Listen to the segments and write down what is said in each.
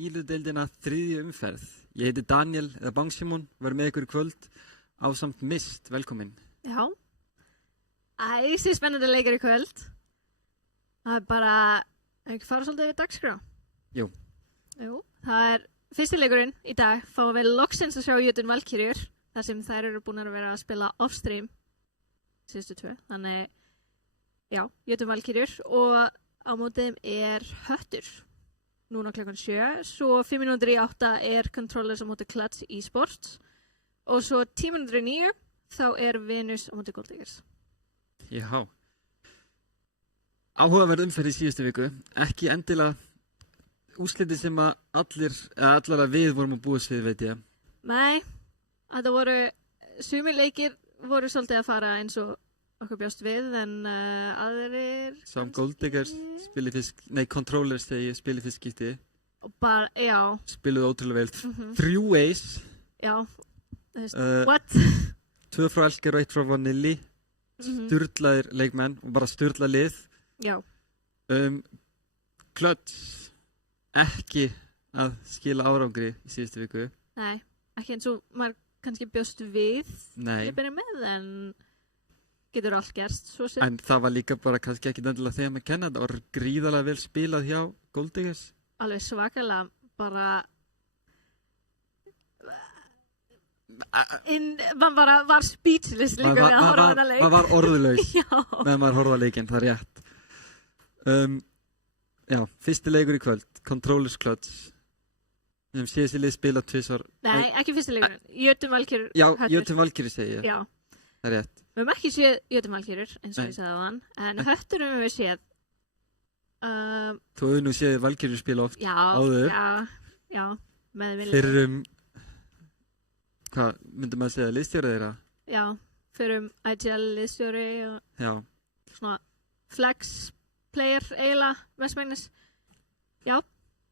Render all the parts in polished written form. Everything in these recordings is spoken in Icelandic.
Míludeildina 3. umferð. Ég heiti Daniel eða Bang-Simon, verð með ykkur í kvöld ásamt Mist, velkomin. Já, æsi spennandi leikir í kvöld. Það bara, ekki fara svolítið yfir dagskrá? Jú. Það fyrsti leikurinn í dag, fáum við loksins að sjá Jötun Valkyrjur, þar sem þær eru búin að vera að spila off-stream síðustu 2. Þannig, já, Jötun Valkyrjur og á mótið þeim Höttur. Núna klukkan 7, svo 5 mínútur í 8 Controllers á móti Clutch eSports og svo 10 mínútur í 9 þá Venus á móti Gold Diggers. Já. Áhugaverð umferð í síðustu viku, ekki endilega úrslitið sem að allar að við vorum að búast við, veit ég. Nei, þetta voru, sumir leikir voru svolítið að fara eins og okkur bjóst við, en aðrir... Sam Gold Diggers, Controllers þegar spili fyrst skipti. Og bara, já. Spiluðu ótrúlega vel. 3 ace. Já, what? 2 frá Elsker og 1 frá Vanilli. Sturlaðir leikmenn og bara sturlað lið. Já. Clutch, ekki að skila árangri í síðustu viku. Nei, ekki eins og maður kannski bjóst við. Nei. Ég byrja með, en... getur allt gerst, svo sem. En það var líka bara kannski ekki endilega þegar maður kenna. Það var gríðarlega vel spilað hjá Gold Diggers. Alveg svakalega, bara... Man bara var speechless líka við að horfa á þetta leik. Man var orðlaus meðan maður horfa á leikinn, það rétt. Já, fyrsti leikur í kvöld, Controllers Clutch. Við hefum síðast í lið spilað 2. Nei, ekki fyrsti leikurinn. Jötun Valkyrjur. Já, Jötun Valkyrjur segi ég. Já. Það rétt. Við hefum ekki séð Jötun Valkyrjur, eins og ég sagði á hann, en Höttur höfum við séð. Þú hefur nú séð Valkyrjur spila oft áður. Já, með vilja. Fyrir hvað myndum maður segja, liðstjóri þeirra? Já, fyrir IGL liðstjóri og svona flex player eiginlega, mestmægnis. Já,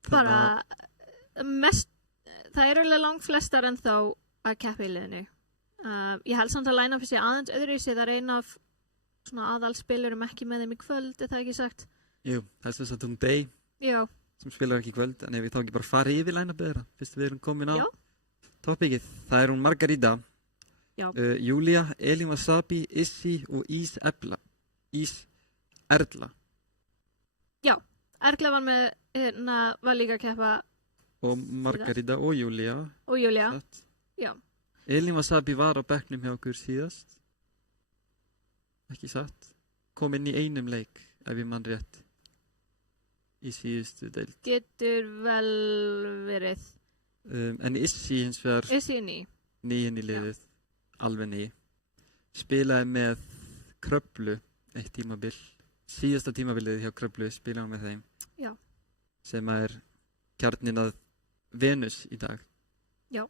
bara mest, það eiginlega langt flestar en þá að keppa í liðinu. Ég held samt að line-up sé aðeins öðruvísi, það ein af svona aðalspilurum ekki með þeim í kvöld, er það ekki sagt? Jú, það þess að Day sem spilar ekki í kvöld, en ef við þá ekki bara farið yfir line-upið þeirra, fyrst við erum komin á toppikið. Það hún Margarita, Júlia, Elin Wasabi, Issi og Ís Erla. Já, Erla var með, var líka að keppa. Og Margarita og Júlia. Og Júlia, já. Elin Wasabi var á bekknum hjá okkur síðast. Ekki satt. Kom inn í einum leik, ef ég mann rétt. Í síðustu deild. Getur vel verið. En Issi hins vegar... Issi ný. Nýinn í liðið. Alveg ný. Spilaði með Kröflu eitt tímabil. Síðasta tímabilið hjá Kröflu spilaði hann með þeim. Já. Sem kjarninn að Venus í dag. Já.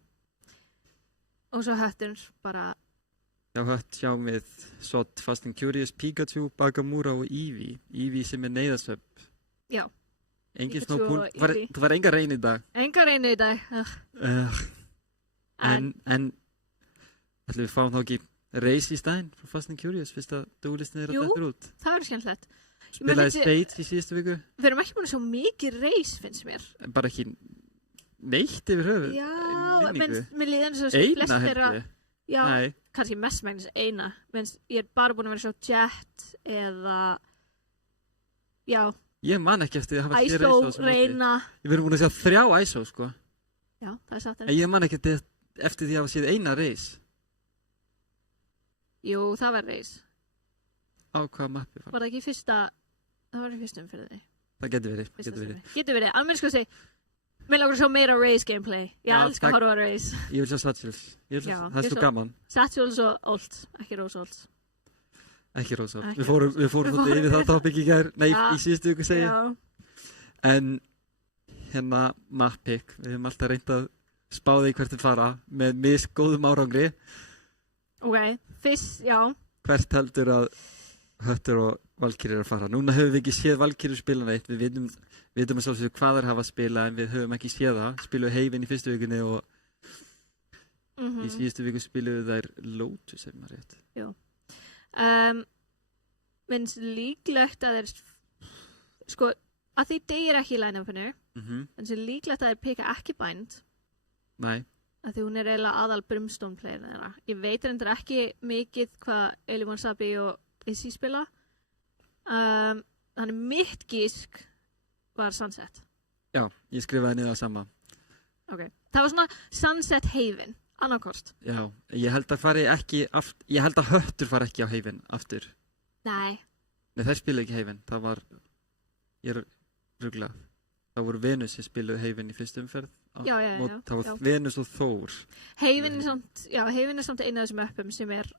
Og svo Höttur bara... Já, Hött sjáum við Sot, Fast and Curious, Pikachu, Bagamura og Eevee. Eevee sem neyðasöp. Já. Engin snópún. Þú var enga reyn í dag. Enga reyn í dag. En ætlum við fáum þá ekki Race í stæðin frá Fast and Curious fyrst að dúlistin að þetta út? Jú, það verður skemmtilegt. Spilaði Spades í síðustu viku. Við erum ekki búin að sjá mikið Race, finnst mér. Bara ekki neitt yfir höfuð. Já, mér líður eins og flest þeirra. Já, kannski mestmægnis eina. Menn ég bara búin að vera að sjá Jet eða, já. Ég man ekki eftir að hafa séð Race á þessu móti. Reyna. Ég verður búin að sjá 3 ISO, sko. Já, það satt það. En ég man ekki eftir því að hafa séð eina Race. Jú, það var Race. Á hvaða mappi? Var það ekki fyrsta, það var í fyrstum fyrir þig. Það getur verið. Getur verið, alveg sko að segja. Mér langar að sjá meira Race gameplay. Ég elskar að horfa á Race. Ég vil sjá Satchels. Það er svo gaman. Satchels og Olds, ekki Rose Olds. Ekki Rose Olds. Við fórum þetta yfir það topic í gær. Nei, í síðustu viku segja. En hérna map pick. Við hefum alltaf reynt að spá því hvert við fara með misgóðum árangri. Ok, fyrst, já. Hvert heldur að Höttur og Valkyrjur að fara? Núna höfum við ekki séð Valkyrjur spila neitt. Við vitum að sjálfsögðu hvað þær hafa að spila en við höfum ekki séð það. Spiluðu Heivin í fyrstu vikunni og í síðustu viku spiluðu þær Lotus, ef maður rétt. Já. Minnst líklegt að þeir, sko, að því deyir ekki í line-upinu en sem líklegt að þeir pika ekki Bind. Nei. Að því hún eiginlega aðal Brimstone player þeirra. Ég veit reyndar ekki mikið hvað Elie Wasabi og Izzy spila. Þannig mitt gísk var Sunset. Já, ég skrifaði niður það sama. Ok, það var svona Sunset Haven, annarkost. Já, ég held að fari ekki aftur, ég held að Höttur fari ekki á Haven aftur. Nei, þeir spila ekki Haven, það var, ég er ruglað. Það voru Venus sem spilaði Haven í fyrstu umferð. Já. Það var Venus og Þór. Haven er samt einu af þessum appum sem maður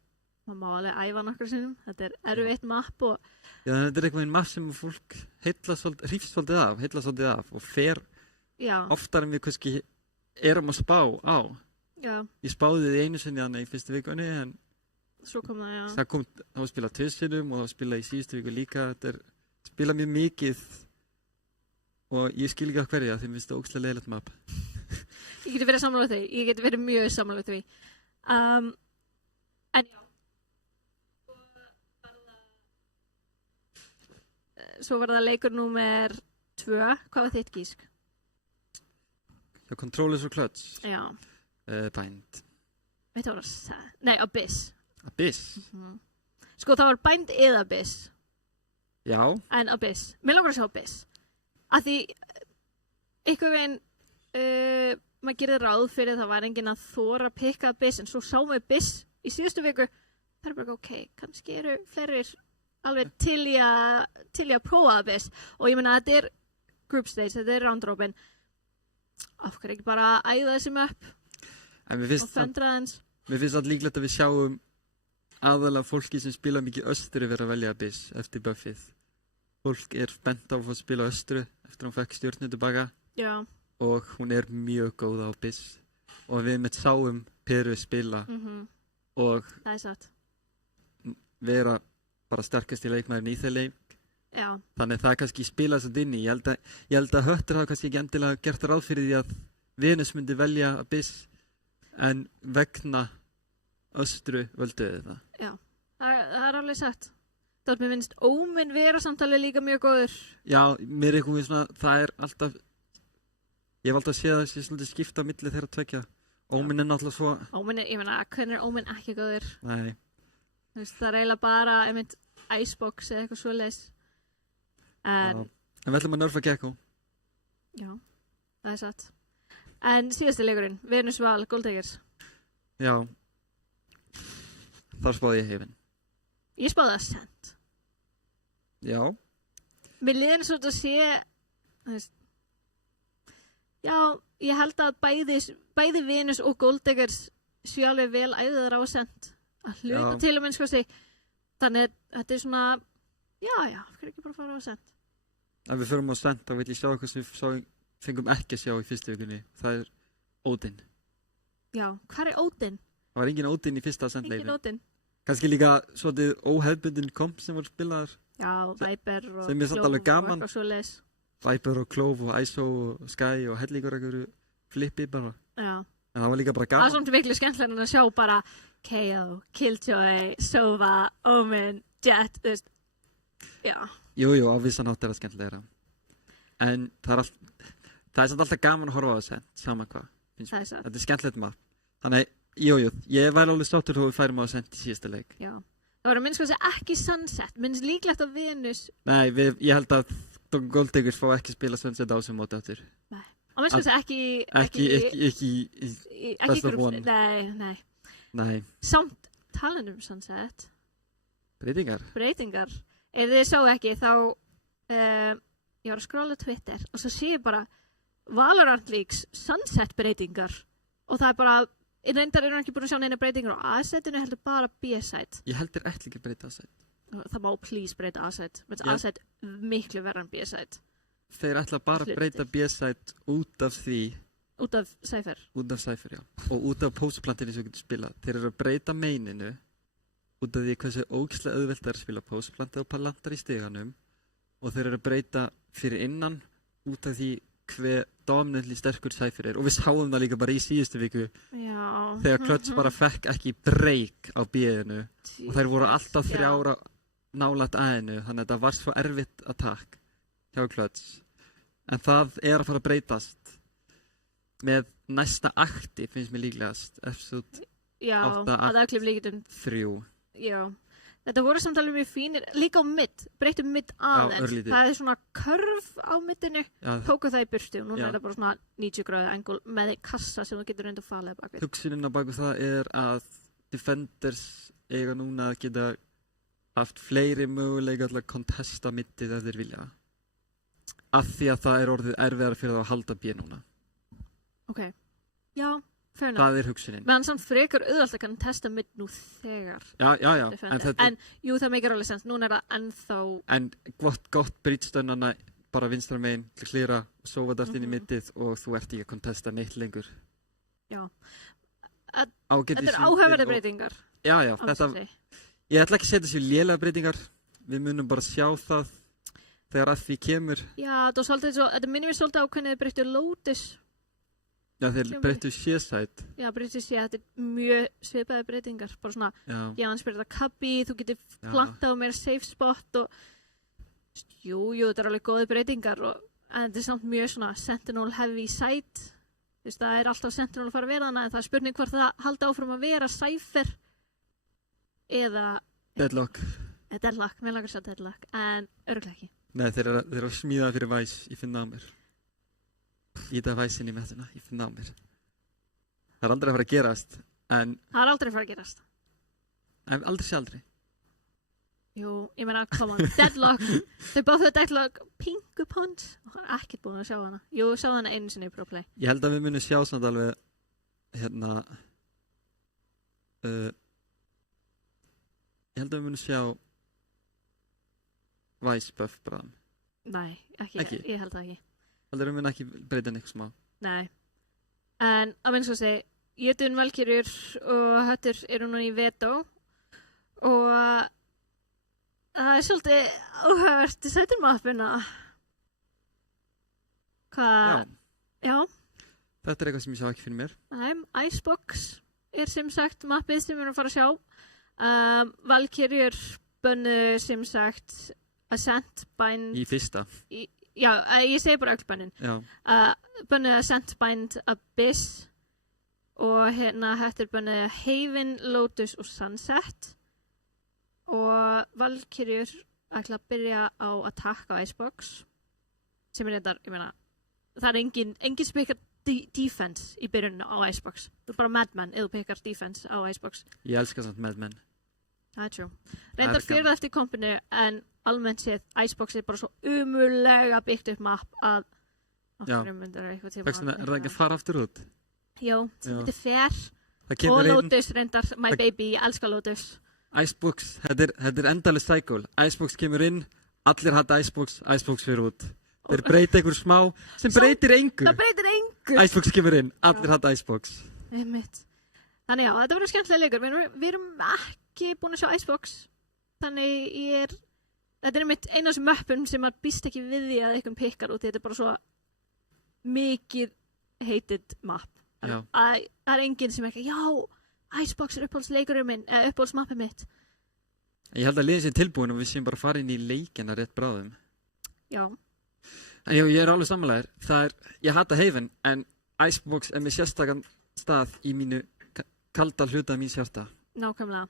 má alveg æfa nokkru sinnum. Þetta er erfitt mapp og... Já, þetta er eitthvað mapp sem fólk hrífst svolítið af og fer oftar en við kannski erum að spá á. Já. Ég spáði því einu sinni þannig í fyrstu vikunni en... Svo kom það, já. Það var spilað 2 sinnum og það var spilað í síðustu viku líka. Þetta er spilað mjög mikið og ég skil ekki á hverja því finnst það ógeðslega leiðilegt mapp. Ég geti verið sammála því. Ég geti verið mjög sammála því. En já. Svo var það leikur númer 2. Hvað var þitt gísk? Já, Controllers og Clutch. Já. Bind. Veit það var Nei, Abyss. Abyss? Sko, það var Bind eða Abyss. Já. En Abyss. Mér langar að sjá Abyss. Að því einhver veginn maður gerði ráð fyrir það var enginn að þora að pikka Abyss en svo sáum við Abyss í síðustu viku. Það er bara ok, kannski eru fleiri alveg til í að prófa Abyss og ég meina þetta er group stage, þetta er round robin. Af hverju ekki bara æða þessum upp og föndra þess? Mér finnst það líklegt að við sjáum aðalega fólki sem spila mikið östri vera að velja Abyss eftir buffið. Fólk er spennt á að spila östru eftir að hún fekk stjórnu tilbaka. Já. Og hún er mjög góð á Abyss. Og við með sáum Peru spila og það er satt. Vera bara sterkast í leikmaðurinn í þeir leik. Já. Þannig það er kannski spilað svo inn í. Ég held að Höttur hafa kannski ekki endilega gert ráð fyrir því að Venus myndi velja Abyss en vegna östru völduði það. Já, það er alveg satt. Það mér finnst Ómen vera samtalið líka mjög góður. Já, mér er eitthvað svona, það er alltaf, ég hef alltaf séð að það sé svolítið skipta á milli þeirra tveggja. Ómen er náttúrulega svo... Ómen er, ég meina, hvernig er Ómen ekki góður? Nei. Þú veist, það er eiginlega bara, Icebox eða eitthvað svoleiðis. En við ætlum að nerfa Gekko. Já, það er satt. En síðasti leikurinn, Venus Val, Gold Diggers. Já. Þar spáði ég Haven. Ég spáði það Ascent. Já. Mér liðin svolítið að sé, þú veist, já, ég held að bæði Venus og Gold Diggers séu alveg vel æðiðar á Ascent. Að hluta til og minnst, þannig að þetta er svona, já, fyrir ekki bara að fara á Ascent. Ef við förum á Ascent, þá vil ég sjá eitthvað sem við fengum ekki að sjá í fyrstu vikunni. Það er Odin. Já, hvað er Odin? Það var engin Odin í fyrsta Ascent-leiknum. Engin Odin. Kannski líka svolítið óhefbundin komp sem voru spilaðar. Já, Viper og Klóf og eitthvað svoleiðis. Viper og Klóf og ISO og Sky og hellingur eitthvað flippi bara. Já. En það var líka bara gaman. Það er svona miklu skemmtilega en að sjá bara KO, Killjoy, Sova, Omen, Jet, þú veist. Já. Jú, á vissan hátt er það skemmtilegra. En það er samt alltaf gaman að horfa á þessu, sama hvað. Það er satt. Þetta er skemmtilegt maður. Þannig, jú, ég væri alveg státtur þó við færum á Ascent í síðasta leik. Já. Það voru minnst ekki Sunset, minnst líklegt á Venus. Nei, ég held að Gold Diggers fá ekki spila Sunset á sem móti áttur. Nei. Og minnst ekki best of one. Nei. Samt talandum Sunset. Breytingar. Ef þið sáu ekki þá ég var að skrolla Twitter og svo sé ég bara Valorant Leagues Sunset breytingar og það er bara reyndar eru ekki búin að sjá neina breytingar á A-setinu heldur bara B-set. Ég heldur ekki breyta A-set. Það má please breyta A-set. A-set miklu verra en B-set. Þeir ætla bara að breyta B-set út af því. Út af Cypher. Út af Cypher, já. Og út af postplantinu sem við getum spilað. Þeir eru að breyta maininu út af því hversu ógeðslega auðvelt er að spila postplanti og palantar í stiganum. Og þeir eru að breyta fyrir innan út af því hver dominantly sterkur Cypher er og við sáum það líka bara í síðustu viku þegar Clutch bara fekk ekki break á B-inu og þær voru alltaf 3 ára nálægt A-inu þannig að það var svo erfitt attack hjá Clutch en það að fara að breytast með næsta akti, finnst mér líklegast episode 8 að öllum líkitum 3. Já, þetta voru samt alveg mjög fínir, líka á mitt, breytum mitt aðeins, það svona körf á mittinu, tóku það í burtu og núna það bara svona 90 gráðu angul með kassa sem þú getur reynd að fala bakvið. Hugsunin á baku það að Defenders eiga núna að geta haft fleiri möguleika til að kontesta mittið ef þeir vilja. Af því að það orðið erfiðar fyrir það að halda B núna. Ok, já, fair enough. Það hugsunin. Meðan samt frekar auðvelt að kontesta mitt nú þegar. Já. En jú, það meikir alveg sens. Núna það ennþá... En gott brýtstönnana bara vinstra megin til klíra, sofa dært inn í mittið og þú ert ekki að kontesta neitt lengur. Já. Þetta áhugaverðar breytingar. Já, ég ætla ekki að setja sér lélega breytingar, við munum bara sjá það þegar að því kemur. Já, þetta minnum við svolítið á hvernig þið breyttu Lotus. Já, þeir breyttu Seaside. Já, breyttu Seaside, þetta er mjög svipaði breytingar, bara svona, hans breytta Cubby, þú getur plantað og meira safe spot og jú, þetta alveg góði breytingar en þetta samt mjög svona Sentinel heavy side. Það alltaf Sentinel að fara að vera þannig en það spurning hvort það haldi áfram að vera Cypher eða Deadlock, mér langar að segja Deadlock en örugglega ekki. Nei, þeir eru að smíða fyrir Vice, ég finn það á mér. Íta Vice inn í mettuna, ég finn það á mér. Það aldrei að fara að gerast en... Það aldrei að fara að gerast. En aldrei sé aldrei. Jú, ég meina, come on, Deadlock, þau báðu Deadlock Pingu Punch, og hann er ekkert búin að sjá hana. Jú, sjá hana einu sinni í Pro Play. Ég held að við munum sjá samt alveg, ég held að við munum sjá Vice buff bráðum. Nei, ekki, ég held það ekki. Heldur við munum ekki breyta neitt smá? Nei, en að minnst að segja, Jötun, Valkyrjur og Höttur eru núna í veto og það svolítið áhugavert í setjummappina. Hvað? Já. Þetta eitthvað sem ég sá ekki fyrir mér. Nei, Icebox sem sagt mappið sem við erum að fara að sjá. Valkyrjur bönnu sem sagt Ascent Bind... Í fyrsta. Já, ég segi bara öll bönnin. Já. Bönnu Ascent Bind Abyss og Höttur bönnu Haven, Lotus og Sunset. Og Valkyrjur ætla að byrja á Attack á Icebox sem reyndar, ég meina, það er engin sem pikkar defense í byrjuninu á Icebox. Þú er bara Madman ef þú pikkar defense á Icebox. Ég elska samt Madman. Það er true. Reyndar fyrir það eftir kompinu en almennt séð Icebox er bara svo umulega byggt upp map að okkur myndar eitthvað tíma. Er það ekki að fara aftur út? Jó, sem þetta er fair. Og Lotus reyndar, my baby, ég elska Lotus. Icebox, þetta er endalega cycle. Icebox kemur inn, allir hata Icebox fyrir út. Þeir breyta einhver smá sem breytir engu. Það breytir engu. Icebox kemur inn, allir hata Icebox. Einmitt. Þannig já, þetta verður skemmtilega leikur. Við erum ekki búin að sjá Icebox. Þannig þetta er einmitt eina af þessum möppum sem maður býst ekki við því að einhvern pikkar út. Þetta er bara svo mikið hated map. Það er enginn sem ekki, já, Icebox er uppáhaldsleikurinn minn, uppáhaldsmappið mitt. Ég held að liðið sé tilbúin og við séum bara að fara inn í leikina rétt bráðum. Já. En ég er alveg sammálaður. Ég hata Haven, en Icebox er með sérstakann stað í mínu kalda hluta míns hjarta. Nákvæmlega.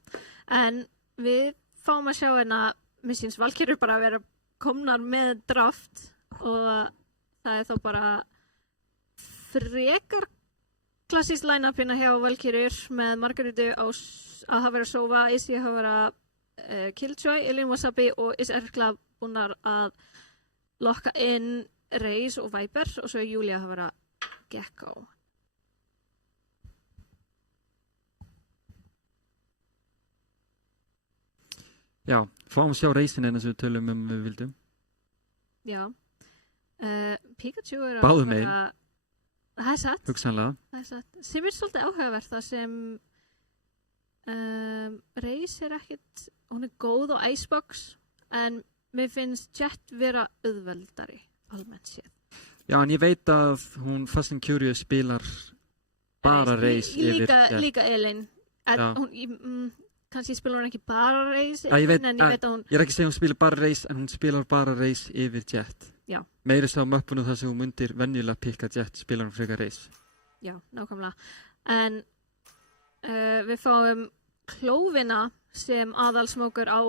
En við fáum að sjá mér syns Valkyrjur bara að vera komnar með draft og það er þá bara frekar klassísk line-upina hjá Valkyrjur með Margarítu að hafa verið að sofa, Izzy að hafa verið að Killjoy, Elin Wasabi og Izzy Erkla búinnar að lokka inn Reis og Viper og svo Júlia að hafa verið að Gekko. Já, fáum sjá Reisin eins og við tölum við vildum. Já. Pikachu er að vera... Það er satt. Hugsanlega. Það er satt. Sem er svolítið áhugavert það sem Reis er ekkert, hún er góð á Icebox en mér finnst Jet vera auðveldari almennt séð. Já, en ég veit að hún Fast and Curious spilar bara Reis yfir Jet. Líka Elin. Kannski spilar hún ekki bara Reis en ég veit að hún... Ég er ekki að segja hún spilar bara Reis en hún spilar bara Reis yfir Jet. Já. Meiri sá möppunum þar sem þú myndir venjulega pikka Jett spilarum frekar race. Já, nákvæmlega. En við fáum klófina sem aðalsmókur á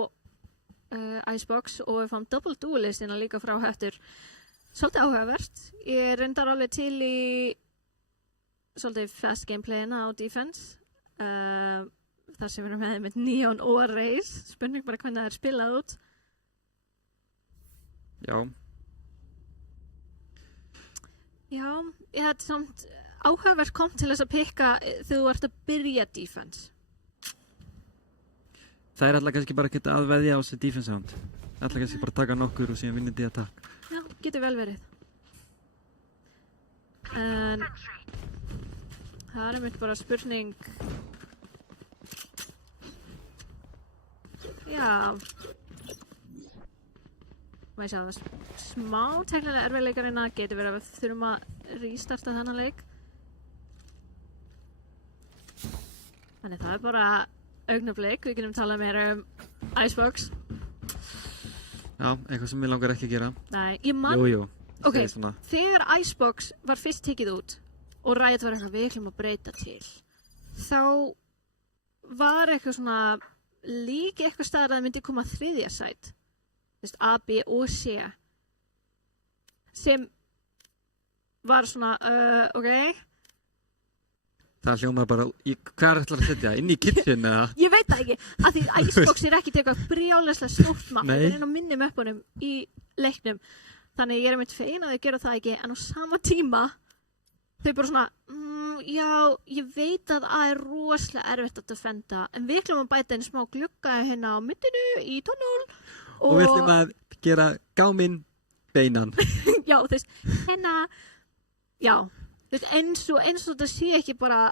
Icebox og við fáum double duelistina líka frá Höttur. Svolítið áhugavert. Ég reyndar alveg til í svolítið fast gameplayina á defense. Þar sem við erum með Neon og Raze. Spurning bara hvernig það er spilað út. Já. Já, ég hætti samt áhugavert kom til þess að pikka þegar þú ert að byrja defense. Það er alltaf kannski bara að geta aðveðja á þessi defense round. Alltaf kannski bara taka nokkur og síðan vinna því attack. Já, getur vel verið. En það er mitt bara spurning. Já. Má ég sjá það smá teknilega erfiðleikarinn að getur verið að við þurfum að restarta þennan leik. Þannig það er bara augnablik, við getum talað meira Icebox. Já, eitthvað sem ég langar ekki að gera. Nei, ég man... Jú. Ok, þegar Icebox var fyrst tekið út og Riot var eitthvað við ætlum að breyta til, þá var eitthvað svona líka eitthvað staðar að það myndi koma þriðja sæt. A, B og C. Sem var svona, ok... Það hljómar bara, hvað er þetta að setja? Inn í kitchen eða? Ég veit það ekki, af því Icebox er ekki eitthvað brjálæslega stórt mapp, þetta er einn á minni möppunum í leiknum. Þannig ég er mynd fegin að þau gera það ekki, en á sama tíma, þau bara svona, já, ég veit að það er rosalega erfitt að defenda, en við ætlum að bæta einn smá glugga hérna á myndinu í tunnel. Og við ætlum að gera gáminn beinan. Já, þú veist, hérna, já. Eins og þetta sé ekki bara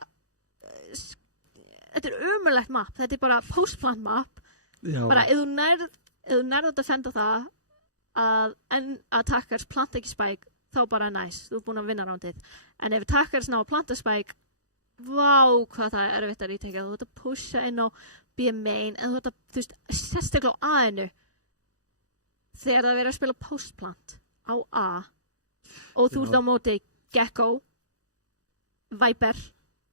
þetta er ömurlegt mapp, þetta er bara postplant mapp. Já. Bara ef þú nærð að defenda það að attackers planta ekki spike, þá bara nice, þú er búin að vinna roundið. En ef attackers ná að planta spike, vá hvað það er erfitt að retaka. Þú ert að pusha inn á B main, en þú ert að, þú veist, sérstaklega á A-inu þegar það verið að spila postplant á A og þú ert á móti Gekko, Viper,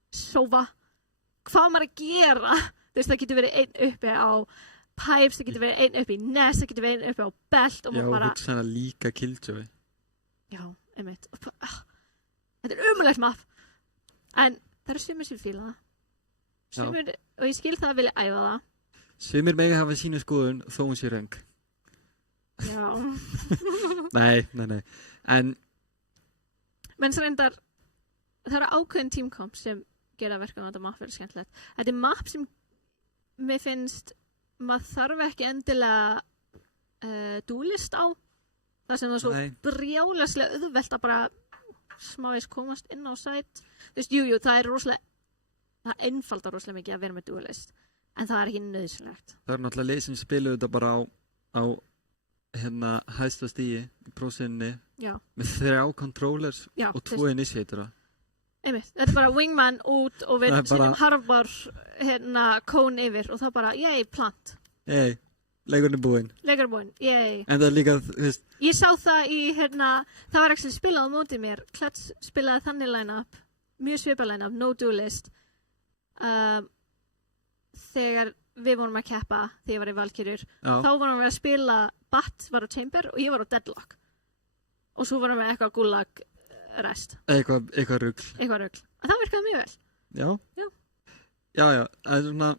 Sova, hvað maður að gera? Þú veist, það getur verið einn uppi á Pipes, það getur verið einn uppi í Nest, það getur verið einn uppi á Belt og já, bara... Já, hugsaðan að líka Killjoy. Já, einmitt. Þetta er umulegt mapp. En það eru sumir sem fíla það. Sumir, og ég skil það að vilja æfa það. Sumir mega hafa sínu skoðun þó hún sé röng. Já. Nei. En... menn svo reyndar... það eru ákveðin teamcomp sem gera verkan á þetta mapp verið skemmtilegt. Þetta er mapp sem mér finnst maður þarf ekki endilega duelist á. Það sem það er svo brjálæslega auðvelt að bara smávegis komast inn á sæt. Þú veist, jú, það er rosalega, það einfaldar rosalega mikið að vera með duelist. En það er ekki nauðsynlegt. Það er náttúrulega lið sem spiluðu þetta bara á hérna hæsta stigi í prósinni. Já. Með 3 controllers og 2 initiatorar. Einmitt, þetta er bara wingman út og við setjum harfar hérna kón yfir og þá bara, yey, plant. Yey, leikurinn er búinn. Leikurinn er búinn, yey. En það er líka, þú veist... Ég sá það í, hérna, það var ekki sem spilað á móti mér. Klats spilaði þannig line-up, mjög svipað line-up, no duelist. Þegar við vorum að keppa, þegar ég var í Valkyrjur, þá vorum við að spila, Bat var á Chamber og ég var á Deadlock. Og svo vorum við eitthvað gulag rest. Eitthvað rugl. En það virkaði mjög vel. Já. Það er svona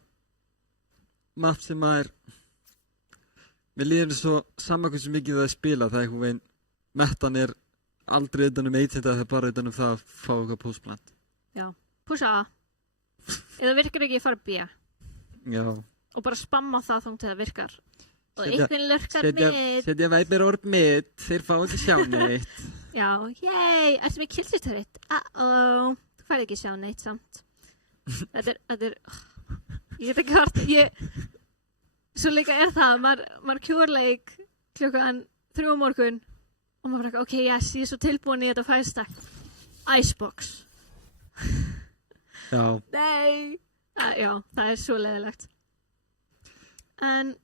mapp sem maður við líðum svo saman hversu mikið það er spila það er einhvern veginn mettan er aldrei utan um eitt það er bara utan um það að fá eitthvað postplant. Já. Pusha A. Eða virkar ekki fara B. Já. Og bara spamma það þá til það virkar. Og einhvern lurkar mitt. Setja Viper orð mitt. Þeir fá ekki sjá neitt. Já, yey, ertu með killsituritt? Þú færði ekki sjá neitt samt. Þetta er, ég get ekki hart, svo líka er það, maður kjórleik klukkan 3 morgun og maður bara, ok, yes, ég er svo tilbúin í þetta fæstak. Icebox. Já. Nei. Já, það er svo leiðilegt. En,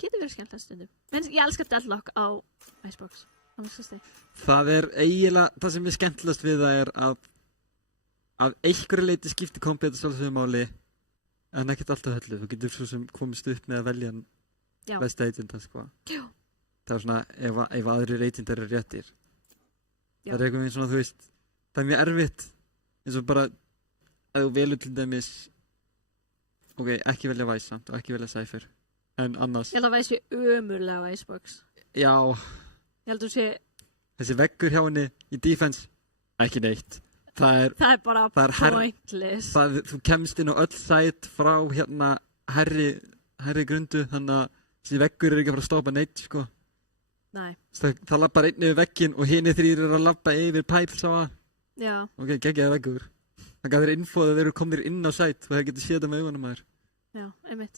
getur verið skemmtilegt stundum. Ég elskar deadlock á Icebox. Það eiginlega, það sem skemmtilegast við það að einhverju leyti skiptir kompið þetta svolítið máli en ekkert alltaf höllu. Þú getur svo sem komist upp með að velja besta agenta, sko. Já. Það svona, ef aðrir agentar eru réttir. Já. Það eitthvað með svona, þú veist, það mjög erfitt, eins og bara, að þú velur til dæmis, ok, ekki velja Vice samt og ekki velja Cypher, en annars. Ég held að Vice sé ömurlega á Icebox. Já. Ég held að þú sé... Þessi veggur hjá henni í defense, ekki neitt. Það er bara pointless. Þú kemst inn á öll sæt frá hérna herri grundu, þannig að þessi veggur ekki að fara að stoppa neitt, sko. Nei. Það lappar einn yfir vegginn og hinni þrír að lappa yfir pipes á það. Já. Ok, geggjaði veggur. Það gaf þér info að þeir eru komnir inn á sæt og það getur séð það með augunum aður. Já, einmitt.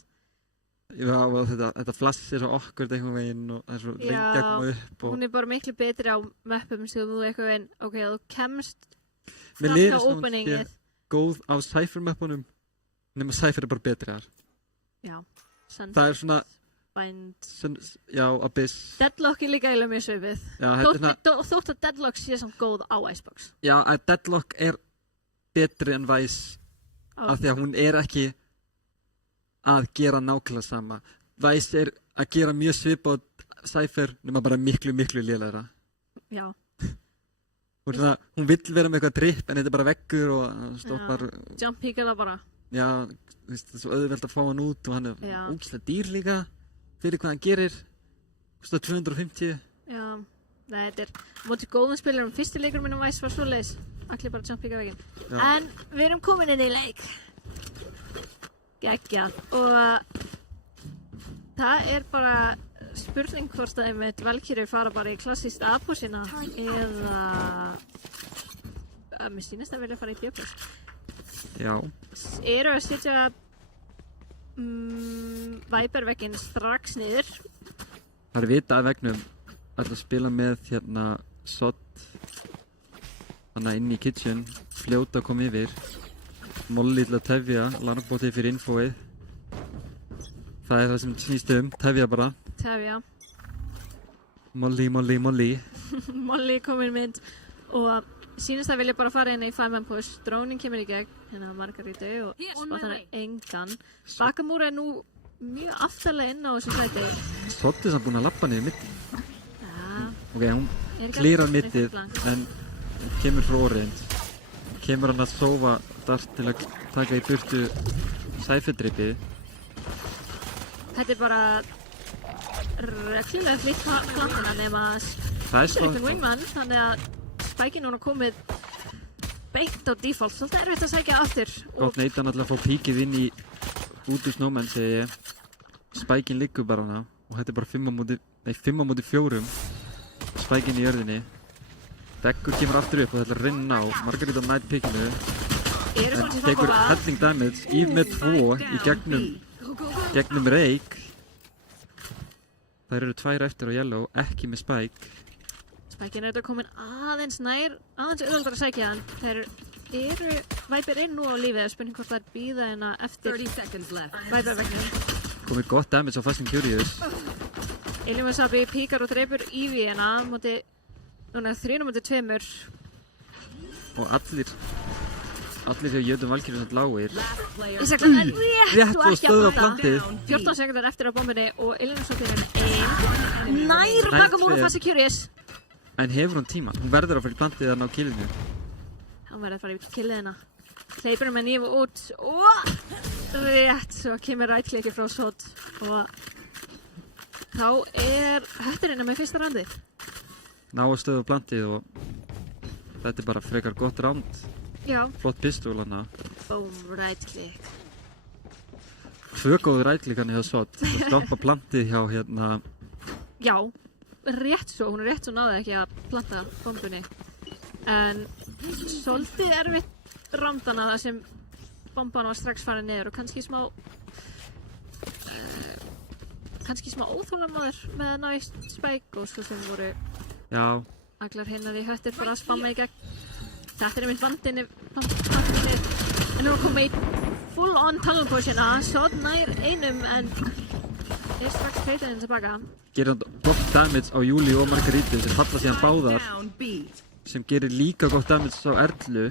Já, og þetta flass svo okkur einhvern veginn og það svo lengi að koma upp. Hún bara miklu betri á mappum sem þú eitthvað veginn, ok, þú kemst fram hjá openingið. Góð á Cypher mappunum, nema Cypher bara betri þar. Já, það svona... Já, Abyss. Deadlock líka eiginlega mjög svipið. Þótt að Deadlock sé samt góð á Icebox. Já, að Deadlock betri en Vice af því að hún ekki að gera nákvæmlega sama. Vice að gera mjög svipað Cypher nema bara miklu lélegra. Já. Hún vill vera með eitthvað drip en þetta bara veggur og stoppar. Jump peak það bara. Já, það er svo auðvelt að fá hann út og hann ógeðslega dýr líka fyrir hvað hann gerir. Kostar 250. Já, þetta mótið góðum spilurum. Fyrsti leikur minn á Vice var svoleiðis. Allir bara jump peaka veginn. En við erum komin inn í leik. Geggjað. Og það bara spurning hvort að einmitt Valkyrie fara bara í klassískt A-pósina eða mér sýnist að vilja fara í B-pós. Já. Eru að setja Viper-vegginn strax niður. Það vita að vegnum að spila með hérna SOD inn í kitchen, fljóta að koma yfir. Molly til að tefja, langbótið fyrir infóið. Það það sem snýst tefja bara. Tefja. Molly. Molly komin mynd og sýnist að vilja bara fara inn í 5-man push. Dróning kemur í gegn, hérna Margarítu og spotar hann engan. Bakamúra nú mjög aftarlega inn á þessu sæti. Sottis hann búinn að lappa niður mitt. Já. Ok, hún klírar mittið en kemur frá Orient. Kemur hann að sófa dart til að taka í burtu Cypher-drippið. Þetta bara klílega flitt plantuna nema Sleeping Wingman, þannig að Spikeinn núna komið beint á default. Svolítið erfitt að sækja aftur. Gott neyta hann alltaf að fá píkið inn í út úr Snowman, segi ég. Spikeinn liggur bara hana og þetta bara 5 á móti 4. Spikeinn í jörðinni. Veggur kemur aftur upp og þetta rinna á. Margarítu á night pickinu. En tekur helling damage. Eve með 2 í gegnum Reik. Þær eru 2 eftir á Yellow, ekki með Spike. Spikeinn þetta komin aðeins auðvöldar að sækja hann. Þær eru Viper nú á lífið. Spurning hvort það býða hérna eftir Viper-vegnum. Komið gott damage á Fast and Curious. Illuminsabi píkar og dreipur Eevee hérna móti núna 3-2. Og allir sem jötum Valkyrie sem lágir. Ísaklega rétt og stöða plantið. 14 sekundar eftir á bombinni og Illuminsabi nær Bakamúra Fast and Curious. En hefur hún tíma? Hún verður að fara í plantið að ná killinu. Hún verður að fara í killið hérna. Hleypur með nýfu út og rétt svo kemur right-klikki frá SOD og þá hötturinn með fyrsta randi. Ná að stöða plantið og þetta bara frekar gott ránd. Já. Flott pistol hana. Boom, right-klikk. 2 góð right-klikk hjá SOD. Stoppa plantið hjá hérna. Já, rétt svo. Hún rétt svo náði ekki að planta bombunni. En svolítið erfitt rándana þar sem bomban var strax farið niður og kannski smá óþólamaður með að ná í Spike og svo sem voru allar hinnar í höttir bara að spamma í gegn. Þetta mitt vandinni en nú komið í full on tunnel pushina. SOD nær einum en strax treytaðinn tilbaka. Gerir hann gott damage á Júli og Margarítu sem falla síðan báðar. Sem gerir líka gott damage á Erlu.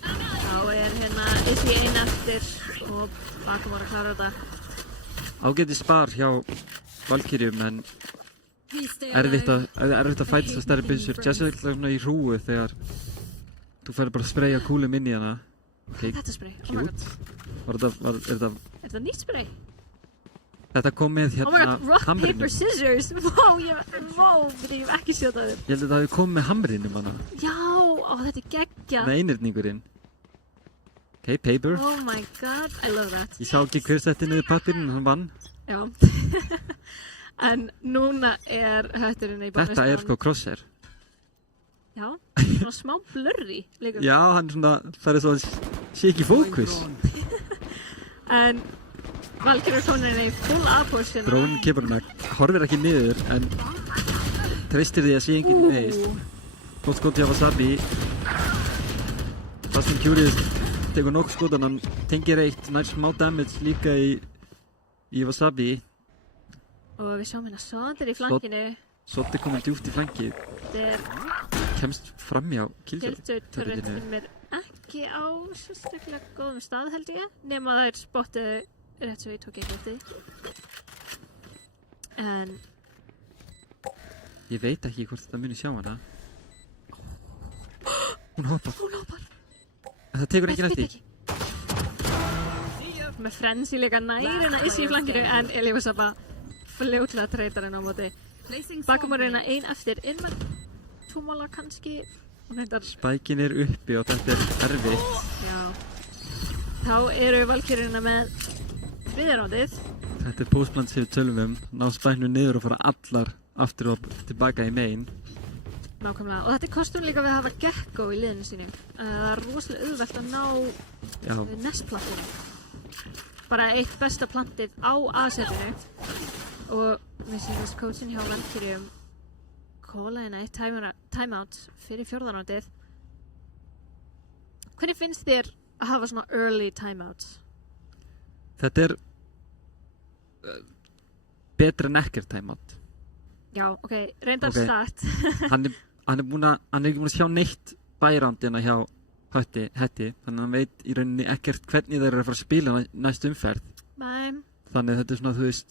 Þá hérna Izzy einn eftir og Bakum var að klára þetta. Ágæti spar hjá Valkyrjum en erfitt að fætast að stærri byssur. Sérstaklega í hrúu þegar þú færði bara að spreyja kúlum inn í hana. Okay. Þetta spray? Cute. Er þetta nýtt spray? Þetta kom með hérna hamrinu. Oh my god, rock, paper, scissors! Wow, ég hef ekki séð það. Ég held að það hefði komið með hamrinum hana. Já, þetta er geggjað. Með einirningurinn. Ok, paper. Oh my god, I love that. Ég sá ekki hver setti niður pappirinn en hann vann. Já. En núna hötturinn í bánustan. Þetta sko Crosshair. Já, svona smá blurry líka. Já, hann svona, það svona sé ekki fókus. En Valkyrjur tónirinn í full A-push. Drónin kemur hana, horfir ekki niður en treystir því að sé enginn meist. Gótt skot hjá Wasabi. Fast and Curious tekur nokkuð skotan, hann tengir eitt, nær smá damage líka í Wasabi. Og við sjáum hérna Sotir í flankinu. Sotir komið djúpt í flankið. Kemst framjá Killjoy-turretinn er ekki á sérstaklega góðum stað held ég, nema það spottuð rétt svo ég tók ekki eftir. En ég veit ekki hvort þetta muni sjá hana. Hún hoppar. En það tekur ekki eftir. Með frenzy líka nærina Izzy í flankinu en Elífusaba fljótlega treytarinn á móti. Bakum að reyna ein eftir inn með túmála kannski. Spækin uppi og þetta erfitt. Já. Þá eru Valkyrjurna með þriðjarándið. Þetta postplan sem við tölum ná spæknu niður og fara allar aftur og tilbaka í main. Nákvæmlega. Og þetta kostum líka við að hafa Gekko í liðinu sínu. Það er rosalega auðvelt að ná nestplattinu. Bara eitt besta plantið á A-setinu. Og við sýnast coachin hjá Valkyrjum kóla hérna eitt timeout fyrir fjórðarándið. Hvernig finnst þér að hafa svona early timeouts? Þetta betra en ekkert timeout. Já, ok, reyndar start. Hann er ekki búinn að sjá neitt bærándina hjá Hetti, þannig að hann veit í rauninni ekkert hvernig þeir eru að fara að spila næst umferð. Nei. Þannig þetta svona, þú veist,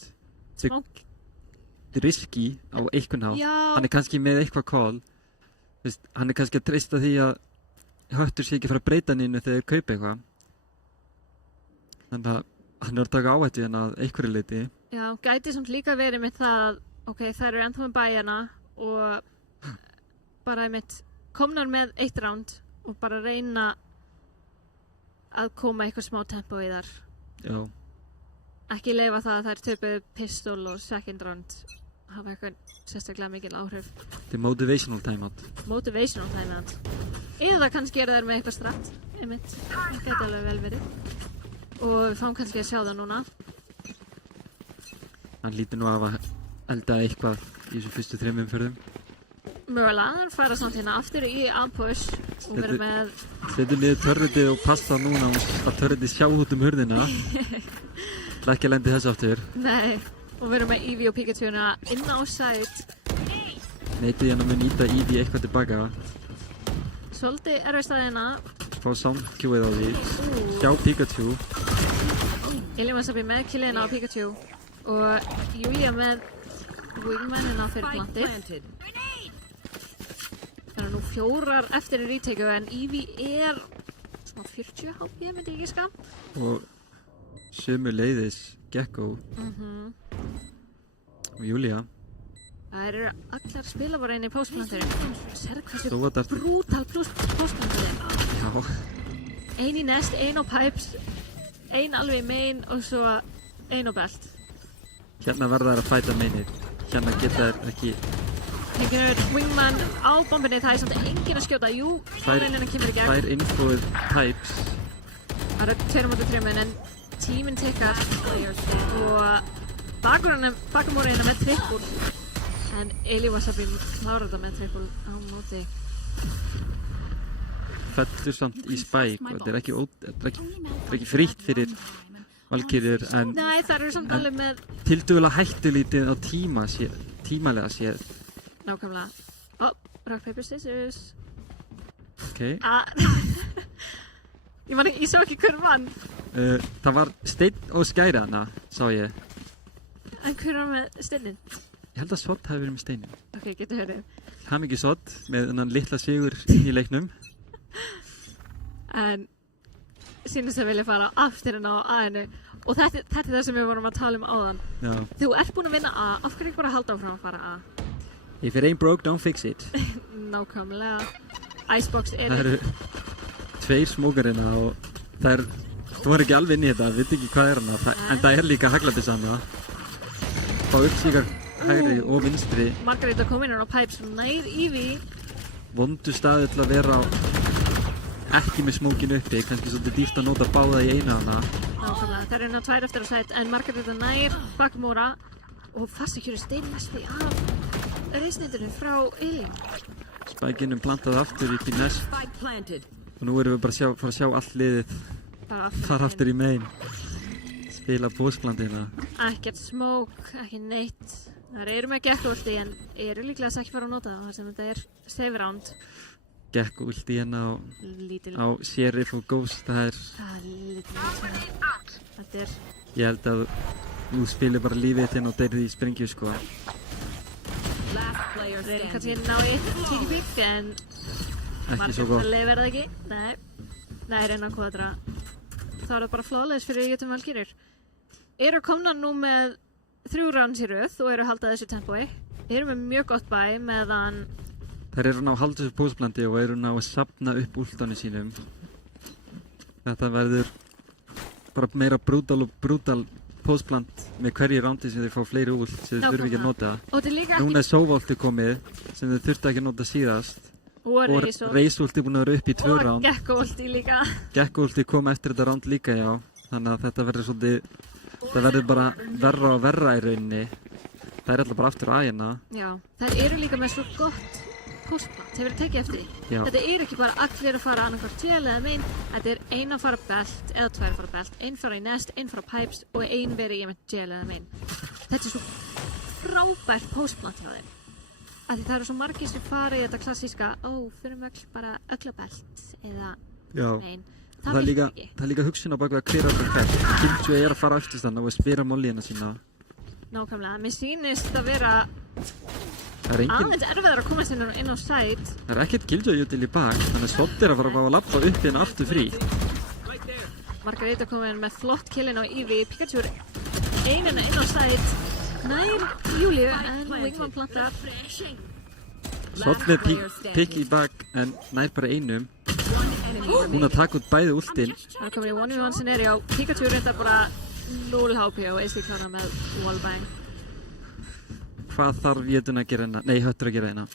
riski á einhvern hátt. Hann er kannski með eitthvað call. Veist, hann er kannski að treysta því að Höttur sé ekki að fara að breyta hann innu þegar þeir kaupa eitthvað. Þannig að hann er að taka áhættu hérna að einhverju leyti. Já, gæti samt líka verið með það að ok, þær eru ennþá með bæjana og bara einmitt komnar með eitt round og bara reyna að koma eitthvað smá tempo í þar. Já. Ekki leyfa það að þær töpuðu pistol og second round hafa eitthvað sérstaklega mikil áhrif. Þetta er motivational timeout. Motivational timeout. Eða kannski eru þær með eitthvað stratt, einmitt. Það geti alveg vel verið. Og við fáum kannski að sjá það núna. Hann lítur nú af að elda eitthvað í þessu fyrstu 3 umferðum. Mögulega, hann færa samt hérna aftur í A-push og verður með... Setur niður törriti og passa núna að törriti sjá út hurðina. Það ekki að lendi þessu aftur. Nei, og við erum með Eevee og Pikachu-na inn á side. Neitið hérna með nýta Eevee eitthvað tilbaka. Svolítið erfið staðina. Fá soundcueið á því. Sjá Pikachu. Elífusaba með killina á Pikachu. Og Júlia með wingmanina fyrir plantið. Það eru nú 4 eftir í retake en Eevee er svona 40 HP myndi ég giska. Og sömuleiðis Gekko og Júlia. Það eru allar spila bara inn í postplanturinn. Sérðu hversu brútal postplanturinn. Já. Ein í nest, ein á pipes, ein alveg í main og svo ein á belt. Hérna verða þær að fæta mainið. Hérna geta þær ekki... Wingman á bombinni, það er samt enginn að skjóta. Jú, áreinin kemur í gegn. Það er infóið pipes. Það eru 2-3 en tíminn tekkar og bakumóriðina með trippul. En Elífusaba klárar þetta með trippul á móti. Fellur samt í spæk og þetta er ekki frítt fyrir Valkyrjur en Nei, það eru samt alveg með tildugulega hættulítið á tímalega séð. Nákvæmlega. Rock, paper, scissors. Ok. Ég sá ekki hver vann. Það var Steinn og Skæri hana, sá ég. En hver var með steinin? Ég held að Sodd hafi verið með steinin. Ok, getur hörðið. Hamingju Sodd með þennan litla sigur í leiknum. En sýnist að vilja fara aftur inn á A-inu. Og þetta er það sem við vorum að tala áðan. Já. Þú ert búin að vinna A, af hverju ekki bara halda áfram að fara A? If it ain't broke, don't fix it. Nákvæmlega. Icebox er... Það eru 2 smókarina og það var ekki alveg inn í þetta, við veit ekki hvað hana, en það líka haglabissa hana. Fá uppsíkar hægri og vinstri. Margarita kom inn á Pipes nær Eevee. Vondu staði til að vera ekki með smókinu uppi, kannski svolítið dýrt að nota báða í einu hana. Nákvæmlega, það eru 2 eftir að sætt, en Margarita nær Bakmóra og fastakjöru steinmesti af reisnitinu frá Elin. Spækinum plantað aftur í finesse. Og nú erum við bara fara að sjá allt liðið fara aftur í main. Spila postplantina. Ekkert smók, ekki neitt. Það eru með Gekko-ulti en eru líklega ekki fara að nota það sem þetta er save round. Gekko-ulti hérna á Sheriff og Ghost, það er... Þetta er... Ég held að þú spilir bara lífið þinn og deyrið í springju sko. Það er kannski ná í tíkipík en ekki svo gott. Margarita verða ekki. Nei, reyna að kvadra. Það er bara flawless fyrir Jötun Valkyrjur. Eru komna nú með 3 rounds í röð og eru að halda þessu tempói. Eru með mjög gott bæ meðan... Þær eru ná að halda þessu postplandi og eru ná að safna upp últáni sínum. Þetta verður bara meira brútal postplant með hverju rándi sem þau fá fleiri últ sem þau þurfi ekki að nota. Núna er Sóvaulti komið sem þau þurfti ekki að nota síðast. Og Reisúlti búin að vera upp í 2 ránd. Og Gekko-ulti líka. Gekko-ulti kom eftir þetta ránd líka, já. Þannig að þetta verður svolítið, það verður bara verra og verra í rauninni. Það er alltaf bara aftur að hérna. Já, það eru líka með svo gott postplant, hefur þið tekið eftir því. Já. Þetta er ekki bara allir að fara annarkvært TL eða main, þetta er 1 að fara belt eða 2 að fara belt, 1 fara í nest, 1 fara pipes og 1 verið í TL eða main. Þetta er svo frábært postplant hjá þeim. Því það eru svo margir sem fara í þetta klassíska fyrir mögl bara ögla belt eða main. Það virkar ekki. Það er líka hugsun á bakvið að hver allir hvert. Killjoy er að fara eftir þannig og spila mollíina sína. Nákvæmlega, mér sýnist að vera aðeins erfiðar að komast inn á side. Það er ekkert Killjoy-jutil í bak, þannig að Sodd er að fara að lappa upp hérna aftur frí. Margarita komin með flott killin á Eevee, Pikachu er einina inn á side. Nær Júliu en Wingman plantar. Sodd með pikk í bak en nær bara einum. Hún að taka út bæði últin. Það er komin í 1v1 scenario. Pikachu reyndar bara 0 HP og AC klána með wallbang. Hvað þarf Jötun að gera hérna? Nei, Höttur að gera hérna.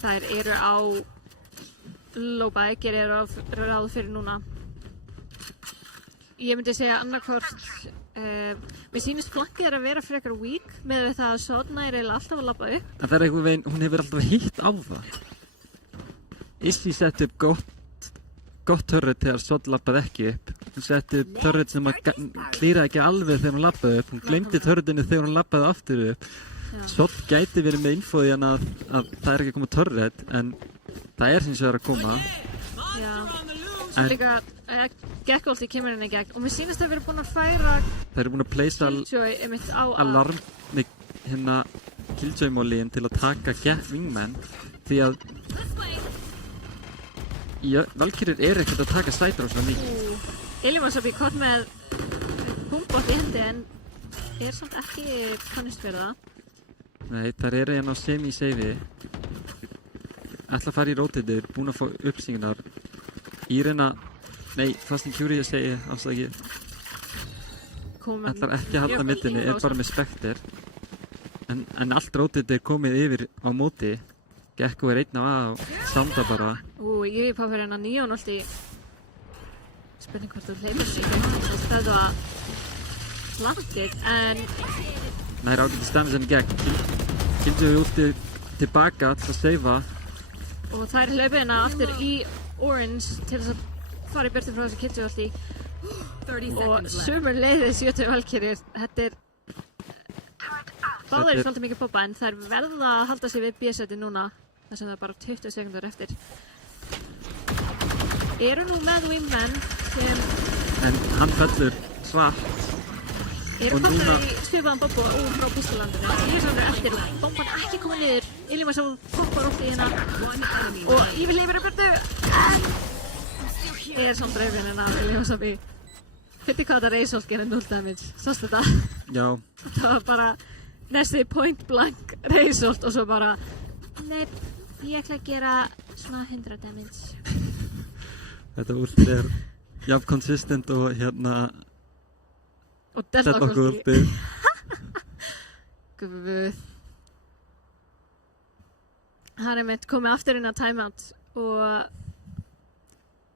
Þær eru á low-buy, gerir ráð fyrir núna. Ég myndi segja annarkvort, mér sýnist flankið að vera frekar weak með það að Sodd er alltaf að labba upp. En það er einhvern veginn, hún hefur alltaf hitt á það. Izzy sett upp gott turret þegar Sodd labbaði ekki upp. Hún setti upp turret sem klíraði ekki alveg þegar hún labbaði upp. Hún glemdi turretinu þegar hún labbaði aftur upp. Sodd gæti verið með infóði hann að það er ekki komið turret, en það er hins vegar að koma. Já, svo líka Gekko-ulti kemur henni í gegn og mér sýnist að við erum búin að færa Það eru búin að pleysa alarm með hérna Killjoy-mollíin til að taka Wingman því að Valkyrjur er ekkert að taka sætur á svona mikið. Illimannsabí kort með punkbótt í hendi en er samt ekki kannist fyrir það. Nei, þar eru hérna á semi-seifi. Ætla að fara í rotator, búin að fá uppsýgnar. Írena, nei, Fast and Furious segi afsakið. Ætlar ekki að halda middinni, er bara með spekter. En allt rotator er komið yfir á móti. Gekko er einn á A og standa bara. Ég er på fyrir hennar Neon-ulti. Spurning hvort þú hleypur sig og stöðu að landið, en... Það er ágætið stemmið sem gegn. Killjoy úti tilbaka til að seifa. Og það er hlaupið hérna aftur í Orange til þess að fara í burtu frá þessu Killjoy og sömuleiðis Jötu Valkyrjur. Þetta báðir svolítið mikið poppa en þær verða að halda sig við B-seti núna þar sem það er bara 20 sekundur eftir. Eru nú með Wingman sem... En hann fellur svart. Eru fattar í svipaðan bombu úr frá Písturlandinu. Lífisandri eftir og bomban ekki komið niður. Ilima sá poppar oft í hérna og Ívi leifir að burtu. Samt dreifinn en af Ilima Sabi. Fyndi hvað þetta Reysholt gerir 0 damage. Sástu þetta? Já. Það var bara næstu point blank Reysholt og svo bara nei, ég ætla að gera svona 100 damage. Þetta ulti jafn consistent og hérna og Deadlock ulti. Guð. Það mitt komið aftur inn á timeout og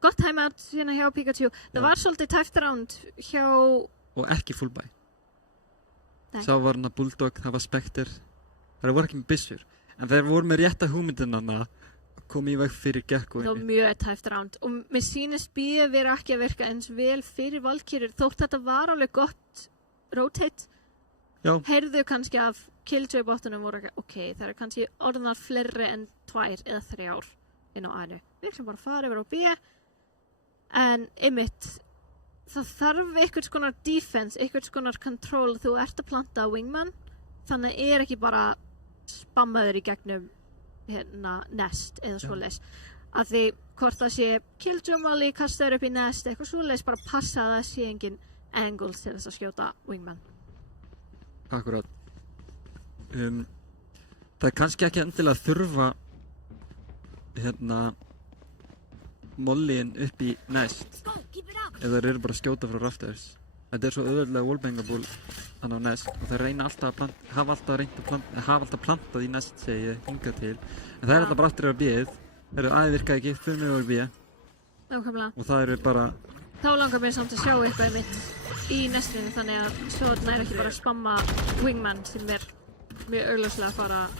gott timeout hérna hjá Pikachu. Það var svolítið tæft round hjá... Og ekki full buy. Sá var hann að Bulldog, það var Spectre. Það voru ekki með byssur. En þeir voru með rétta hugmyndinana að koma í veg fyrir Gekko. Það var mjög tæft round. Og mér sýnist B vera ekki að virka eins vel fyrir Valkyrjur. Þótt þetta var alveg gott rotate. Já. Heyrðu kannski af Killjoy bottunum voru ekki, ok, það eru kannski orðnar fleiri en 2 eða 3 inn á A-nu. Við ætlum bara að fara yfir á B. En einmitt, það þarf einhvers konar defense, einhvers konar control. Þú ert að planta Wingman, þannig ekki bara spammaður í gegnum hérna nest eða svoleiðis. Af því hvort það sé Killjoy Molly, kastaður upp í nest, eitthvað svoleiðis, bara passa að það sé engin angles til þess að skjóta Wingman. Akkurát. Það kannski ekki endilega þurfa hérna Mollyin upp í nest ef þeir eru bara að skjóta frá rafters. Þetta svo auðveldlega wallbangable þannig á nest og þeir reyna alltaf að hafa alltaf plantað í nest segi ég hingað til. En það alltaf bara aftur að bíð. Það eru virkaði ekki, fyrir mig var bíð. Nákvæmlega. Og það eru bara... Þá langar mér samt að sjá eitthvað mitt í nestinu þannig að svo þetta ekki bara að spamma Wingman sem mjög augljóslega að fara að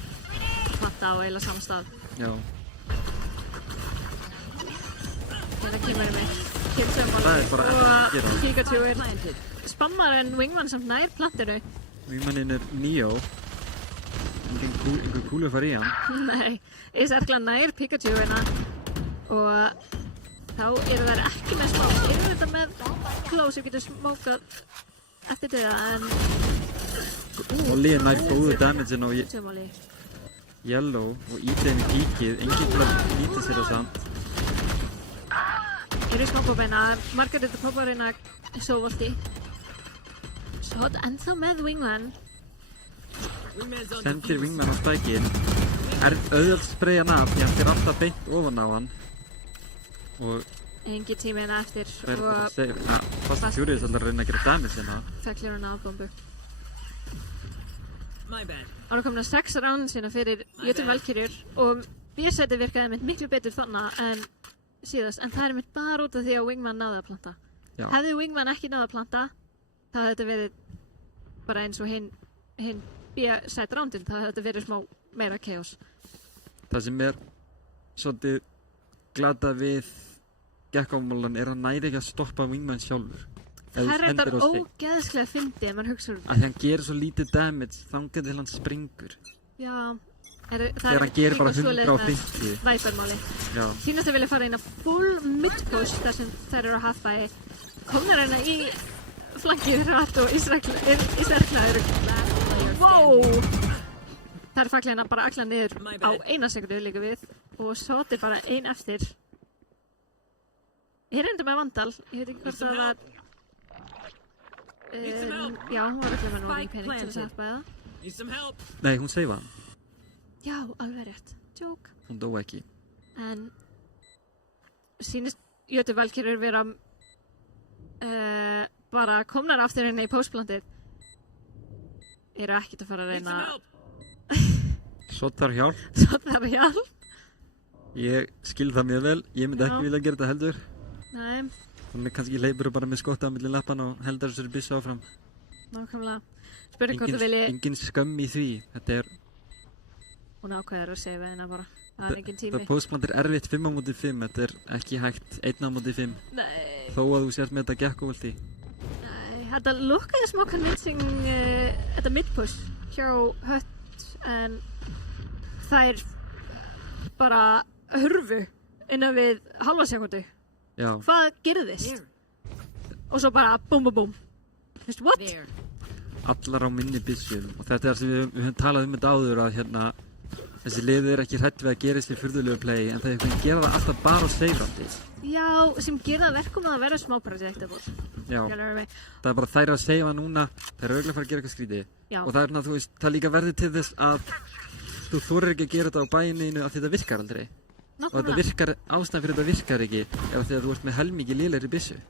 planta á eiginlega sama stað. Já. Þetta kemur mig. Það bara ekki að gera. Og Pikachu spammar en Wingman samt nær plantinu. Wingmanin Neo. Einhver kúlu fara í hann. Nei, Erkla nær Pikachu hérna og þá eru þær ekki með smók. Eru þetta með kló sem getur smókað eftir þetta en... Molly nær góðu damage-in á Yellow og ítegin í píkið. Enginn til að nýta sér það samt. Eru smókbóbeina, margar þetta popparina sóvolti. Svo þetta ennþá með Wingman. Sendir Wingman á spækin. Auðvöld spreyja hann af því hann fyrir alltaf beint ofan á hann. Og engi tímina eftir og Fast Furious alltaf reyna að gera damage hérna. Feklir hann aðbombu. Ára komin að 6 rounds hérna fyrir Jötu Valkyrjur og B-seti virkaði mitt miklu betur þannig en síðast, en það mitt bara út af því að Wingman náði að planta. Já. Hefði Wingman ekki náði að planta, það hefði þetta verið bara eins og hinn B-seti roundin, það hefði þetta verið smá meira chaos. Það sem svolítið glata við Gekko-mólan að næri ekki að stoppa Wingman sjálfur. Það þetta ógeðslega fyndið ef maður hugsa um. Að því hann gerir svo lítið damage þangað til hann springur. Já. Þegar hann gerir bara 150. Væpermáli. Já. Sýnast að vilja fara inn á full mid-push þar sem þær eru að halfbæi. Komnar hérna í flankið hratt og Ísverkla eru... Wow! Það er faklið hérna bara akla niður á 1 sekundu líka við og svo er bara 1 eftir. Ég er enda með Vandal. Ég veit ekki hvort það var... já, hún var ekki með nógu pening til þess að halfbæða. Nei, hún seifa hann. Já, alveg rétt. Joke. Hún dó ekki. En sýnist Jötu Valkyrjur vera bara komnar aftur hérna í postplantið. Eru ekkert að fara að reyna... Svo þarf hjálp. Svo þarf hjálp. Ég skil það mjög vel. Ég myndi ekki vilja gera þetta heldur. Nei. Þannig kannski leipur bara með skotta á milli lappan og heldar þessari byssu áfram. Nákvæmlega. Spurning hvort þú vilji... Engin skömm í því. Þetta hún ákveður að seifa hérna bara. Það engin tími. Það postplant erfitt 5-5, þetta ekki hægt 1-5. Nei. Þó að þú sért með þetta gekkuveldi. Nei, þetta lukkaði smá convincing, þetta midpush hjá Hött, en þær bara hurfu innan við halva sekundu. Já. Hvað gerðist? Og svo bara búm, búm, búm. Veistu, what? Allar á minni byssum, og þetta sem við höfum talað þetta áður að þessi liðið ekki hrætt við að gerist í furðulegu play, en það gera það alltaf bara sveifandi. Já, sem gera það verkum að vera smá predictable. Já, það bara þær að seifa núna, þær örugglega fara að gera eitthvað skrítið. Já. Og það þú veist, það líka verður til þess að þú þorir ekki að gera þetta á bæininu af því þetta virkar aldrei. Og þetta virkar, ástæðan fyrir þetta virkar ekki ef því að þú ert með helmingi lélegri byssu.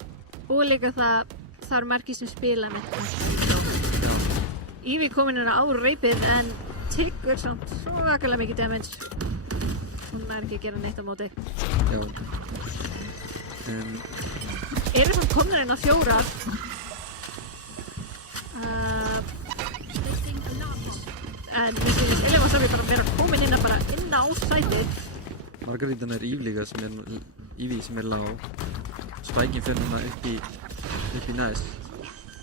Og líka það eru margir sem spila með þetta. Ívy komin hérna á reipið en tyggur samt svakalega mikið damage. Hún ekki að gera neitt á móti. Já. Eru samt komnir hérna 4. En mér finnst Eleva Sabi bara vera komin hérna bara inn á sætið. Margarítan Ívy sem lág. Spækin fyrir núna upp í næst.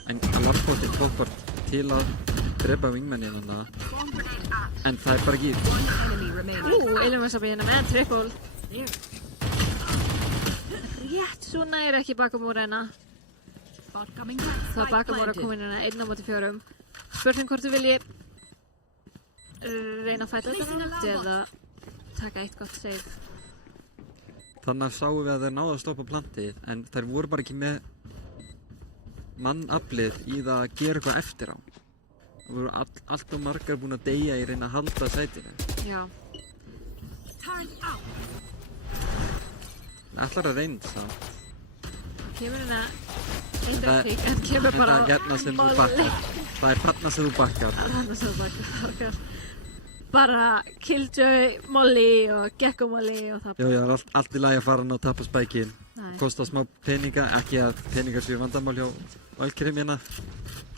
En að larfbótinn tók bara til að drepa wingmannin hana. En það bara ekki. Eleva Sabi hérna með triple. Rétt svo nær ekki Bakamúra hérna. Það Bakamúra komin hérna 1-4. Spurning hvort þú vilji reyna að fæta þetta nátt eða taka eitt gott save. Þannig að sáum við að þær náðu að stoppa plantið, en þær voru bara ekki með mannaflið í það að gera eitthvað eftir á. Það voru allt og margar búin að deyja í reyna að halda sætinu. Já. Það ætlar að reyna það. Kemur hérna eindræktík, en kemur bara molli. Það er þarna sem þú bakkar. Þarna sem þú bakkar. Bara Killjoy, Molly og Gekko Molly og það. Já, allt í lagi að fara hann og tappa spækin. Kosta smá peninga, ekki að peningar séu vandamál hjá Valkyrim hérna.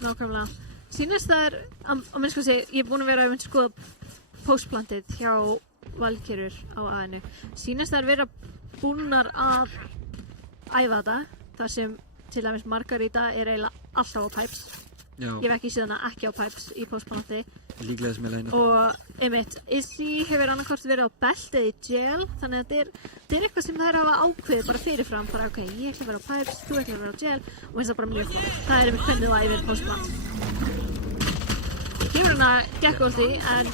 Nákvæmlega. Sýnist það er, á minnst sko sé, ég er búin að vera að skoða postplantið hjá Valkyrjur á aðinu. Sýnist það er vera búnar að æfa þetta, þar sem til dæmis Margarita er eiginlega alltaf á pipes. Já. Ég hef ekki séð hana ekki á pipes í postplantið. Líklega sem ég leina. Og einmitt, Izzy hefur annarkvort verið á belt eða í gel, þannig að þetta er eitthvað sem þær hafa ákveðið bara fyrirfram, bara ok, ég ætla að vera á pipes, þú ætla að vera á gel og finnst það bara mjög flott. Það er einmitt hvernig þú æfir postplant. Kemur hana Gekko-ulti, en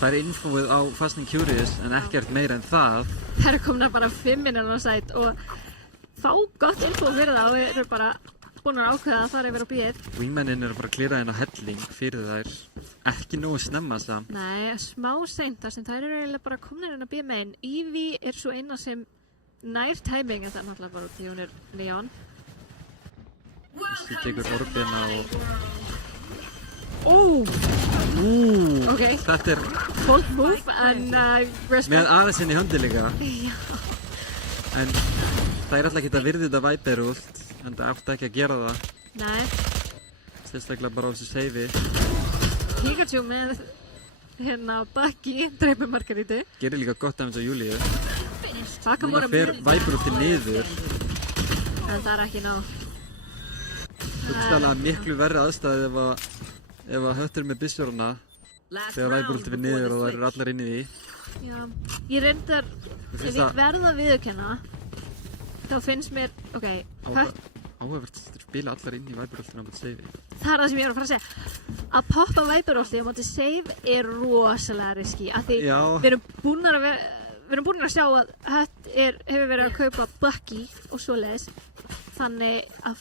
það er infóið á Fast and Curious, en ekkert meira en það. Það eru komna bara 5 innan á sæt og fá gott infó fyrir það og við erum bara búin að ákveða að fara yfir á bíð. Wingmanin er bara að klíra inn á helling fyrir þær. Ekki nógu snemma samt. Nei, smá seint þar sem þær eru eiginlega bara komnir inn á bíð meginn. Ívy er svo eina sem nær timing en það er náttúrulega bara því hún er Leon. Þessi tekur orðina og... Ok. Þetta er... Bold move en respect. Með aðeins inn í höndi líka. Já. En það er alltaf ekki að virði þetta Viper ult. En það átti ekki að gera það. Nei. Sérstaklega bara á þessu seifi. Pikachu með hérna Bucky, dreipur Margarítu. Gerir líka gott af eins og Júlíu. Núna fer Viper út til niður. En það er ekki nóg. Þú veist alveg miklu verri aðstæði ef að höttur með byssjórna. Þegar Viper ult til niður og það eru allar inn í því. Já. Ég reyndar, ef ég verða að viðurkenna, þá finnst mér, ok, áhugavert að spila allar inn í Viper-ultinu á móti seifi. Það er það sem ég er að fara að segja. Að poppa Viper-ultinu á móti save er rosalega riski. Af því við erum búin að sjá að Hött hefur verið að kaupa Bucky og svoleiðis. Þannig að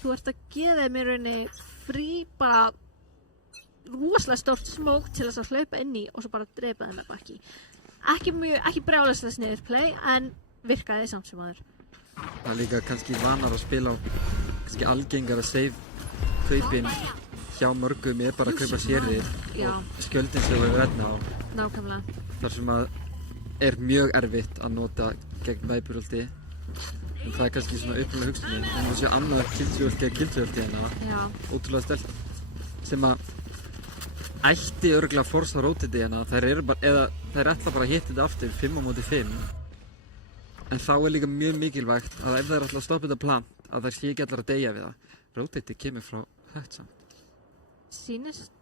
þú ert að gefa þeim í rauninni frí bara rosalega stórt smók til þess að hlaupa inn í og svo bara drepa þeim með Bucky. Ekki brjálæslega sniðið play, en virkaði samt sem aður. Það er líka kannski vanar að spila á kannski algengar að save kaupin hjá mörgum er bara að kaupa sérið og skjöldin sem við verðna á. Nákvæmlega. Þar sem að er mjög erfitt að nota gegn Viper-ulti. En það er kannski svona upplega hugsunni. Það er annað Killjoy-ulti eða Killjoy-ulti hérna. Já. Ótrúlega stelt. Sem að ætti örugglega að forsa rotate hérna, þær ætla bara að hitta þetta aftur 5 á móti 5. En þá líka mjög mikilvægt að ef þær ætla að stoppa þetta plant, að þær sé ekki allar að deyja við það. Rotate kemur frá Hött samt. Sýnist,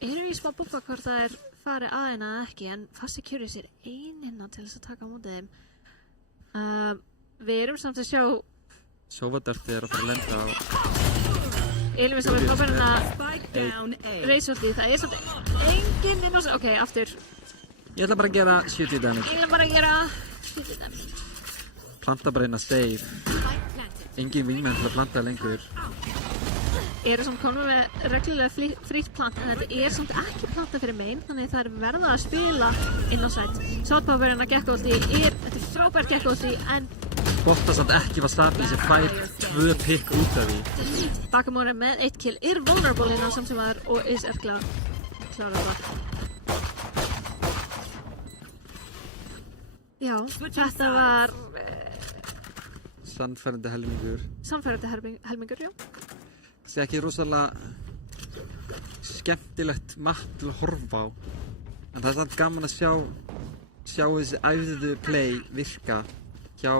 erum við smá búfa hvort það farið aðeina eða ekki, en Fast Securities einina til þess að taka á móti þeim. Við erum samt að sjá Sovadarti að fara að lenda á Ylvis að vera frábærinn að reysa út í. Það samt enginn inn á sig. Ok, aftur. Ég ætla bara að gera 70 damage. Ég ætla bara að gera 70 damage. Planta bara inn að save. Engin wingman til að planta lengur. Eru samt komin með reglulega frýtt planta, en þetta samt ekki planta fyrir main, þannig það verða að spila inn á side. Sotpowerinn að gekkaulti þetta frábært gekkaulti, en Spotta samt ekki Wasabi sem fær 2 pick út af því. Bakamura með 1 kill vulnerable innan samt sem aður og klára það. Já, þetta var Sannfærandi helmingur. Sannfærandi helmingur, já. Það sé ekki rosalega skemmtilegt mapp til að horfa á. En það samt gaman að sjá þessi æfðu play virka hjá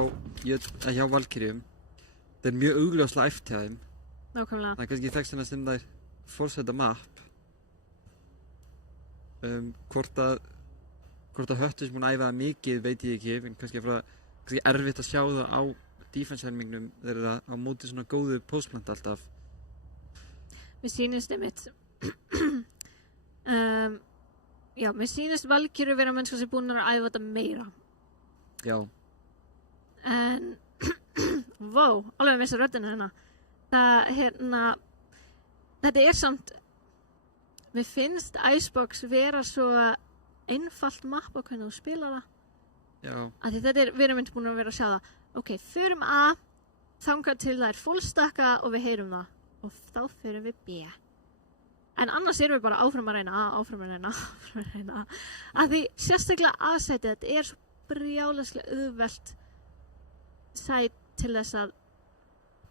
Valkyrium. Það mjög augljóslega æft hjá þeim. Nákvæmlega. Það kannski þess sem þær forseta mapp. Hvort að Höttur sem hún æfaði mikið veit ég ekki, en kannski erfitt að sjá það á defense-helmingnum þegar það á móti svona góðu postplant alltaf. Mér sýnist einmitt já, mér sýnist Valkyriu vera mennska sem búin að æfa þetta meira. Já. En vó, alveg missa röddina hérna. Þetta samt, mér finnst Icebox vera svo einfalt mapp á hvernig þú spilar það. Já. Af því við erum myndi búin að vera að sjá það. Ok, förum A, þangað til það fullstacka og við heyrum það. Og þá förum við B. En annars erum við bara áfram að reyna. Af því sérstaklega A-sætið, þetta svo brjálæslega auðvelt sæt til þess að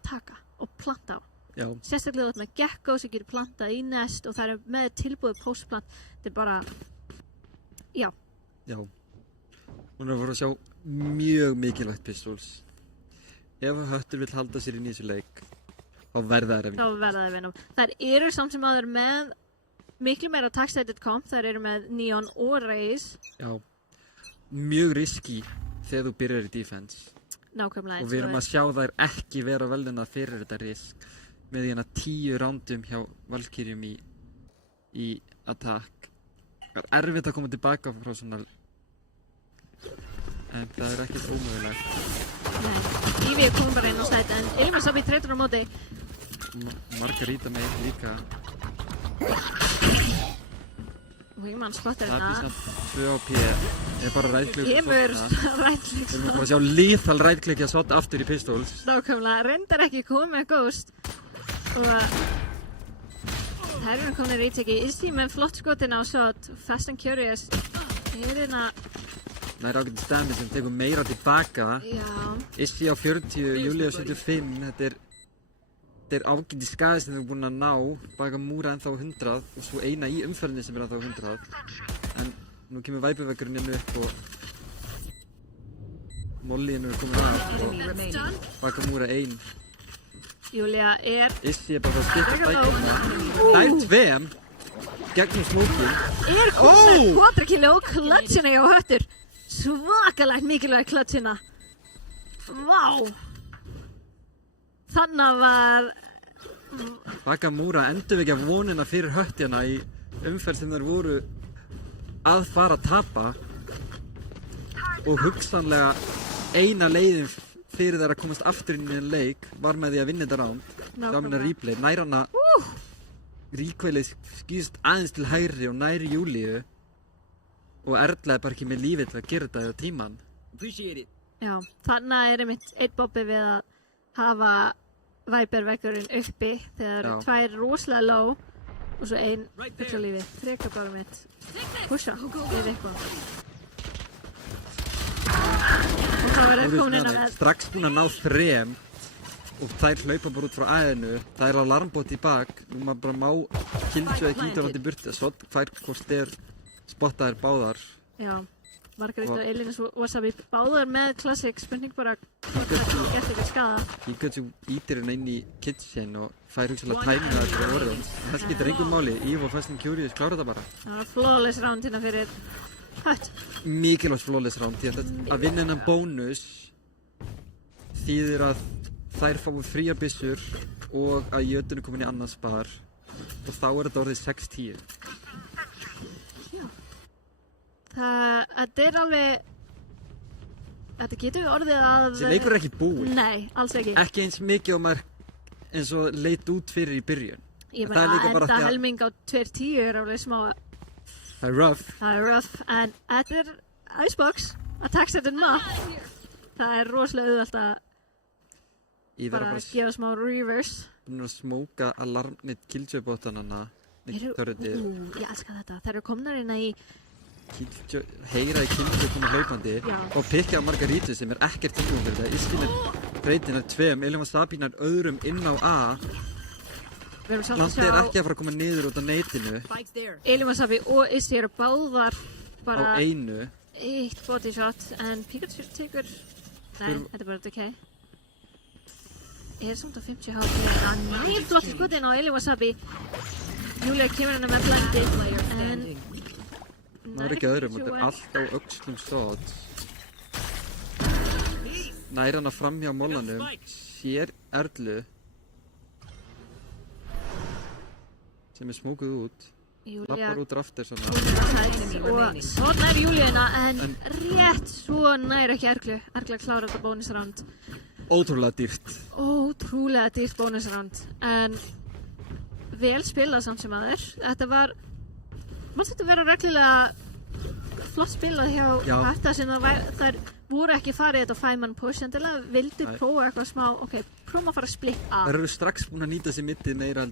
taka og planta á. Já. Sérstaklega með Gekko sem getur plantað í nest og það með tilbúið postplant. Þetta bara, já. Já. Hún er að fara að sjá mjög mikilvægt pistols. Ef Höttur vill halda sér inn í þessu leik, þá verða þær að vinna. Þær eru samt sem áður með miklu meira attack-sided comp. Þær eru með Neon og Raze. Já. Mjög risky þegar þú byrjar í defense. Nákvæmlega. Og við erum að sjá þær ekki vera veluna fyrir þetta risk. Með hérna 10 rándum hjá Valkyrium í attack. Það erfitt að koma tilbaka frá svona, en það ekkert ómögulegt. Nei, Ívið kom bara inn á sæti, en Ylvis Abbi treytur á móti. Margarita með líka. Wingman spottar hérna. Það samt 2 á P. Bara ræðklikk og ræðklikk. Við erum bara að sjá lethal ræðklikk að sota aftur í pistols. Nákvæmlega, reyndar ekki komið með Ghost. Og þær eru komin í ríteki. Izzy með flott skotina á shot. Fast and Curious. Hérna. Það ágætið stæmi sem tekur meira tilbaka. Já. Izzy á 40, Júlía á 75. Þetta ágætið skaði sem við erum búin að ná. Bakamura ennþá 100 og svo eina í umferðinni sem ennþá 100. En nú kemur væpuvekkurinn inn upp og Molly er komin af og Bakamura 1. Júlía Izzy bara að skipta bækina. Það 2 gegnum smókin. Komið quadrakilli og klötsina hjá Höttur. Svakalegt mikilvæg klötsina. Vá. Þannig var Bakamura endurvekja vonina fyrir Höttina í umferð sem þær voru að fara að tapa og hugsanlega eina leiðin fyrir þær að komast aftur inn í en leik var með því að vinna þetta ránd. Það var minna replay. Nær hana ríkveilið skýðist aðeins til hægri og næri Júlíu og Erlaði bara ekki með lífið til að gera þetta á tíman. Já, þannig einmitt einn bobbi við að hafa Viper-vekkurinn uppi þegar það 2 rosalega low og svo 1 byggla lífið. Frekar bara mitt pusha við eitthvað. Og það verður komin inn á með strax búin að ná 3 og þær hlaupa bara út frá aðeinu, það alarmbot í bak og maður bara má Killjoy kýta í burtu, svo fær hvort spottaðir báðar. Já, Margarita og Elínas Wasabi báðar með klassik, spurning bara hvort það gert eitthvað skada. Pikachu ítir henni inn í kitchen og fær hugsalega tæminga fyrir orðum. Það skiptir engum máli, Eve og Fast and Curious klára þetta bara. Það var flawless round hérna fyrir Hött. Mikilvægt flawless round, því að vinna hennan bónus þýðir að þær fáu fríar byssur og að jötunni komin í annars bar og þá þetta orðið 6-10. Þetta alveg, þetta getur orðið að... Þessi leikur ekki búinn. Nei, alls ekki. Ekki eins mikið og maður eins og leit út fyrir í byrjun. Ég meina að enda helming á 2-10 alveg smá... Það rough. En þetta Icebox, Attack Set and Map. Það rosalega auðvelt að bara gefa smá reverse. Búin að smóka alarmnit Killjoy-bótanana. Ég elska þetta. Það komnar inn í... heyra í Killjoy koma hlaupandi og pikka á Margaritu sem ekkert tilbúin fyrir það. Ískinn breytin 2, Elín Wasabi öðrum inn á A. Landi ekki að fara að koma niður út á netinu. Elín Wasabi og Izzy báðar bara á einu. Eitt body shot en Pikachu tekur... Nei, þetta bara ok. Samt á 50 HP. Flott skutin á Elín Wasabi. Júlia kemur henni með blendi en... Það er ekki öðrum, þetta allt á öxlum stóð. Nær hana fram hjá mollanum, sér Erlu sem smókuð út, lappar út aftur svona. Og svo nær Júlíuna en rétt svo nær ekki Erlu. Erla klárar þetta bónusround. Ótrúlega dýrt. Ótrúlega dýrt bónusround en vel spilað samt sem aður. Þetta var... Man þetta vera reglulega flott spilað hjá Hetta sem þær voru ekki farið þetta 5-man push endilega vildi prófa eitthvað smá, prófa að fara að split af. Það eru strax búin að nýta sér mittið meira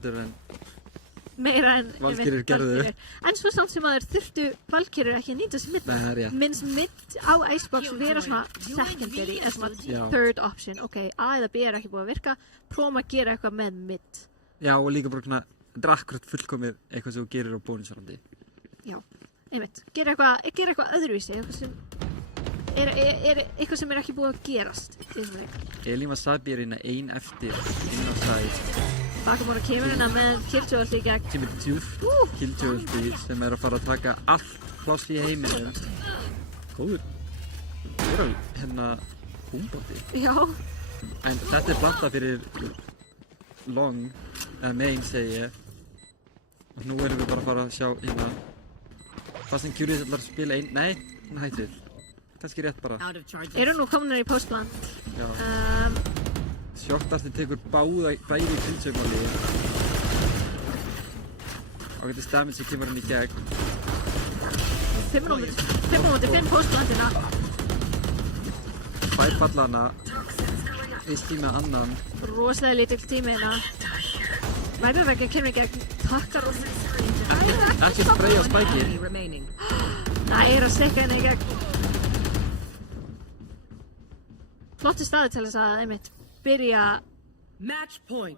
en Valkyrir gerðu. En svo samt sem að þeir þurftu Valkyrir ekki að nýta sér mittið. Minnst mitt á Icebox vera svona secondary eða svona third option. A eða B ekki búið að virka, prófa að gera eitthvað með mitt. Já, og líka bara svona, þetta akkurat fullkomið eitthvað sem þú gerir á bónusrandi. Já, einmitt. Gera eitthvað öðruvísi, eitthvað sem er ekki búið að gerast í þessum leik. Elín Wasabi inn eftir inn á sæð. Bakamóra kemur hérna með Killjoy-ulti í gegn. Kemur djúpt Killjoy-ulti sem að fara að taka allt pláss í heiminum. Góður. Það hérna húmbóti. Já. En þetta planta fyrir long, eða main segi ég. Og nú erum við bara að fara að sjá hérna Fast and Curious ætlar að spila nei, hún hættir. Kannski rétt bara. Nú komnir í postplan. Já. Sjokktartin tekur bæði Killjoy-máli. Og þetta damage sem kemur hann í gegn. 5 postplantina. Fær ballana. Ístíð með annan. Rosalega lítill tími hérna. Verður ekki að kemur í gegn. Takkar og... Ekki spray á spæki. Það að stekka henni í gegn. Flotti staði til þess að einmitt byrja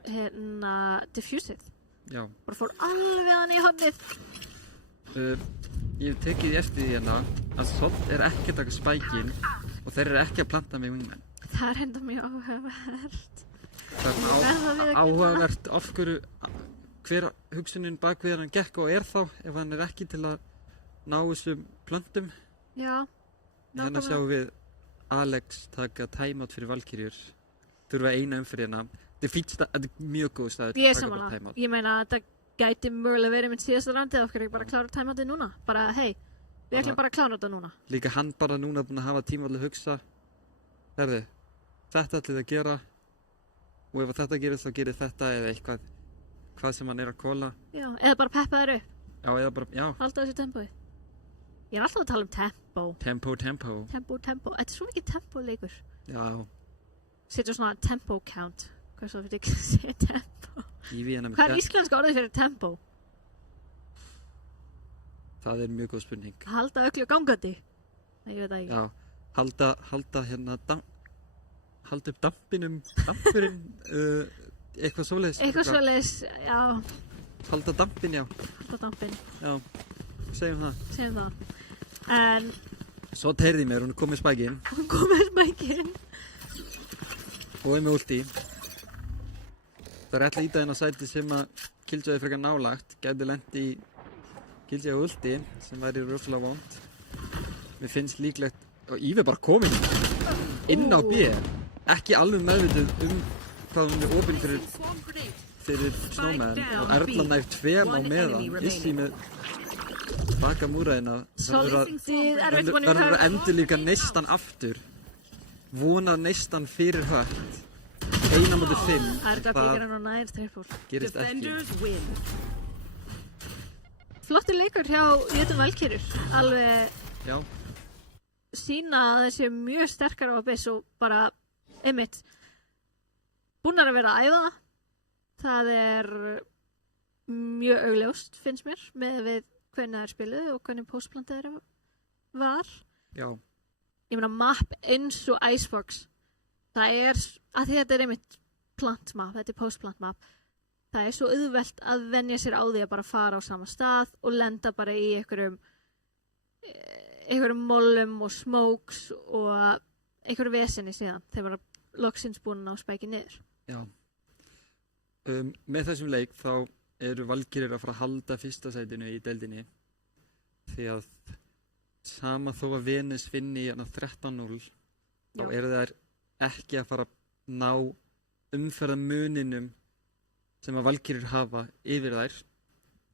hérna diffusið. Já. Bara fór alveg hann í hornið. Ég hef tekið eftir því hérna að Sott ekki að taka spækin og þeir ekki að planta með wingman. Það enda mjög áhugavert. Það áhugavert af hverju hver hugsunin bak við hann gekk og þá ef hann ekki til að ná þessum plöntum. Já. Hérna sjáum við Alex taka timeout fyrir Valkyriur. Þurfa eina umfyrir hérna. Þetta er mjög góð staður. Ég er samanlega. Ég meina að þetta gæti mögulega verið minn síðasta randið okkur ekki bara að klára timeoutið núna. Bara hei, við ætlum bara að klára þetta núna. Líka hann bara núna búin að hafa tíma alveg að hugsa. Herði, þetta ætlum við að gera og ef þetta gerist þá gerir þetta eða eitthvað hvað sem hann að kóla. Já, eða bara peppa þér upp. Já, eða bara, já. Halda þessu tempói. Ég er alltaf að tala tempo. Tempo. Þetta er svo mikið tempo leikur. Já. Setja svona tempo count. Hvað er svo fyrir ekki að segja tempo? Hvað er íslenska orðið fyrir tempo? Það er mjög góð spurning. Halda öllu gangandi. Nei, ég veit það ekki. Já, halda hérna halda upp dampurinn, eitthvað svoleiðis. Eitthvað svoleiðis, já. Halda dampinn, já. Halda dampinn. Já, segjum það. Segjum það. En... Svo teyrði mér, hún kom með spækinn. Hún kom með spækinn. Og með ulti. Það er ætla íta inn á sæti sem að Killjoy frekar nálagt. Gæti lent í Killjoy og ulti, sem væri rosalega vont. Mér finnst líklegt... Og Ívi bara komin inn á B. Ekki alveg meðvituð hvað hún er opinn fyrir Snowman. Og Erla nær 2 á meðan. Issi með baka múræðina. Verður að endurlíka neistan aftur. Vonað neistan fyrir hött. 1 á móti 5. Erla bíkar hann á nær trippul. Gerist ekki. Flottur leikur hjá Jötun Valkyrjur. Alveg... Já. Sína að þessi mjög sterkar á BIS og bara einmitt búnar að vera að æfa það. Það er mjög augljóst, finnst mér, með við hvernig það er spilið og hvernig postplantið þeirra var. Já. Ég meina map eins og Icebox. Það er, að því þetta er einmitt plantmap, þetta er postplantmap. Það er svo auðvelt að venja sér á því að bara fara á sama stað og lenda bara í einhverjum mollum og smokes og einhverju vesenni síðan þegar bara loksins búin á spæki niður. Já. Með þessum leik þá eru Valkyrjur að fara að halda fyrsta sætinu í deildinni því að sama þó að Venus vinni 13-0 þá eru þær ekki að fara að ná umferðarmuninum sem að Valkyrjur hafa yfir þær.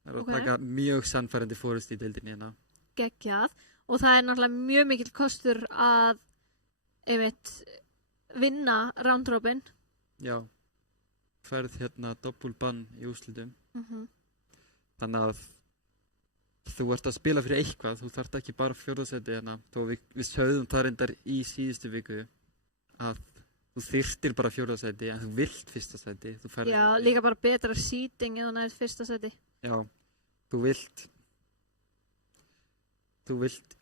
Það er að taka mjög sannfærandi fórust í deildinni hérna. Geggjað. Og það er náttúrulega mjög mikill kostur að vinna round robin. Já, færð doppulbann í úrslitum. Þannig að þú ert að spila fyrir eitthvað, þú þarft ekki bara 4. sæti hérna. Þó við sögðum það reyndar í síðustu viku að þú þyrftir bara 4. sæti en þú vilt 1. sæti. Já, líka bara betra seating eða nært 1. sæti. Já, þú vilt,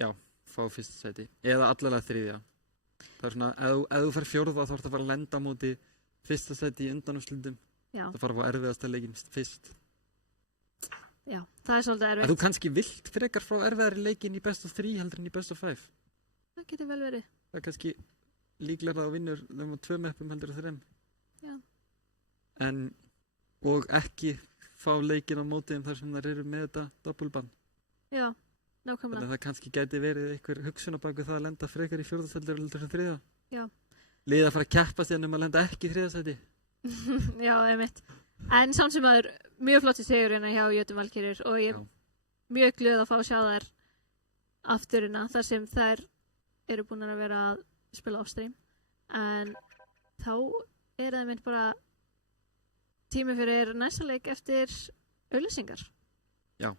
já, fá 1. sæti. Eða allavega 3. Það er svona, ef þú fær 4. þá þarf það að fara að lenda á móti 1. sæti í undanúrslitum. Það fara að fá erfiðasta leikinn fyrst. Já, það er svolítið erfitt. En þú kannski vilt frekar fá erfiðari leikinn í best of 3 heldur en í best of 5. Það getur vel verið. Það er kannski líklega að vinnur 2 meppum heldur en 3. Já. Og ekki fá leikinn á móti þar sem þær eru með þetta doppulbann. Já. Nákvæmlega. Þannig að það kannski gæti verið einhver hugsun á baku það að lenda frekar í 4. sæti heldur en 3. Já. Liðið að fara að keppa síðan að lenda ekki í 3. sæti. Já, einmitt. En samt sem aður mjög flotti sigur hérna hjá Jötun Valkyrjur og ég er mjög glöð að fá að sjá þær afturina þar sem þær eru búin að vera að spila off-stream. En þá er það mynd bara tími fyrir næsta leik eftir auglýsingar. Já.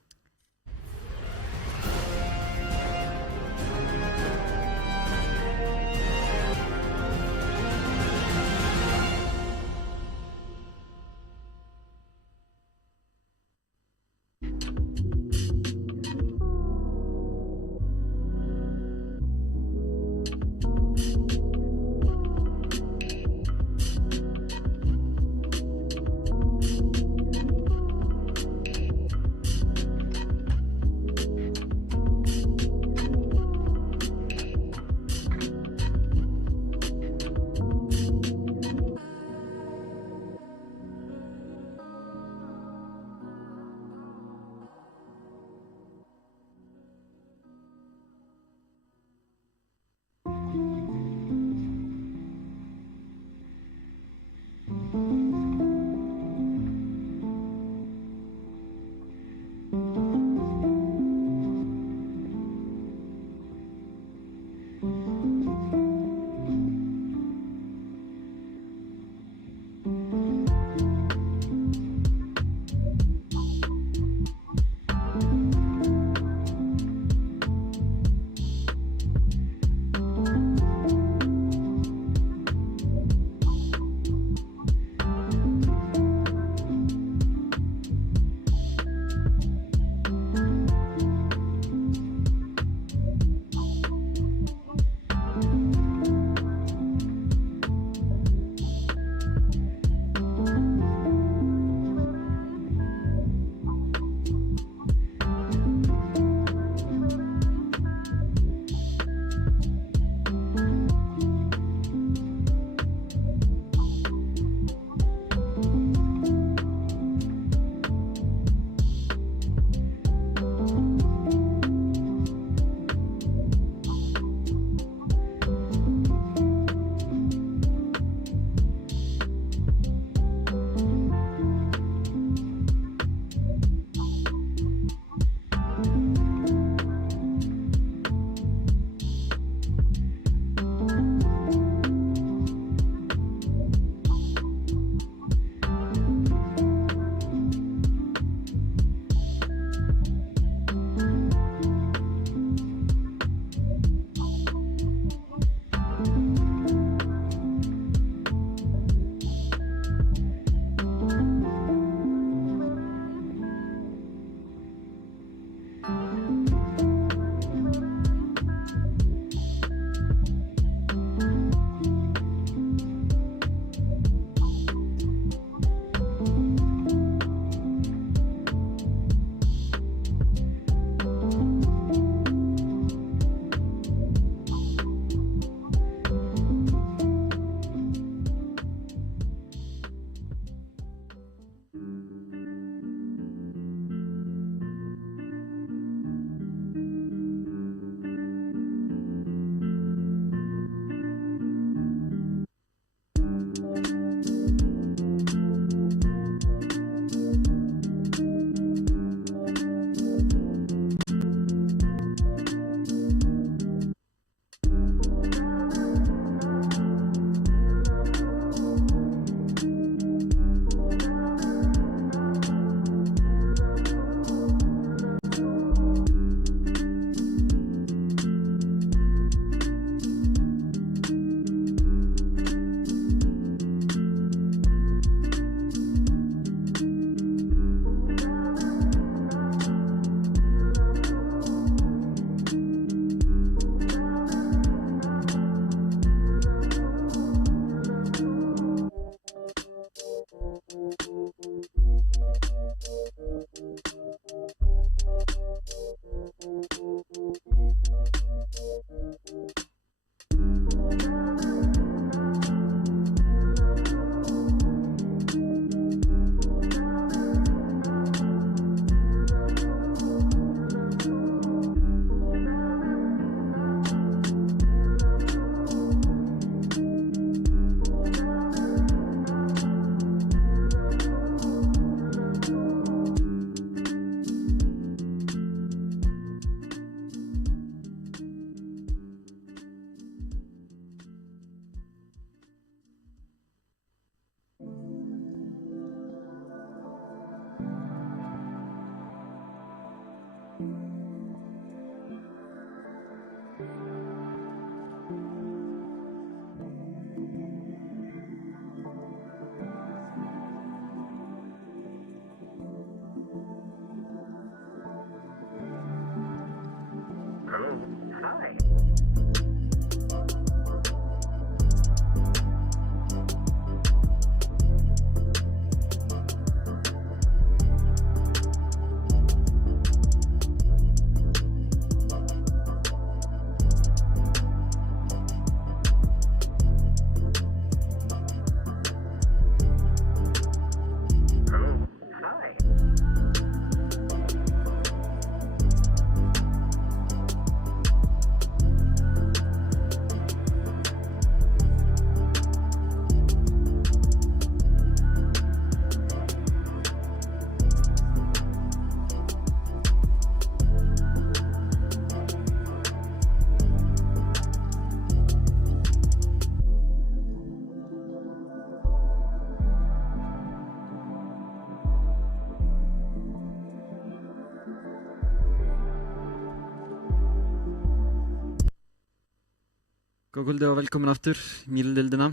Góð kvöldi og velkomin aftur í Míldeildina.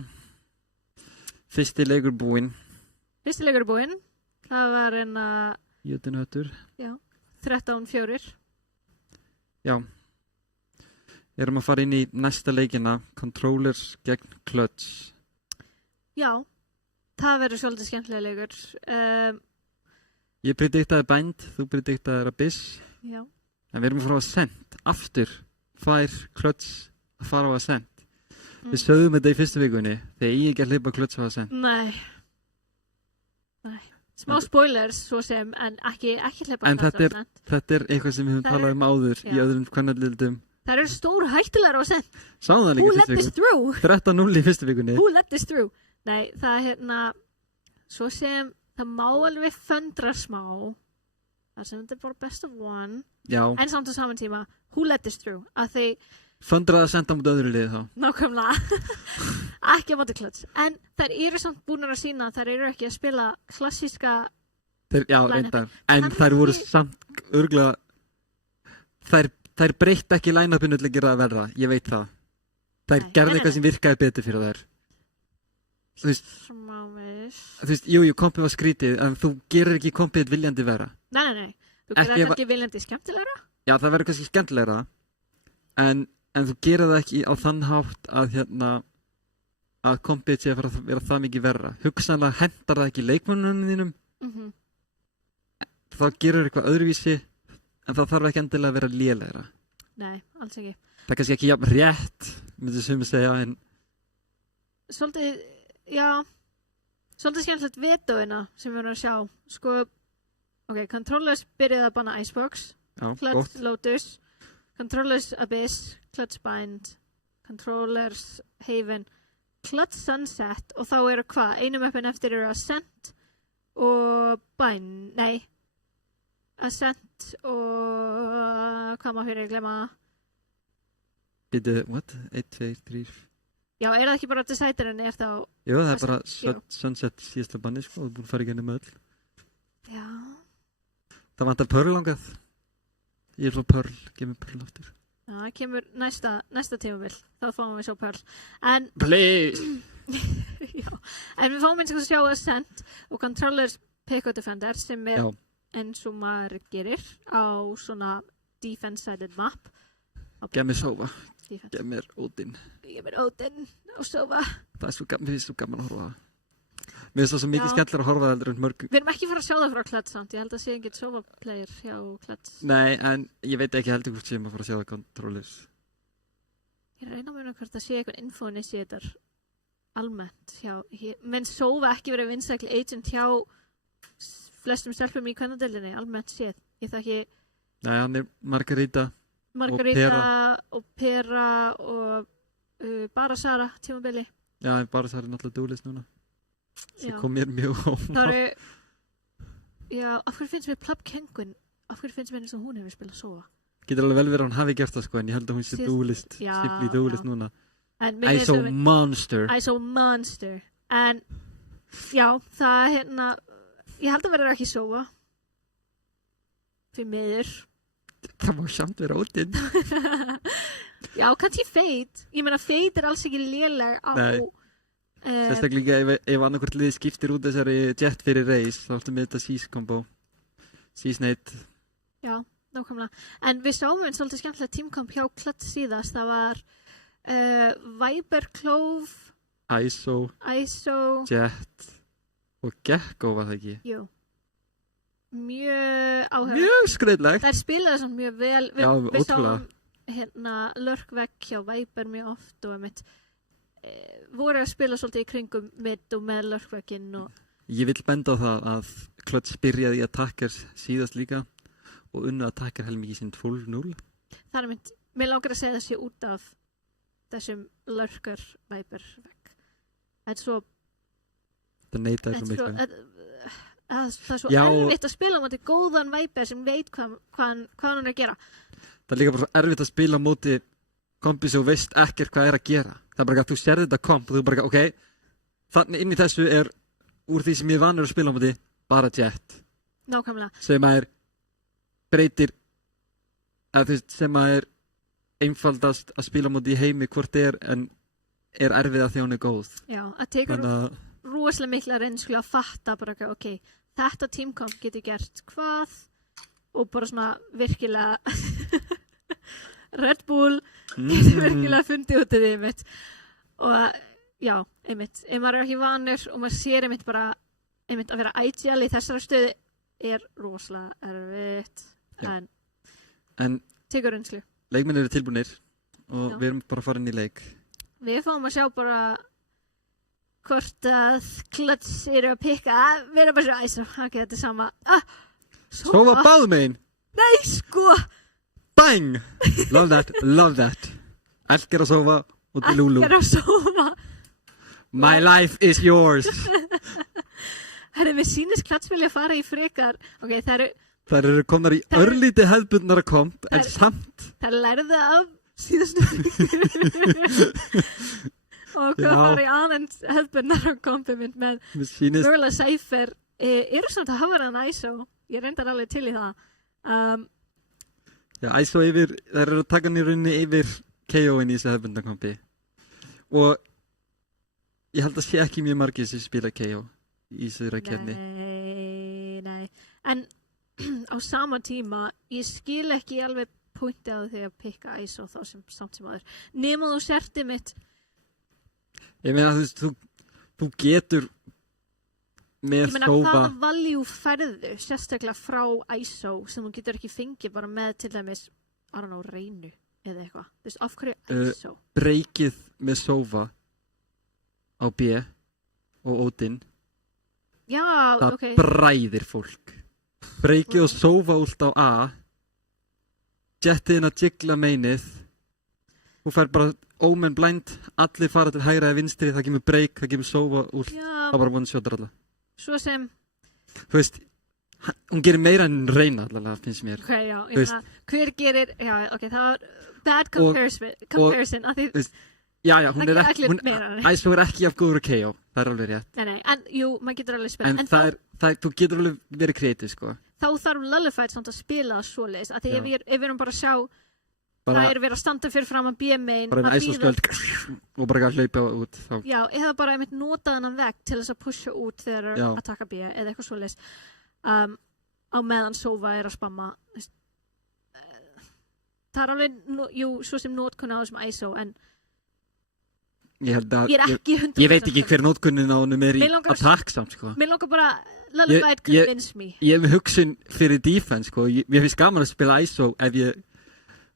Fyrsti leikur búinn. Það var Jötunhöttur. Já, 13-4. Já. Erum að fara inn í næsta leikina, Controllers gegn Clutch. Já, það verður svolítið skemmtilega leikur. Ég prediktaði Bind, þú prediktaði Abyss. Já. En við erum að fara á Ascent. Aftur fær Clutch að fara á Ascent. Við sögðum þetta í fyrstu vikunni, þegar ég ekki að hleypa Clutch á Ascent. Nei. Smá spoilers, svo sem, en ekki hleypa Clutch á Ascent. Þetta er eitthvað sem við höfum talað um áður í öðrum kvennalildum. Það eru stór hættulegar á Ascent. Sáum það líka Who let this through? 13-0 í fyrstu vikunni. Who let this through? Nei, það svo sem, það má alveg föndra smá. Það sem þetta er bara best of one. Já. En samt á saman tíma, who let this through? Að þeir Föndraði að senda mútið öðru liði þá. Nákvæmlega. Ekki á móti Clutch. En þær eru samt búnar að sína að þær eru ekki að spila klassíska já, reyndar. En þær voru samt örgulega þær breytt ekki line-upinu til að gera það verða. Ég veit það. Þær gerði eitthvað sem virkaði betur fyrir þær. Þú veist, jú, kompið var skrítið, en þú gerir ekki kompið viljandi vera. Nei. Þú gerir það ekki viljandi skemmtilegra? Já, það verður kannski skemmtilegra. En þú gerir það ekki á þann hátt að kompið sé að vera það mikið verra. Hugsanlega hendar það ekki leikmönnunum þínum. Þá gerir eitthvað öðruvísi, en það þarf ekki endilega að vera lélegra. Nei, alls ekki. Það er kannski ekki jafn rétt, myndi sem að segja, en Svolítið skemmtilegt vetóina sem við erum að sjá. Sko, Controllers byrjaði að banna Icebox, Clutch Lotus, Controllers Abyss, Clutch Bind, Controllers Haven, Clutch Sunset og þá eru hvað? Einu möppin eftir eru Ascent og Bind, Ascent og hvað maður fyrir að glemma? What? 1, 2, 3. Já, er það ekki bara Deciderinn er þá? Jú, það er bara Sunset síðasta banni, sko, og búin að fara í gennum öll. Já. Það vantar Pearl langað. Ég er svo Pearl, gef mér Pearl aftur. Já, það kemur næsta tímabil, þá fáum við svo Pearl. Please! Já, en við fáum eins og sjá Ascent og Controllers Pico Defender sem er eins og maður gerir á svona defense-sided map. Gef mér Sova, gef mér Odin. Gef mér Odin og Sova. Það er svo gaman að horfa það. Mér finnst það svo mikið skemmtilega að horfa það heldur en mörg. Við erum ekki fara að sjá það frá Clutch samt. Ég held að sé enginn Sova-player hjá Clutch. Nei, en ég veit ekki heldur hvort sem að fara að sjá það Controllers. Ég reyna að muna hvort að sé eitthvað infoinitiator almennt hjá. Menn Sova ekki verið vinsækli agent hjá flestum stelpum í kvennadeildinni, almennt séð. Ég þekki. Nei, hann er Margarita og Pera og bara Sara tímabili. Já, bara Sara er náttúrulega dúlist núna. Það kom mér mjög óvart. Já, af hverju finnst mér Plub Kengun? Af hverju finnst mér eins og hún hefur spilað Sova? Getur alveg vel verið að hún hafi gert það, sko, en ég held að hún sé dúlist, simpli dúlist núna. ISO Monster. En, já, það ég held að verður ekki Sova. Fyrir miður. Það má samt vera Odin. Já, kannski Fate. Ég meina, Fate er alls ekki léleg á. Sérstaklega ef annarkvort liði skiptir út þessari jet fyrir race, þá ertu með þetta Seas combo. Seas Nate. Já, nákvæmlega. En við sáum einn svolítið skemmtilega teamcomp hjá Clutch síðast. Það var Viper, Clove, ISO, Jet og Gekko, var það ekki? Jú. Mjög áhugavert. Mjög skrýtlegt. Þær spilaði svona mjög vel. Já, ótrúlega. Við sáum lurkvegg hjá Viper mjög oft og voru að spila svolítið í kringum mitt og með lurkvegginn og Ég vil benda á það að Clutch byrjaði í Attackers síðast líka og unnu Attacker helmingi sín 12-0. Það er mér langar að segja þessi út af þessum lurker Viper vegg. Það er svo það neitaði svo miklu. Það er svo erfitt að spila á móti góðan Viper sem veit hvað hann er að gera. Það er líka bara svo erfitt að spila á móti kompi sem veist ekkert hvað er að gera. Það er bara að þú sér þetta komp og þú bara ok, þannig inn í þessu er úr því sem ég vanur að spila á móti bara Jet. Nákvæmlega. Sem að er breytir sem að einfaldast að spila móti í heimi hvort en erfið að því hún góð. Já, að tekur rosalega mikla reynslu að fatta bara, ok, þetta teamkomp getur gert hvað og bara svona virkilega Red Bull getur virkilega fundið út af því einmitt. Og já, einmitt, ef maður ekki vanur og maður sér einmitt bara einmitt að vera ideal í þessari stöðu rosalega erfitt en tekur reynslu. Leikmenn eru tilbúnir og við erum bara farin í leik. Við fáum að sjá bara hvort að Clutch eru að pikka. Við erum bara svo æsum. Ok, þetta er sama. Sova báðum einn. Nei, sko. Bang! Love that. Elskar að sofa og til Lulu. Elskar að sofa. My life is yours. Herri, mér sýnist Clutch vilja fara í frekar. Ok, þær eru komnar í örlítið hefðbundnara komp, en samt. Það lærði af síðustu og hvað fara í aðeins hefðbundnara kompi mynd með Verla Cypher eru samt að hafa hann ISO. Ég reyndar alveg til í það. ISO yfir, þær eru að taka hann í rauninni yfir KO-in í þessu hefðbundna kompi. Og ég held að sé ekki mjög margir sem spila KO í þessu rækjarni. Nei. En á sama tíma, ég skil ekki alveg pointið á því að pikka ISO þá sem samt sem aður. Nema þú serti mitt. Ég meina þú getur með Ég meina hvaða value færðu sérstaklega frá ISO sem þú getur ekki fengið bara með til dæmis, reynu eða eitthvað. Þú veist, af hverju ISO? Breykið með Sova á B og Odin. Já, það bræðir fólk. Breykið og Sova ult á A. Jettiðin að jiggla meinið. Þú fær bara Omen blind, allir fara til hægra eða vinstri, það kemur breyk, það kemur Sova ult. Það bara one-shotar alla. Svo sem þú veist, hún gerir meira en reyna allavega, finnst mér. Ok, já, hver gerir, já, ok, það var bad comparison af því já, hún er ekki, ISO er ekki af góður KO, það er alveg rétt. Nei, en jú, maður getur alveg spila. En þú getur alveg verið kreatív, sko. Þá þarf Lullified samt að spila svoleiðis, af því ef við erum bara að sjá það er verið að standa fyrir fram að B-main bara en ISO-stöld og bara að hlaupa út þá. Já, eða bara einmitt nota þennan vegg til þess að pusha út þegar að taka B eða eitthvað svoleiðis á meðan Sova er að spamma. Það er alveg, jú, svo sem nótkunn á þessum ISO en ég er ekki 100%. Ég veit ekki hver nótkunnin á honum er í attack samt, sko. Mér langar bara Lullified convince me. Ég hef hugsun fyrir defense, sko. Mér finnst gaman að spila ISO ef ég,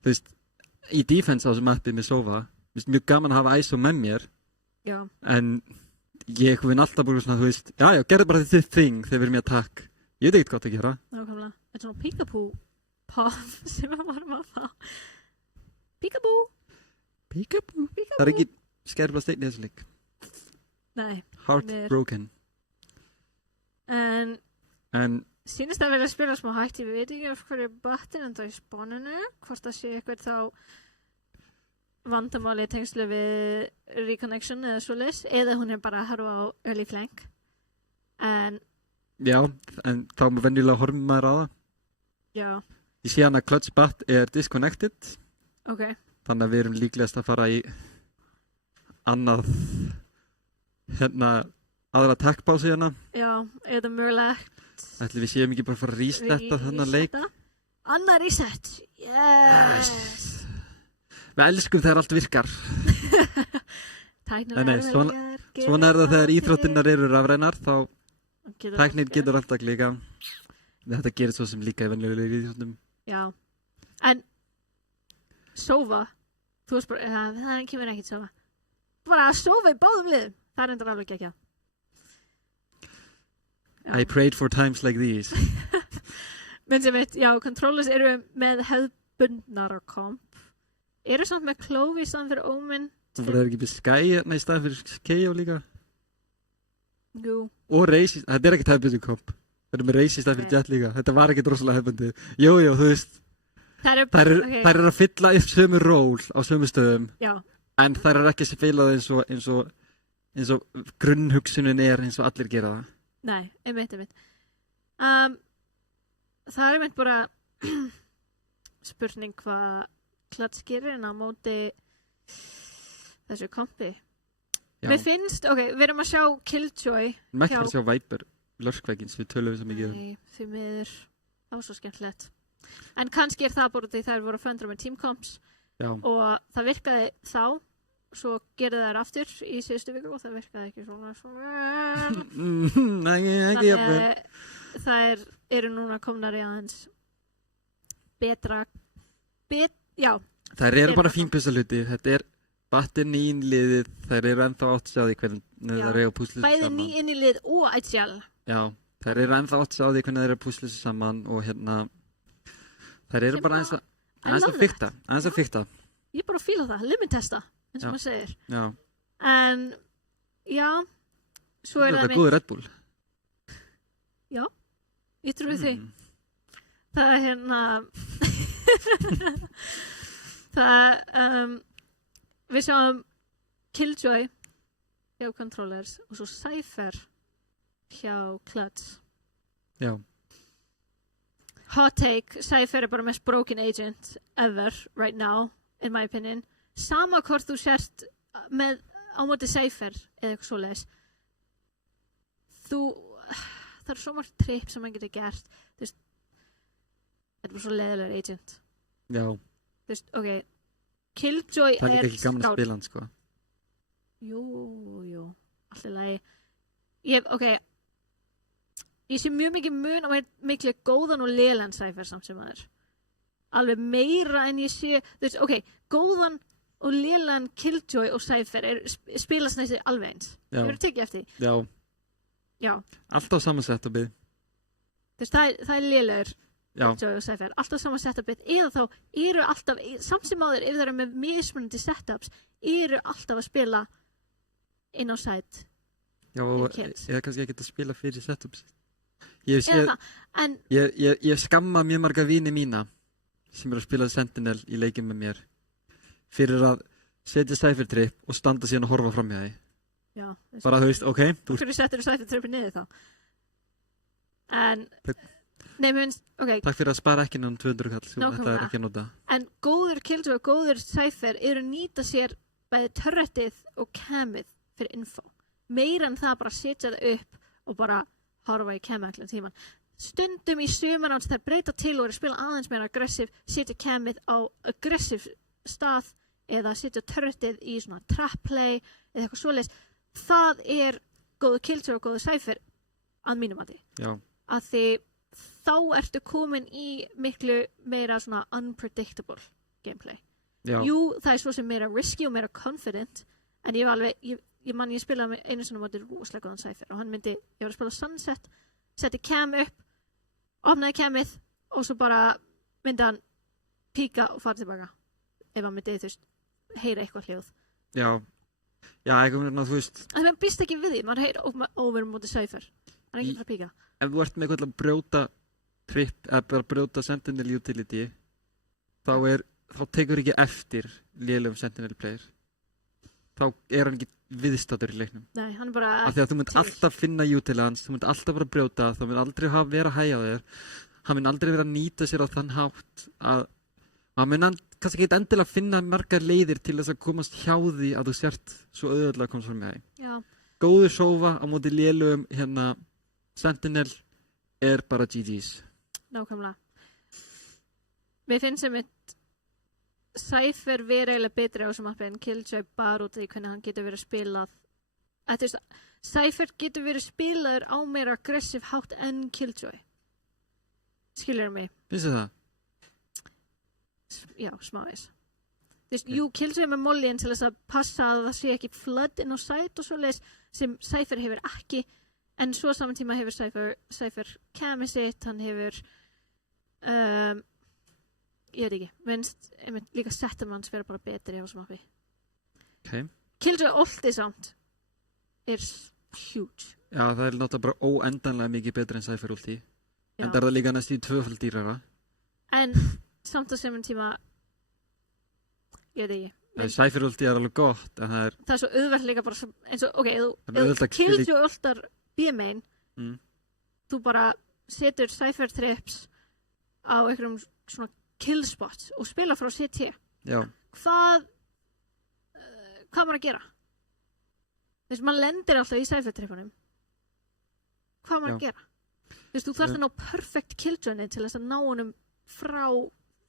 þú veist, í defense á þessum mappi með Sova. Mjög gaman að hafa ISO með mér. Já. En ég vinn alltaf búin svona, þú veist, já, gerðu bara þetta thing þegar við erum í attack. Ég veit ekkert hvað að gera. Nákvæmlega. Þetta er svona Peekaboo pop sem við varum að fá. Peekaboo. Það er ekki skærfla steinn í þessu leik. Nei. Heartbroken. En sýnist að vilja spila smá hægt, ég veit ekki af hverju battin en það í spáninu, hvort það sé eitthvað þá vandamáli tengslu við reconnection eða svoleiðis, eða hún er bara að harfa á early flank. Já, en þá með venjulega horfum maður á það. Já. Ég sé hann að Clutch Bat er disconnected. Ok. Þannig að við erum líklegast að fara í annað, aðra tech-pásu hérna. Já, eða mögulegt. Ætli við séum ekki bara að fara að resetta þennan leik. Annar reset, yes. Við elskum þegar allt virkar. Nei, svona er það þegar íþróttinnar eru rafrænar, þá tæknin getur alltaf líka. Þetta gerir svo sem líka í venjulega íþróttum. Já, en Sova, þú veist bara, það kemur ekkert Sova. Bara að Sova í báðum liðum, það er endur alveg ekki. I prayed for times like these. Men sem veit, já, controllers eru með hefðbundnara komp. Eru samt með Clove í staðan fyrir Omen. Það er ekki með Sky í staðan fyrir KO líka. Jú. Og Raze, þetta er ekkert hefðbundin komp. Það er með Raze í staðan fyrir Jet líka. Þetta var ekkert rosalega hefðbundið. Jú, þú veist. Þær eru að fylla upp sömu ról á sömu stöðum. Já. En þær eru ekki að spila það eins og grunnhugsunin er eins og allir gera það. Nei, einmitt. Það er einmitt bara spurning hvað Clutch gerir en á móti þessu kompi. Mér finnst, við erum að sjá Killjoy. Mætti að sjá Viper, lörskvækins, við tölum svo mikið. Nei, því miður, það var svo skemmtilegt. En kannski það bara því þær voru að föndra með teamcomps og það virkaði þá, svo gerði þær aftur í síðustu viku og það virkaði ekki svona. Nei, ekki jafnvel. Það eru núna komnar í aðeins betra, Það eru bara fínpissa hluti, þetta battir nýinn liðið, þær eru ennþá átt að sjá því hvernig þær eru að púsla saman. Bæði nýinn í lið og IGL. Já, þær eru ennþá átt að sjá því hvernig þær eru að púsla saman og þær eru bara aðeins að fikta. Ég bara fíla það, limit testa, eins og maður segir. Já. En, svo það góður Red Bull. Já, ég trúi því. Það við sjáum Killjoy hjá Controllers og svo Cypher hjá Clutch. Já. Hot take, Cypher bara mest broken agent ever right now, in my opinion. Sama hvort þú sért með á móti Cypher eða eitthvað svoleiðis. Það svo margt trip sem maður getur gert. Þetta er bara svo leiðilegur agent. Já. Killjoy það er ekki gaman að spila hann, sko. Jú, allt í lagi. Ég sé mjög mikið mun á miklu góðan og lélegan Cypher samt sem aður. Alveg meira en ég sé, góðan og lélegan Killjoy og Cypher spilast næstu alveg eins. Ég verið tekið eftir því. Já. Alltaf samansett og bið. Það er lélegur. Killjoy og Cypher, alltaf saman setupið eða þá eru alltaf, samt sem áður ef það eru með mismunandi setups eru alltaf að spila inn á site. Já, eða kannski ekki að spila fyrir setups. Ég skamma mjög marga vini mína sem eru að spila Sentinel í leikjum með mér fyrir að setja Cypher trip og standa síðan og horfa fram hjá því. Já. Bara þú veist, Hvernig settur þú Cypher tripið niður þá? En Takk fyrir að spara ekki náttúrulega 200 kall, þetta er ekki að nota. En góður Killjoy og góður Cypher eru að nýta sér bæði turretið og camið fyrir info. Meira en það bara setja það upp og bara horfa í camið allan tíman. Stundum í sumaráns þær breyta til og eru að spila aðeins meira aggressiv, setja camið á aggressiv stað eða setja turretið í svona trap play eða eitthvað svoleiðis. Það er góður Killjoy og góður Cypher að mínum mati. Já. Að því þá ertu komin í miklu meira svona unpredictable gameplay. Já. Jú, það er svo sem meira risky og meira confident, en ég spilaði með einu svona móti rosalega góðan Cypher og ég var að spila Sunset, setti cam upp, opnaði camið og svo bara myndi hann píka og fara tilbaka ef hann myndi, heyra eitthvað hljóð. Já, eitthvað með þú veist. Það maður býst ekki við því, maður heyra over móti Cypher. Það er ekki fyrir að píka. Ef þú ert með eitthvað að brjóta trip eða bara brjóta Sentinel utility þá tekur ekki eftir lélegum Sentinel player. Þá er hann ekki viðstaddur í leiknum. Nei, hann bara af því að þú munt alltaf finna util hans, þú munt alltaf bara brjóta, það mun aldrei vera að hægja á þér. Hann mun aldrei vera að nýta sér á þann hátt að hann mun kannski ekki endilega finna margar leiðir til þess að komast hjá því að þú sért svo auðvitað að komast frá með því. Já. Góður sófa á móti lélugum Sentinel er bara GG's. Nákvæmlega. Mér finnst sem Cypher verið eiginlega betri á þessum mappi en Killjoy bara út af því hvernig hann getur verið spilað. Cypher getur verið spilaður á meira aggressiv hátt en Killjoy. Skilur mig? Finnst þið það? Já, smávegis. Jú, Killjoy með mollin til þess að passa að það sé ekki flood inn á site og svoleiðis sem Cypher hefur ekki. En svo saman tíma hefur Cypher camið sitt, hann hefur, ég veit ekki, minnst líka setum hans vera bara betri á þessu mappi. Killjoy ulti samt er huge. Já, það er náttúrulega bara óendanlega mikið betri en Cypher ulti. En það er það líka næst í 2-fald dýrara. En samt á saman tíma, ég veit ekki. Cypher ulti er alveg gott, en það er... Það er svo auðvelt líka bara, eins og, ef Killjoy ultar B-main, þú bara setur Cypher trips á einhverjum svona killspots og spila frá CT. hvað maður að gera þú veist, maður lendir alltaf í cypher-trippunum hvað maður að gera þú veist, þú þarft að ná perfect killjourney til þess að ná honum frá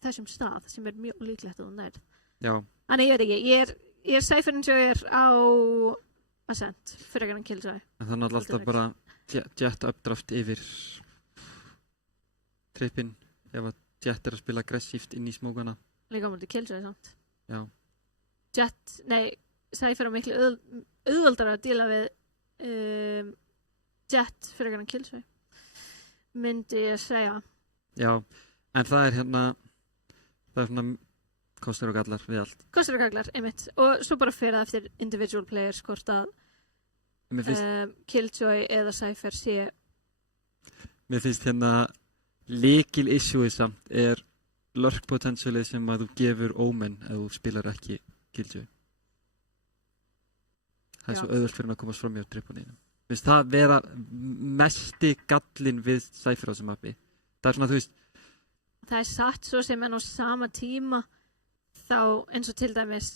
þessum stað sem mjög líklegt að þú nærð þannig ég veit ekki, ég cypher-enjoyer á Ascent fyrir ekki hann killjoy en það er alltaf bara jet uppdraft yfir trippin ef að jet að spila aggressíft inn í smókana líka mútið killjoy samt jet, Cypher miklu auðvöldar að díla við jet fyrir ekki hann killjoy myndi ég segja en það er svona kostur og gallar við allt kostur og gallar, einmitt og svo bara fyrir það eftir individual players hvort að killjoy eða Cypher sé mér finnst lykil issue samt er lurk potentialið sem að þú gefur Omen ef þú spilar ekki killjoy það er svo auðvöld fyrir að komast fram í á trippuninu finnst það vera mesti gallin við Cypher á þessum mappi það er svona þú veist það er satt svo sem en á sama tíma þá eins og til dæmis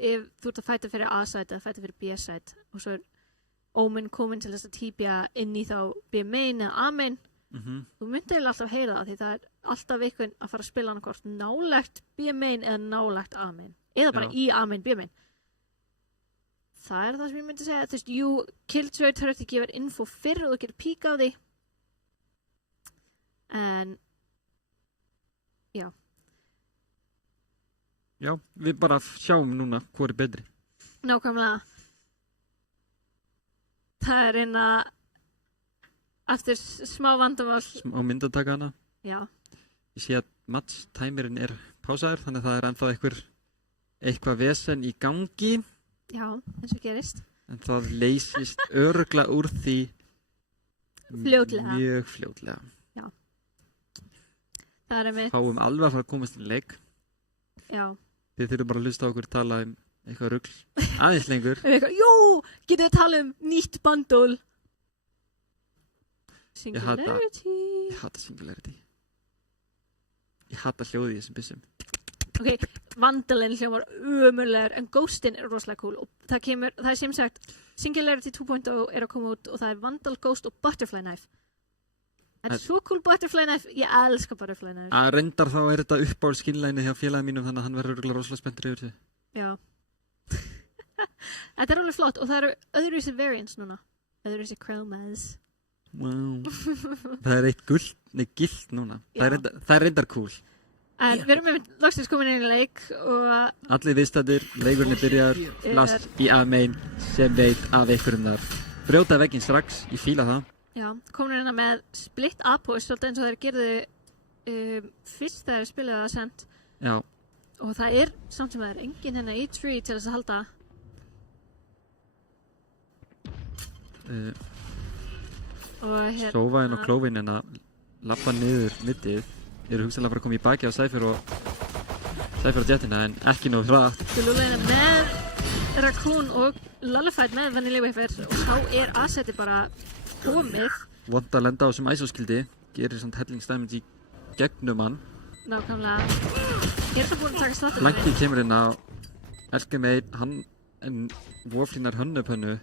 ef þú ert að fæta fyrir A-side eða fæta fyrir B-side og svo er Omen komin til þess að típja inn í þá B-main eða A-main þú myndir alltaf heyra það því það er alltaf einhvern að fara að spila annarkort nálægt B-main eða nálægt A-main eða bara í A-main, B-main það er það sem ég myndi segja þú veist, killjoy þarf ekki að gefa info fyrr og þú getur píka á því en já, við bara sjáum núna hvað er betri nákvæmlega það er eina eftir smá vandamál smá myndatakana ég sé að match-timerinn er pásaður þannig að það er ennþá eitthvað vesen í gangi eins og gerist en það leysist örugglega úr því mjög fljótlega það er með fáum alveg að fara að komast í leik þið þurfum bara að hlusta á okkur tala eitthvað rugl aðeins lengur getum við tala nýtt bandól Singularity ég hata Singularity ég hata hljóðið í þessum byssum Vandalinn hljómar ömurlegur en Ghostin er rosalega cool og það er sem sagt Singularity 2.0 er að koma út og það er Vandal, Ghost og Butterfly Knife það er svo cool Butterfly Knife ég elska Butterfly Knife að reyndar þá er þetta uppáhald skynlæni hjá félagi mínum þannig að hann verður rosalega spenntur yfir þessu þetta er alveg flott og það eru öðruvísi variants núna öðruvísi chromas það er eitt gilt núna það er reyndar cool en við erum með loksins komin inn í leik og allir viðstættir, leikurinn byrjar last í A-main sem veit af einhverjum þar brjóta vegginn strax, ég fíla það komin inn með split A-post svolítið eins og þeir gerðu fyrst þegar þeir spilaði það sent og það er samt sem það er enginn í tree til þess að halda og Sóvainn og Klóvinn að lappa niður middið eru hugsanlega bara að koma í baki á Cypher og Jetina en ekki nóg hratt Lúleina með Raccoon og Lullified með Vanilla Wafer og þá er A-seti bara komið vond að lenda á sem ISO-skildi gerir samt hellingsdæmins í gegnum hann nákvæmlega ég er það búin að taka slatti Blanki kemur inn á Elgemeit en Wolflínar hönnupönnu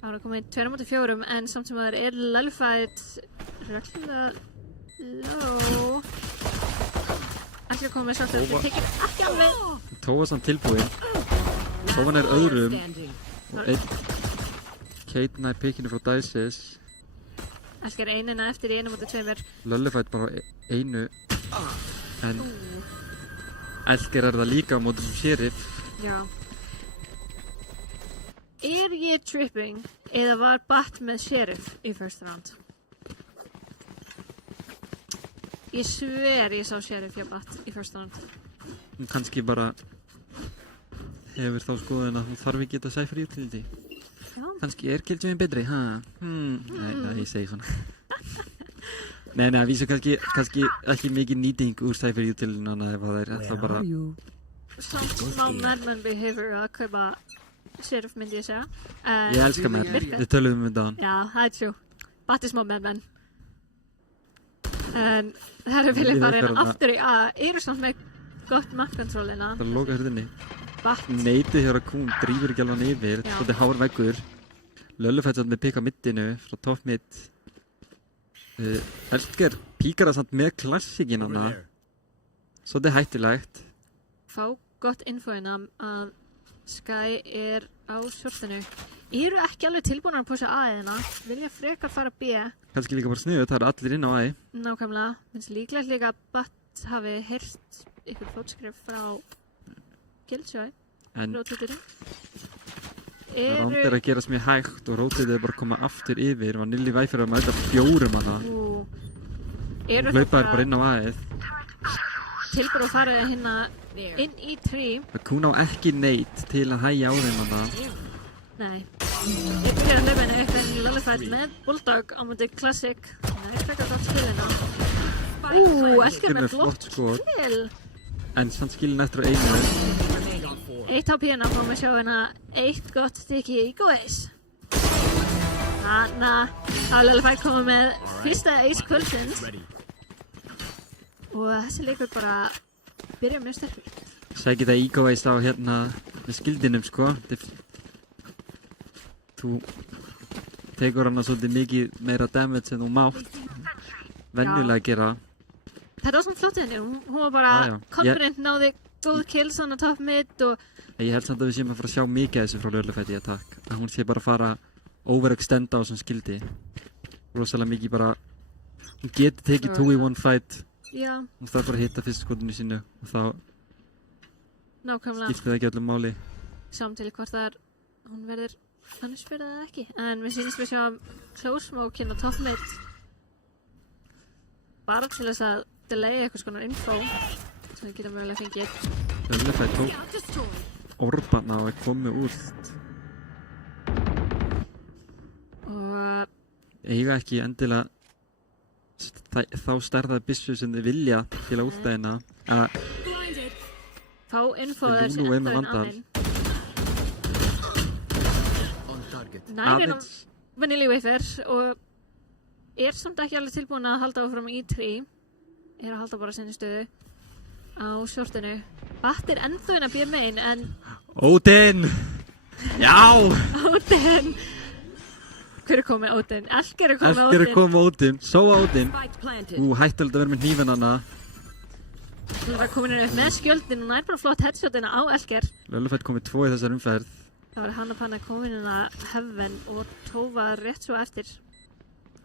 það var að koma í 2-4 en samt sem það er Lullified reglulega low ætla að koma með svartu þetta tekir ekki alveg Tófa samt tilbúin Tófan er öðrum og einn Kate nær pikkinu frá Dices Elskar einina eftir í 1-2 Lullified bara einu en Elskar það líka á mótum Sheriff er ég tripping eða var Bat með Sheriff í first round ég sver ég sá Sheriff hjá Bat í first round hún kannski bara hefur þá skoðun að hún þarf ekki að Cypher utility kannski er killjoyin betri nei, ég segi svona nei, að vísu kannski ekki mikið nýting úr Cypher utility ef það er alltaf bara samt smá madman behavior að kaupa Sheriff myndi ég segja ég elska madman, við töluðum um þetta já, það er true Bat er smá madman En það vilja fara hérna aftur í A, eru samt með gott map-controlina. Það loka hurðinni. Batt. Neitið hjá Raccoon, drífur ekki alveg yfir, svolítið hár veggur. Löllufætt samt með pikk á middinu, frá top mid. Elsker píkar það samt með klassíkin hana. Svolítið hættilegt. Fá gott info hérna að Sky á shortinu. Eru ekki alveg tilbúin að púsa A-eðina, vilja frekar fara B. Kannski líka bara sniðugt, það allir inn á A. Nákvæmlega, finnst líklega líka að Batt hafi heyrt ykkur fótskrif frá Killjoy. Rótiturin. Ránd að gerast mjög hægt og rótiturin bara að koma aftur yfir. Vanilli Væfir að mæta 4 hana. Hlaupaður bara inn á A-ið. Tilbúin að fara hérna inn í 3. Raccoon á ekki neitt til að hægja á þeim hana. Nei. Ég byrjar að hlaupa henni upp en Löllufætt með Bulldog á mútið Classic. Það er frekar gott skilina. Elsker með flott kill. En sann skilin eftir á einu. 1 á píuna fáum við sjá hérna 1 gott stykki í góðis. Þannig að Löllufætt koma með fyrsta ace kvöldsins. Og þessi leikur bara byrja mjög sterkur. Sækir það egoist á hérna með skildinum sko. Þú tekur hana svolítið mikið meira damage en þú mátt venjulega gera. Þetta var svona flott henni, hún var bara confident, náði góð kills on the top mid og... Ég held samt að við séum að fara að sjá mikið af þessu frá Löllufætt í attack. Að hún sé bara að fara overextenda á þessum skildi. Rosalega mikið bara, hún getur tekið 2-1 fight. Já. Hún þarf bara að hitta fyrst skotinu sínu og þá skiptir það ekki öllum máli. Samtidig hvort það er, hún verður annars fyrir það ekki. En við sýnist við sjáum close smoke hérna top mid. Bara til þess að delay eitthvað skonar info sem við getum mögulega fengið. Löllufætt tók orbanna og er komið út. Og eiga ekki endilega þá stærðaði byssu sem þið vilja til að últa hérna. Fá info þessi enda en aðeins. Næri hann Vanilli Væfir og er samt ekki alveg tilbúin að halda áfram í 3. Er að halda bara sinni stöðu á shortinu. Batt er ennþá inn að býja megin en... Odin! Já! Odin! Hver er komið Odin? Elsker er komið Odin. Elsker er komið Odin. Sóa Odin. Hættulegt að vera með hnífinn hana. Hún var komin upp með skjöldin og nær bara flott headshotina á Elsker. Löllufætt komið 2 í þessar umferð. Það var hann og panna komin inn að Heaven og Tófa rétt svo eftir.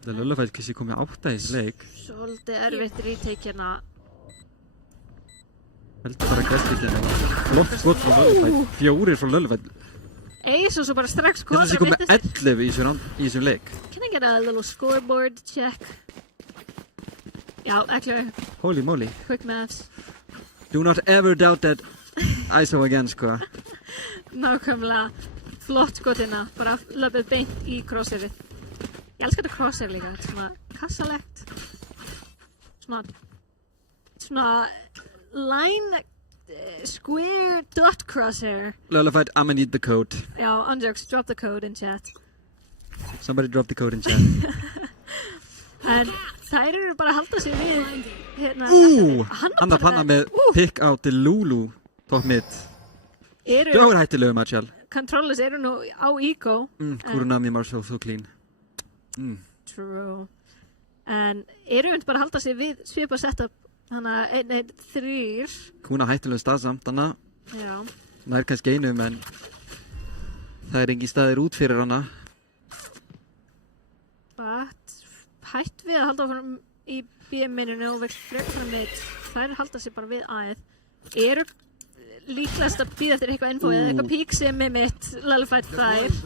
Það er Löllufætt kannski komið 8 í þessu leik. Svolítið erfitt retake hérna. Heldur bara gæst hérna. Flott skot frá Löllufætt. 4 frá Löllufætt. Eis og svo bara strax kvadra. Þessi komið 11 í þessum leik. Can I get a little scoreboard check? Já, actually. Holy moly. Quick maths. Do not ever doubt that ISO again, sko. Nákvæmlega. Flott skotina. Bara löpið beint í crosshairið. Ég elskar þetta crosshair líka. Svona kassalegt. Svona line square dot crosshair. Löllufætt, I'ma need the code. Já, unjokes, drop the code in chat. Somebody drop the code in chat. En þær eru bara að halda sig við hérna. Hann að panna með pick á til Lulu top mid. Það var hættilegu Marshall. Controllers eru nú á ego. Kurunami Marshall so clean. True. En eru bara að halda sig við svipa setup. Hanna 1-3. Kuna hættilegu stað samt hana. Já. Það er kannski einum en það er engin staðir út fyrir hana. But hætt við að halda áfram í B-mininu og vekk frekar fram með þær halda sig bara við A-ið. Eru líklegast að býða eftir eitthvað info eða eitthvað pík sem er mitt Löllufætt þær.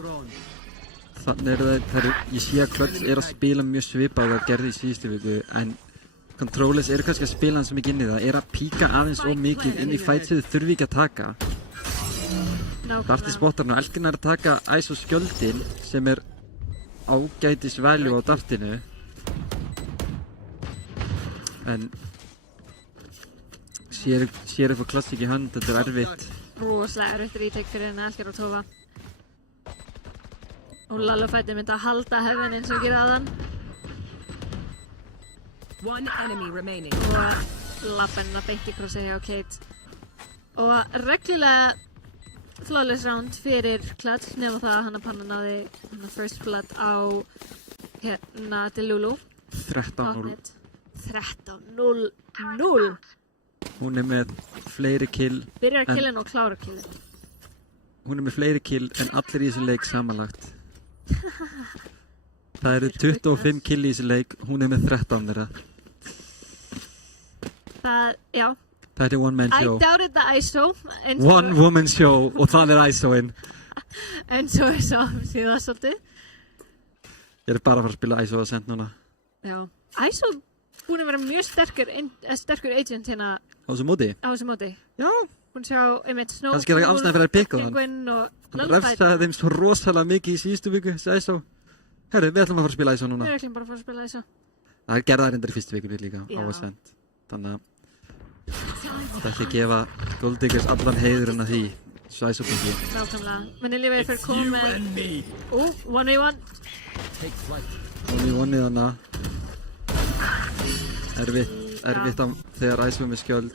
Þannig er það, ég sé að Clutch er að spila mjög svipað að gerði í síðustu viku en Controllers eru kannski að spila hans mikið inn í það, er að píka aðeins og mikið inn í fight sem þau þurfi ekki að taka. Darti spottarinn og Elkin er að taka ISO skjöldin sem er ágætis value á dartinu. En sér upp á klassík í hönd, þetta er erfitt. Rosalega erfitt retake fyrir henni Elkin og Tófa. Og Löllufætt myndi að halda Heaven eins og gera aðan. og lappin að beint í krossi hjá Kate. Og reglulega flawless round fyrir Clutch nema það að hann að panna náði first blood á hérna til Lulu. 13-0. 13-0. Hún með fleiri kill. Byrjar killin og klárar killin. Hún með fleiri kill en allir í þessu leik samanlagt. Það eru 25 kill í þessu leik, hún með 13 þeirra. Já. Það one man show. I doubted the ISO. One woman show og það ISO-in. En svo síðan svolítið. Ég bara að fara að spila ISO að senda núna. Já. ISO búin að vera mjög sterkur agent hérna. Á þessu móti? Á þessu móti. Já. Hún sjá einmitt Snow. Kannski er ekki ástæðan fyrir að pikka hann. Hann refsaði þeim svo rosalega mikið í síðustu viku, þessi ISO. Herru, við ætlum að fara að spila ISO núna. Við ætlum bara að fara að spila ISO. Það gerða reyndar í fyrstu vikunni líka á að send. Þannig að það ætti að gefa Gold Diggers allan heiðurinn að því. Svo ISO byggi. Nákvæmlega. Vanilli við fyrir komið með 1v1. 1v1 þannig. Erfitt þegar ISO með skjöld.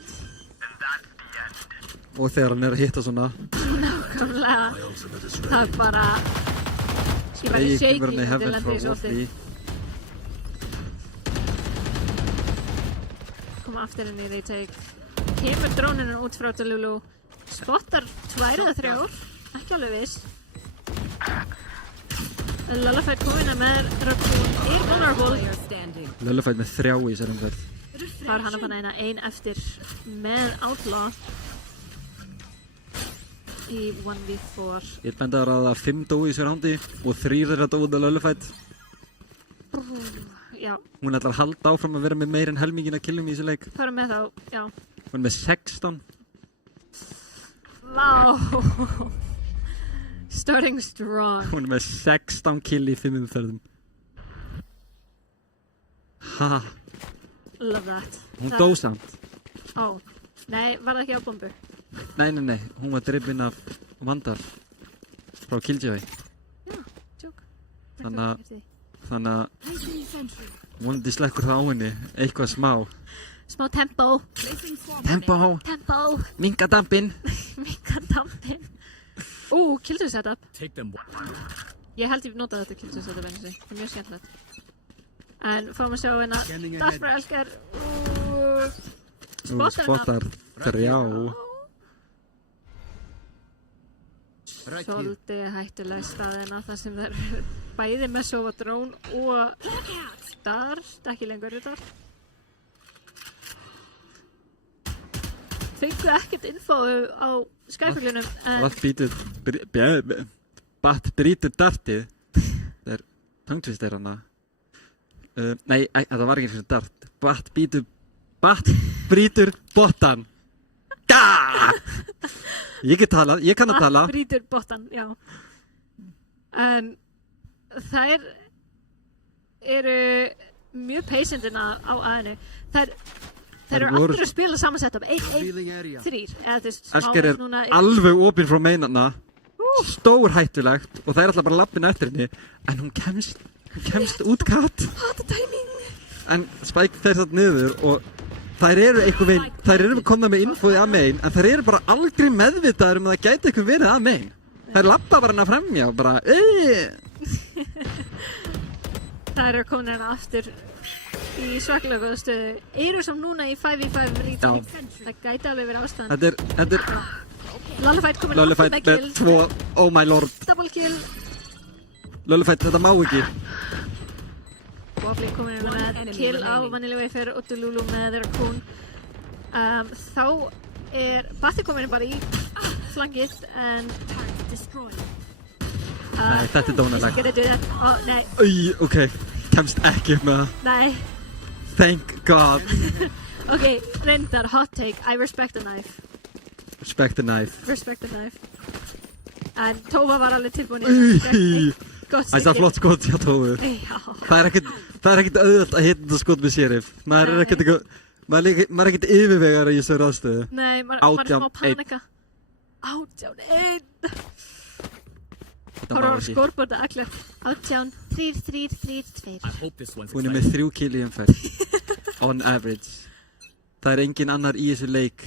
Og þegar hann að hitta svona. Nákvæmlega. Það bara... Ég væri shaking til að lendi þessu ofti. Koma aftur inn í retake. Kemur dróninu út frá til Lulu. Spottar 2 eða 3 ár. Ekki alveg viss. Lullafight komina með Raccoon. Vulnerable. Lullafight með 3 í sér umferð. Það hann að panna eina 1 eftir með Outlaw. Í 1v4. Ég benda að ráða 5 dói í sér rándi og 3 þeirra dóið að Lullafight. Já. Hún ætlar að halda áfram að vera með meir en helmingin að killum í þessu leik. Það með þá, já. Hún með 16. Vá. Starting strong. Hún með 16 kill í 5 umferðum. Ha. Love that. Hún dó samt. Ó. Nei, var það ekki á bombu? Nei. Hún var drippin af Vandal frá Killjoy. Já, tjók. Þannig að vonandi slekkur það á henni. Eitthvað smá. Smá tempo. Minka dampinn. Killjoy setup. Ég held ég notaði þetta Killjoy setup eins og því. Það er mjög skemmtilegt. En fáum að sjá hérna. Daspar elskar. Spottar 3. Svolítið hættuleg staðina þar sem það er bæði með sofa drón og dart, ekki lengur dart. Fengu ekkert info á Skyfuglinum en... Batt brýtur dartið. Það er tangtvist hana. Nei, það var ekki eins og dart. Batt brýtur bottan. Ég kann að tala. Batt brýtur bottan, já. En þær eru mjög patient-ina á aðeinu. Þær eru allir að spila saman setup. 1, 3. Elsker er alveg opinn frá meinarna. Stór hættulegt og það er alltaf bara lappin eftir henni. En hún kemst út katt. Hata timing. En Spike fer satt niður og þær eru komna með infoði að megin, en þær eru bara aldrei meðvitaður að það gæti eitthvað verið að megin. Þær lappa bara hana fremja og bara Þær eru komin hérna aftur í svaklega góða stöðu. Eru sem núna í 5v5 retake. Það gæti alveg verið ástæðan. Þetta er Lullafight komin Lullafight með 2, oh my lord. Double kill. Lullafight, þetta má ekki. Waffle komin hérna með kill á Vanilla Wafer og Lulu með Raccoon. Þá er Batti komin bara í flangið en nei, þetta er dónalegt. Nei. Ok, kemst ekki upp með það. Nei. Thank God. Ok, reyndar, hot take. I respect the knife. Respect the knife. En Tova var alveg tilbúin í það er flott skot hjá Tófu. Það er ekkert auðvelt að hitta þetta skot með Sheriff. Maður er ekkert yfirvegar í þessu ráðstöðu. Nei, maður er smá panika. 18-1. Horror scoreboard allir. 18, 3, 3, 3, 2. Hún með 3 kill í umferð. On average. Það engin annar í þessu leik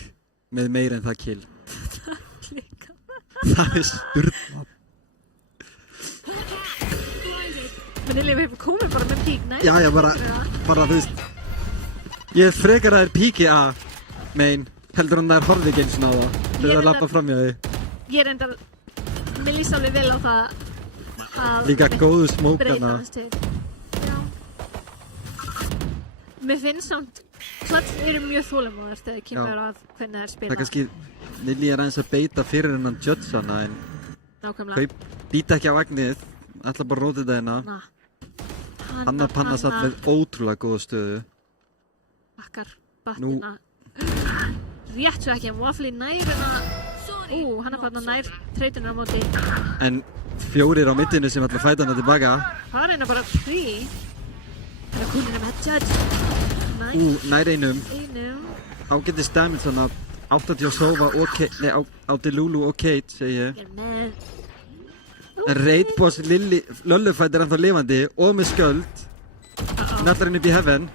með meira en það kill. Það sturlað. Men Lilja, við komum bara með pík, nei? Já, bara, þú veist. Ég frekar að píki að megin, heldur hann það horfið ekki eins og náða. Þegar það lappa fram hjá því. Ég reyndar, mér líst alveg vel á það að líka góðu smókana. Breyta þess til. Já. Mér finnst samt, Clutch eru mjög þolinmóðir þegar það kemur að hvernig það spila. Það kannski, Lilja aðeins að beita fyrir hennan judge hana en nákvæmlega. Þau býta ekki á vagnið, ætla bara að róta þetta hérna. Panna satt með ótrúlega góða stöðu. Bakkar batnina. Rétt svo ekki, en Waffle nær hérna. Hann bara nær treytinu á móti. En 4 á middinu sem ætla að fæta hana tilbaka. Það reyna bara 3. Það er kúlinu með judge. Nær einum. Ágætis damage hana. 80 á Sova og á Delulu og Kate, segi ég. En Raidboss Löllufætt ennþá lifandi og með skjöld. Nallar henni upp í heaven.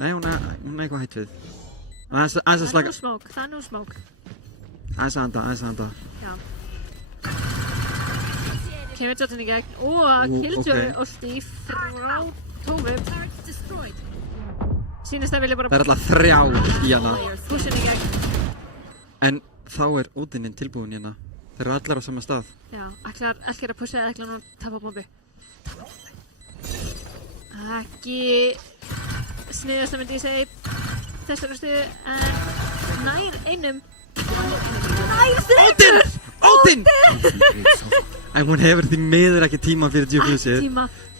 Nei, hún er eitthvað hætt við. Það er nú smók. Aðeins að handa. Já. Kemur Jotin í gegn. Killjoy ulti frá Tófi. Sýnist það vilja bara... Það er alltaf 3 í hana. Pushin í gegn. En þá er Ódinin tilbúin hérna. Þeir eru allar á sama stað. Já, ætlar að pusha eða ætlar að tapa bombi. Ekki sniðast að myndi ég segja þessari stuðu, en nær einum. Ódin! En hún hefur því miður ekki tíma fyrir djúplusið.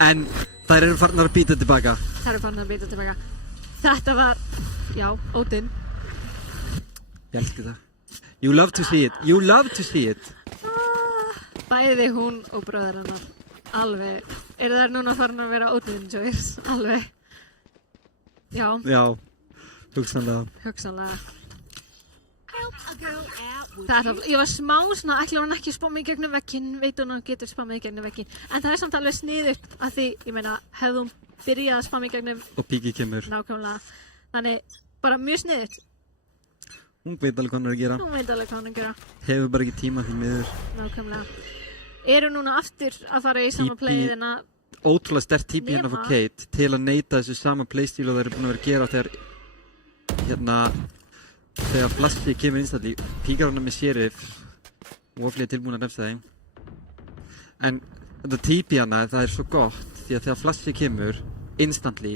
En þær eru farnar að býta tilbaka. Þetta var, já, Ódin. Ég elski það. You love to see it. Bæði hún og bróður hennar. Alveg. Eru þær núna farin að vera Odin Joyce? Alveg. Já. Já. Hugsanlega. Ég var smá svona, ætlar hann ekki að spamma í gegnum vegginn, veit hún að getur spammað í gegnum vegginn. En það er samt alveg sniðugt að því, ég meina, hefði hún byrjað að spamma í gegnum. Og píki kemur. Nákvæmlega. Þannig, bara mjög sniðugt. Hún veit alveg hvað hann er að gera. Hefur bara ekki tíma því miður. Nákvæmlega. Eru núna aftur að fara í sama playðina. Ótrúlega sterkt típi hérna fyrir Kate til að neita þessu sama playstíl og þeir eru búin að vera að gera þegar Flashy kemur instantly. Píkar hana með Sheriff. Waffle er tilbúin að refsa þeim. En þetta típi hana, það er svo gott því að þegar Flashy kemur instantly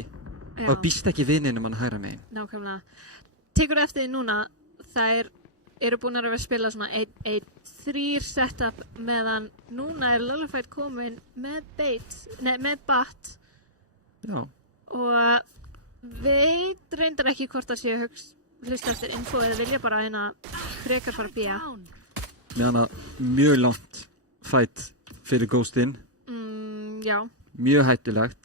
þá býst ekki vininum hann hægra megin. Nákvæmlega. Tekur eftir því núna, þær eru búin að vera að spila svona 1-3 setup meðan núna er Lullafight komin með bat. Já. Og veit reyndar ekki hvort það séu hlusta eftir info eða vilja bara hérna frekar fara að bíja. Með hana mjög langt fight fyrir Ghostin. Já. Mjög hættulegt.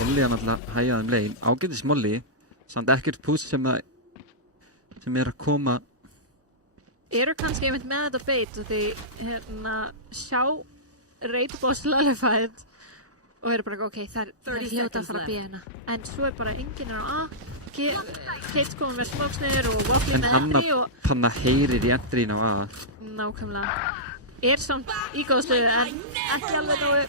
Molly hann alltaf hægjaði legin. Ágætis Molly. Samt ekkert puss sem er að koma. Eru kannski einmitt með þetta beit og því sjá Raidboss Lullafight og eru bara ok, það er hljóta að fara að bíða hérna. En svo er bara enginn á A. Kate komin með smóksniður og Waffle með entry og... En hann heyrir í entryinn á A. Nákvæmlega. Er samt í góðstöðu en ekki alveg dói.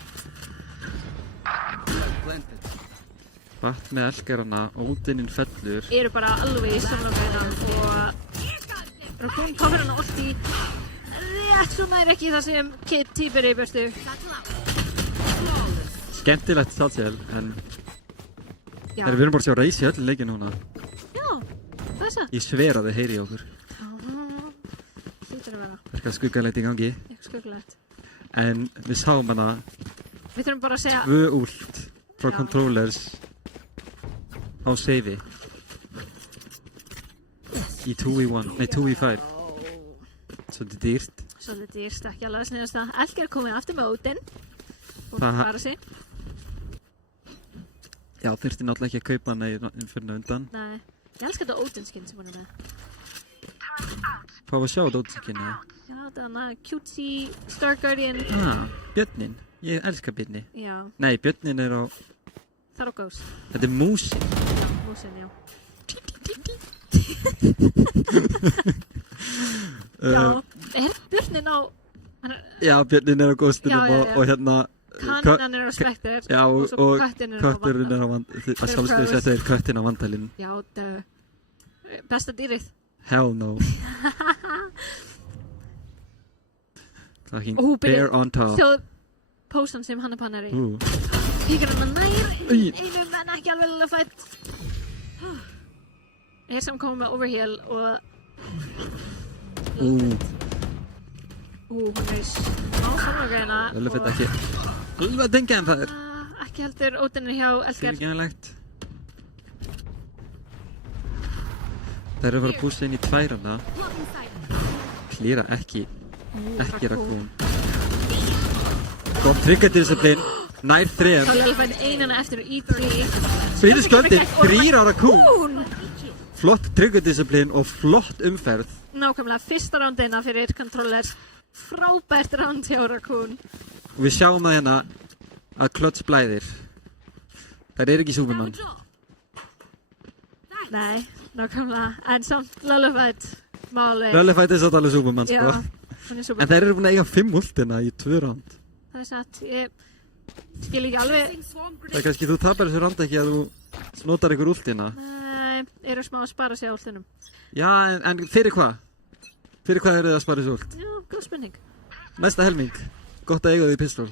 Batt með elgarana, Ódinin fellur. Eru bara alveg í samlokæðan og Raccoon power hana orti rétt svo nær ekki það sem Kate týpir í börstu. Skemmtilegt Satchel, en við erum bara að sjá Reis í öll leikinu núna. Já, það er satt. Ég sver að þið heyri í okkur. Hlýtur að vera. Það er eitthvað skuggalegt í gangi. Skuggalegt. En við sáum hana. Við þurfum bara að segja 2 ult frá controllers á seifi. Í 2v1, nei 2v5. Svolítið dýrt. Ekki alveg sniðast það. Elgar komið aftur með Odin. Og bara sig. Já, þurfti náttúrulega ekki að kaupa hana fyrir undan. Nei, ég elskar þetta Odin skin sem hún er með. Fá að sjá þetta Odin skinni. Já, þetta er hana cutesy Star Guardian. Björnin. Ég elskar Björni. Já. Nei, Björnin er á Það Ghost. Þetta músin. Já, músin, já. Já, björnin á... Já, björnin á Ghostinum og hérna... Kannan á Spectre. Já, og kötturinn á Vandal. Að sjálfsögðu setja þeir köttin á Vandalinn. Já, besta dýrið. Hell no. Fucking bear on top. Sjóðu pósan sem Hanna-Panna í. Píkar hann nær einum en ekki alveg alveg fætt. Sem komið með overheal og... Hún smá samlokaðina. Alveg fætt ekki. Alveg tengja en það ekki heldur ódinni hjá Elgar. Fyrirgefnilegt. Það að fara að pússa inn í tværana. Klíra ekki Raccoon. Kom trigger discipline. Nær 3. Það alveg fætt einana eftir E3. Fyrir sköldir 3 á Raccoon. Flott trigger discipline og flott umferð. Nákvæmlega fyrsta rándina fyrir Controllers. Frábært ránd hjá Raccoon. Og við sjáum það hérna að Klöts blæðir. Það ekki Superman. Nei, nákvæmlega. En samt Lullafight máli. Lullafight samt alveg Superman, sko. Já, hún Superman. En þeir búin að eiga 5 ultina í 2 ránd. Það satt. Ég skil ekki alveg. Það kannski þú tapar þessu ránd ekki að þú notar ykkur ultina. Nei, eru smá að spara sig á ultinum. Já, en fyrir hvað? Fyrir hvað eru þið að spara þessu ult? Já, góð spurning. Næsta helming. Gott að eiga því pistol.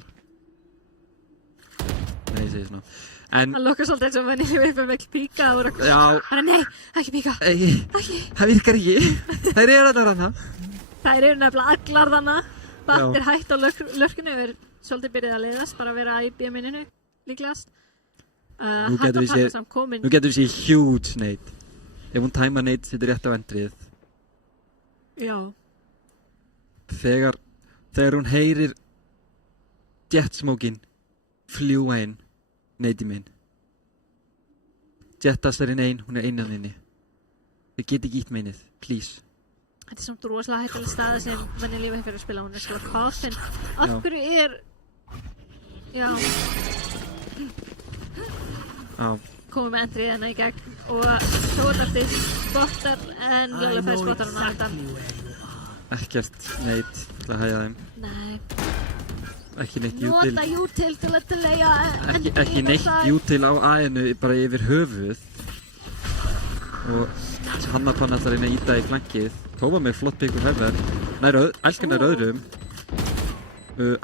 Nei, ég segi svona. En... Það lukkar svolítið eins og vennilega við fyrir vel píka og Raccoon. Já. Nei, ekki píka. Ekki. Það virkar ekki. Þær eru allar hana. Þær eru nefnilega allar hana. Það hægt á lurkinu yfir svolítið byrjið að leiðast, bara að vera í B-minninu líklegast. Nú getum við séð huge nade. Ef hún tæma nade setur rétt á endrið. Já. Þegar hún heyrir jetsmokin fljúa inn nade í minn. Jettastarinn ein, hún innan inni. Við getum ekki ítt meinnið, please. Þetta samt rosalega hættileg staða sem vennilega hefur að spila. Hún sko coffin. Af hverju Já. Komum með endrið hérna í gegn og svo eftir spottar en Lullafight spottar hann aftan. Ekkert neitt til að hægja þeim. Nei. Ekki neitt jútil. Nota jútil til að delayja endrið. Ekki neitt jútil á A-inu bara yfir höfuð. Og Hanna-Panna ætlar inn að íta í flankið. Tófa með flott byggur herðar. Elskar öðrum.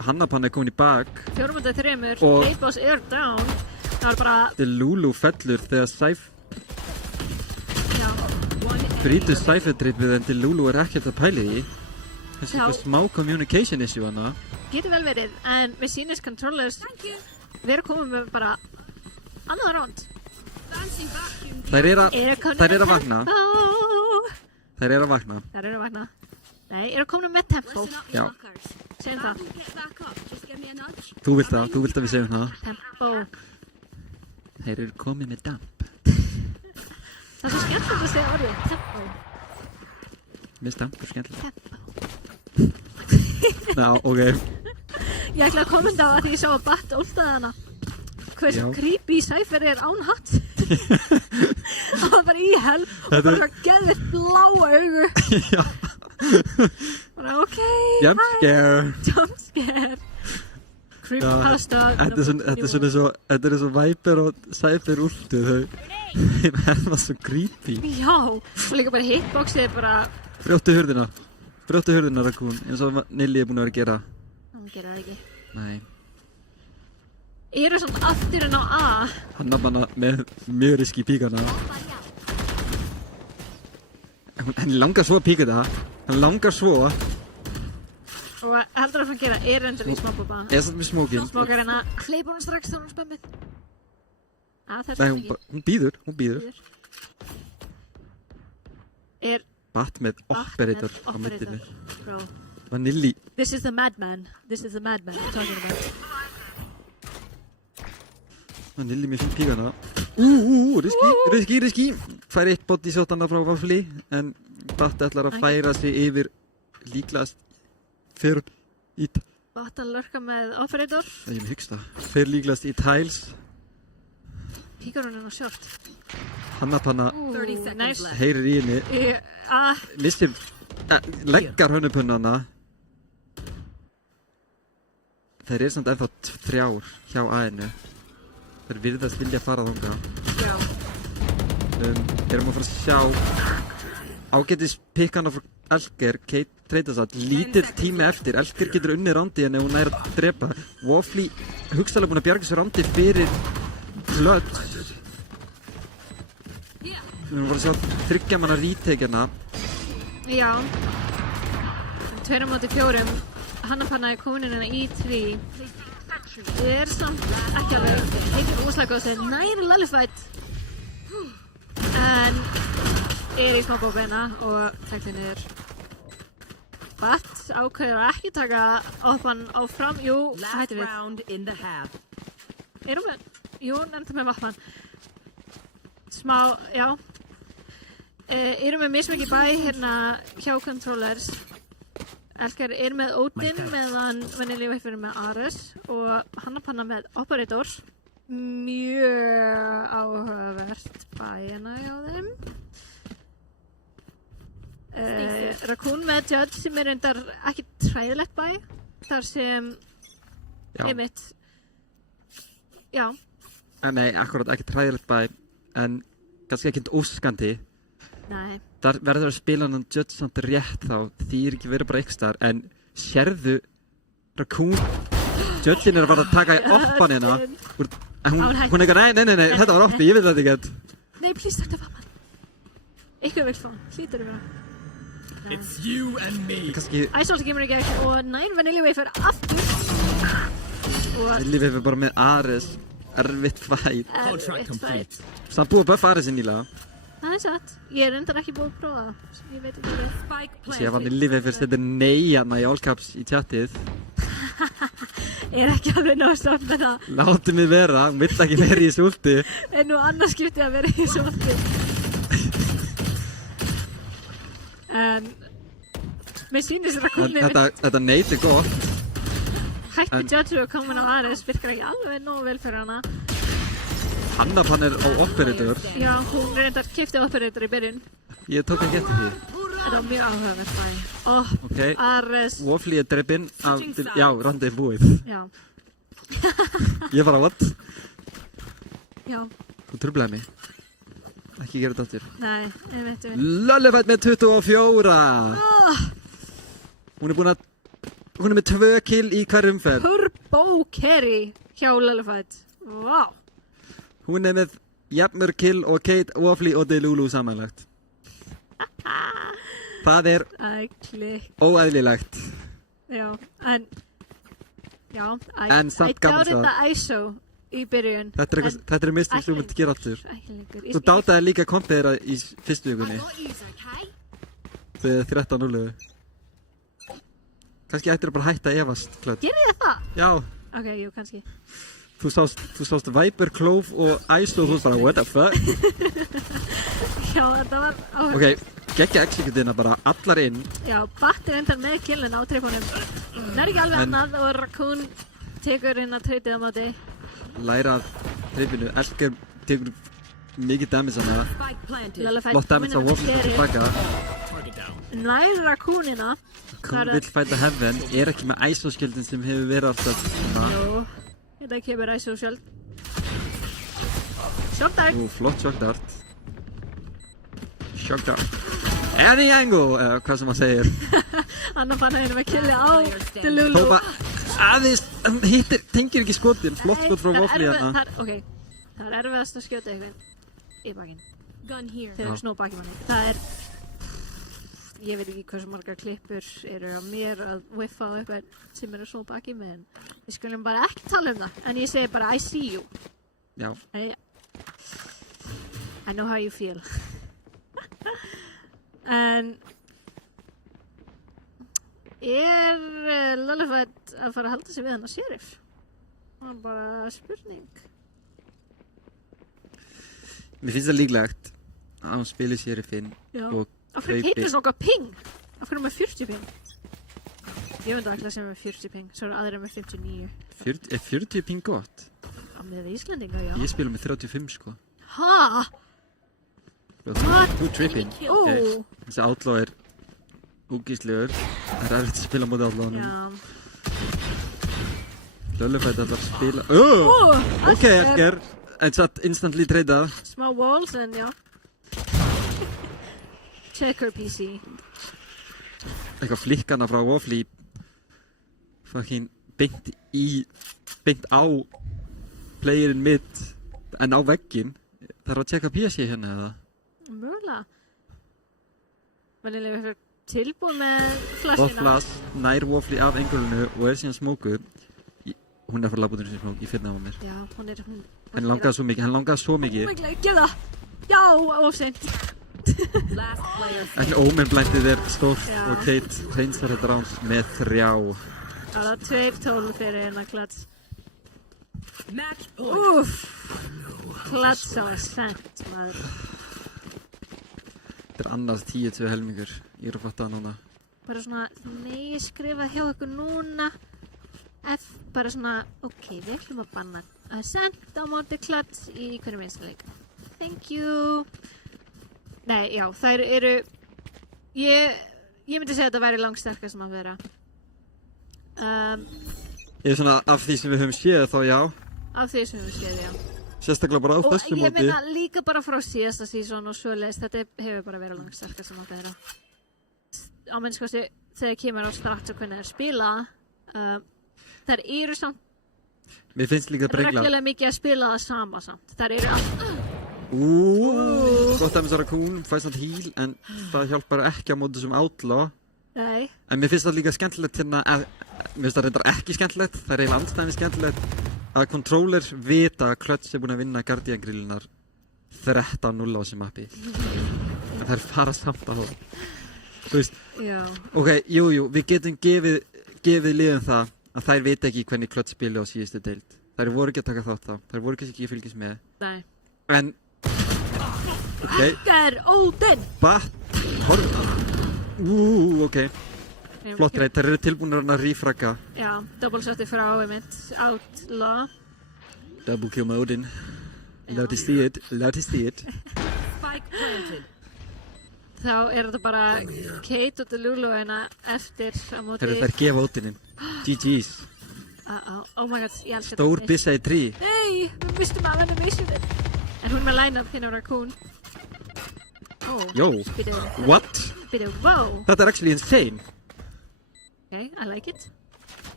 Hanna-Panna komin í bak. 4-3. Late boss down. Það var bara... Lulu fellur þegar brýtur Cypher-trippið en Lulu ekkert að pæli því. Þessi eitthvað smá communication issue hana. Getur vel verið, en við sýnist Controllers við erum komið með bara annað ránd. Þær eru að vakna. Þær eru að vakna. Nei, eru komið með tempo. Já. Segjum það. Þú vilt að við segjum það. Tempo. Þeir eru komið með damp. Það er svo skemmtilegt að segja orðið. Tempo. Mér finnst damp og skemmtilegt. Tempo. Ná, ok. Ég ætla að kommenta á að því ég sá að Bat últaði hana. Hversu creepy Cypher án hatt. Það var bara í helm og bara svo geðvitt bláa augu. Já. Bara ok, Jump scare. Creepypasta. Þetta er svo Viper og Cypher últu. Þeir verða svo creepy. Já, og líka bara hitboxið bara... Brjóttu hurðina Raccoon, eins og Nilli er búin að vera að gera. Hún gerir það ekki. Nei. Eru samt aftur en á A. Hanna-Panna með mjög riski píkana. Henni langar svo að píka það. Hann langar svo. Og heldur að hann gera endur í smábúba. Eða satt með smókin. Smókar hérna. Hleypur hann strax þá hann spömmið. Nei, hún býður. Bat með operator á myndinu. Vanilli. This is the madman I'm talking about. Vanilli með fyrir píkana. Riski. Fær eitt bodyshotana frá Waffli, en Bat ætlar að færa sig yfir líklegast fyrir í... Bat að lurka með operator. Það er hyggst það. Fyrir líklegast í tiles. Píkar hún á short. Hannapanna Nice. heyrir í henni. Missir, leggar hönnupunnana. Þeir samt ennþá 3 hjá A-inu. Þeir virðast vilja fara þangað. Já. Erum að fara að sjá ágætis pikkana frá Elger, Kate Treytasat, lítill tími eftir. Elger getur unnið rándið en ef hún að drepa. Waffly hugsaðlega búin að bjarga sér rándið fyrir Blood. Við erum að fara að sjá 3 manna retake-ina. Já. 2 móti 4. Hannapanna komin inn í 3. Það samt ekki alveg heitir óslega góð sem næri Lalifætt. En í smá bóbeina og tekli niður. Batt ákveður að ekki taka oppan áfram. Jú, hætti við. Erum við? Jú, nefndi með mappan. Smá, já. Erum við mismikið bæ hérna hjá controllers. Elger með Odin meðan Vanilli Wafer með Ares og Hannapanna með Operator. Mjög áhugavert bæina hjá þeim. Raccoon með Judge sem reyndar ekki træðilegt bæ. Þar sem einmitt, já. Nei, akkurat ekki træðilegt bæ, en kannski ekkert óskandi. Nei. Það verður að spila hann Judge samt rétt þá, því ekki verið bara ykkur staðar, en sérðu Raccoon, Judgein að fara að taka í oppan hérna, en hún eitthvað, nei, þetta var oppi, ég veit þetta ekki. Nei, please, þetta var mann. Eitthvað vill fá, hlýtur við það. It's you and me. Icewater kemur í gegn og Vanilli Wafer aftur. Vanilli Wafer bara með Ares, erfitt fæt. Samt búið að buffa Ares nýlega. Það satt. Ég reyndar ekki búið að prófa það. Ég veit ekki hvað. Sér að Vanilli Wafer stendur nei hana í Allcaps í chatið. Ég ekki alveg nóg stolt með það. Láttu mig vera, hún vill ekki vera í þessu ulti. En nú annars skipti að vera í þessu ulti. En mér sýnir sér að kúlni Þetta neitt gott. Hætti Judge og komin á Ares virkar ekki alveg nógu vel fyrir hana. Hannapann á Operator. Já, hún reyndar keypti Operator í byrjun. Ég tók ekki eftir því. Þetta var mjög áhugavert bæ. Ok, Ares. Waffly dreipinn af, já, randið búið. Já. Ég bara, what? Já. Þú truflaði mig. Ekki gera þetta aftur. Nei, ég veit við. Lalifætt með 24. Hún er með 2 kill í hver umferð. Turbo carry hjá Lalifætt. Vá. Hún er með jafnmörg kill og Kate, Waffly og Delulu samanlagt. Það er óeðlilegt. Já, en samt gaman það. þetta ISO í byrjun. Þetta er mistök sem þú myndi gera aftur. Þú dátaði líka kompið þeirra í fyrstu vikunni. Þau er 13-0. Kannski ættir að bara hætta að efast, Klödd. Gerði ég það? Já. Ok, jú, kannski. Þú sást Viper, Clove og ISO og þú veist bara, what the fuck? Já, þetta var áhugavert. Ok, geggja executina bara allar inn. Já, Battir endar með killin á tripunum. Það er ekki alveg annað og Raccoon tekur inn að treytið á móti. Læra af tripinu. Elger tekur mikið damage hana. Flott damage á Waffly tilbaka. Nær Raccoonina. Raccoon vill fæta Heaven. Er ekki með ISO-skjöldin sem hefur verið alltaf. Jú, þetta kemur ISO-skjöld. Shock dart. Flott shock dart. Shock dart. Any angle, hvað sem maður segir. Hannapanna henni með killi á Delulu. Tópa aðeins, hittir, tengir ekki skotin. Flott skot frá Waffly hana. Ok, það er erfiðast að skjóta eitthvað í bakinn. Þegar við snúum bakinn manni. Það er, ég veit ekki hversu margar klippur eru á mér að whiffa á eitthvað sem eru snúum bakinn með en við skulum bara ekki tala um það. En ég segi bara I see you. Já. I know how you feel. En Lalifætt að fara að halda sig við hann að Sheriff? Það var bara spurning. Mér finnst það líklegt að hann spili Sheriffinn og af hverju heitir það svona ping? Af hverju með 40 ping? Ég myndi að ætla að segja með 40 ping, svo eru aðra með 59. Er 40 ping gott? með Íslandinga, já. Ég spila með 35, sko. Ha? Þú tripping. Okay. Þessi Outlaw úgíslegur. Það erfitt að spila móti Outlawunum. Já. Lullifætt ætlar að spila... Ok, Edgar. En satt instantly treytað. Smá walls, en já. Checker PC. Eitthvað flikkana frá Waffle fucking beint á playerinn mitt en á vegginn. Það að checka PC hérna eða? Mögulega. Venjulega við fyrir tilbúið með flashina. Flash nær Waffle af engulinu og síðan smókuð. Hún fyrir labbúturinn sem smók, ég finna á mér. Já, hún Hann langaði svo mikið. Gef það! Já, ofsint. En Omen-blændið stórt og Kate hreinsar þetta ráns með 3. Það var 2-12 fyrir hérna klats. Klats á sent, maður. Þetta annars 10-2 helmingur. Ég að fatta það núna. Bara svona, nei, ég skrifa hjá ykkur núna. Bara svona, ok, við ætlum að banna sent á móti klats í hverjum einsleik. Thank you. Nei, já, þær eru... Ég myndi segja að þetta væri langsterkast sem að vera. Ég svona, af því sem við höfum séð þá, já. Af því sem við höfum séð, já. Sérstaklega bara á þessu móti. Og ég meina líka bara frá síðasta sísón og svoleiðis, þetta hefur bara verið langsterkast sem að vera. Á minnskosti, þegar kemur á strax og hvernig það spila, þær eru samt... Mér finnst líka að brengla. Reglulega mikið að spila það sama samt. Þær eru alltaf... Gott að þessara kún fæst hann híl en það hjálpar ekki á móti sem Outlaw. Nei. En mér finnst það líka skemmtilegt hérna mér finnst það reyndar ekki skemmtilegt, það eiginlega andstæðinni skemmtilegt að controller vita að Clutch búin að vinna Guardian grillunar 13-0 á þessi mappi. En þær fara samt á það. Þú veist, ok, jú, við getum gefið liðum það að þær vita ekki hvernig Clutch spili á síðustu deild. Þær voru ekki að taka þátt þá, þær voru ekki að fylgjast með. Nei. En Edgar Odin! Ok. Flott reynd, þær eru tilbúinir að rífragga. Já, double-shotti frá Outlaw. Double kill með Odin. Láti stíð. Spike planted. Þá þetta bara Kate og Delulu hérna eftir á móti... Þær gefa Odinin. GG's. Oh my god, ég elskar þetta. Stór byssa í 3. Nei, við mistum af henni missunum. En hún með line-up hérna á Raccoon. Yo, what? Wow. Þetta actually insane. Okay, I like it.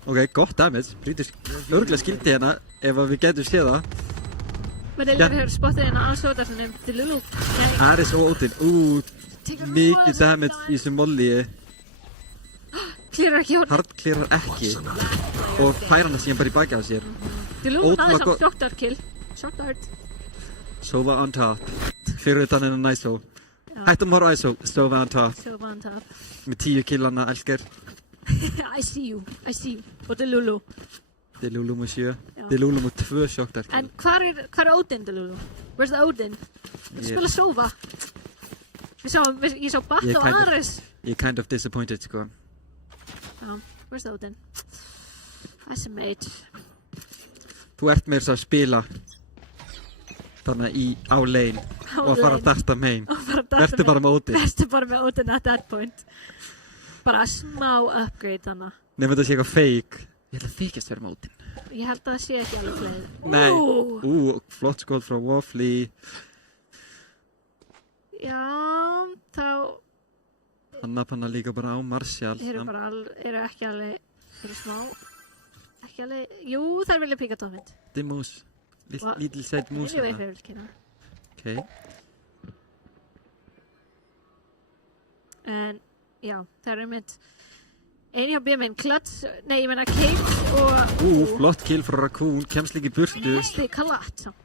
Ok, gott damage. Brítist örgulega skildi hérna ef við getum séð það. Men det hefur spottið hérna á sótarsunum Delulu. Aris og Odin. Mikið damage í þessu molli. Clearar ekki hún. Hard clearar ekki. Og fær hann síðan bara í baki á sér. Delulu náði samt short-dart kill. Short-dart. Sova on top. Fyrir utan hennar ISO. Hættum horf ISO. Sova on top. Með 10 killana, elskar. I see you. Og Delulu. Delulu með 7. Delulu með 2 short-dart kill. En hvar er Odin, Delulu? Where's the Odin? Við spila Sova. Ég sá Batt og Ares. Ég kind of disappointed, sko. Where's the Odin? That's a mate. Þú ert meira að spila þannig á lane og að fara að darta main. Vertu bara með Odin. Vertu bara með Odin at that point. Bara smá upgrade þannig. Nefnum þetta sé eitthvað fake. Ég held að þykist vera með Odin. Ég held að það sé ekki alveg fleiri. Nei. Flott skot frá Waffle. Já, þá... Panna líka bara á Marshall. Eru ekki alveg... Eru smá... Ekki alveg... Jú, þær vilja píka tómint. Dimmus. Little side moves. Ég veit þeir vil kynna. Ok. En, já, það eru mynd... Einu hjá B-minn, Clutch... Nei, ég meina Kate og... Flott kill frá Raccoon. Kemst líka í burtu. Næsti Kalat, samt.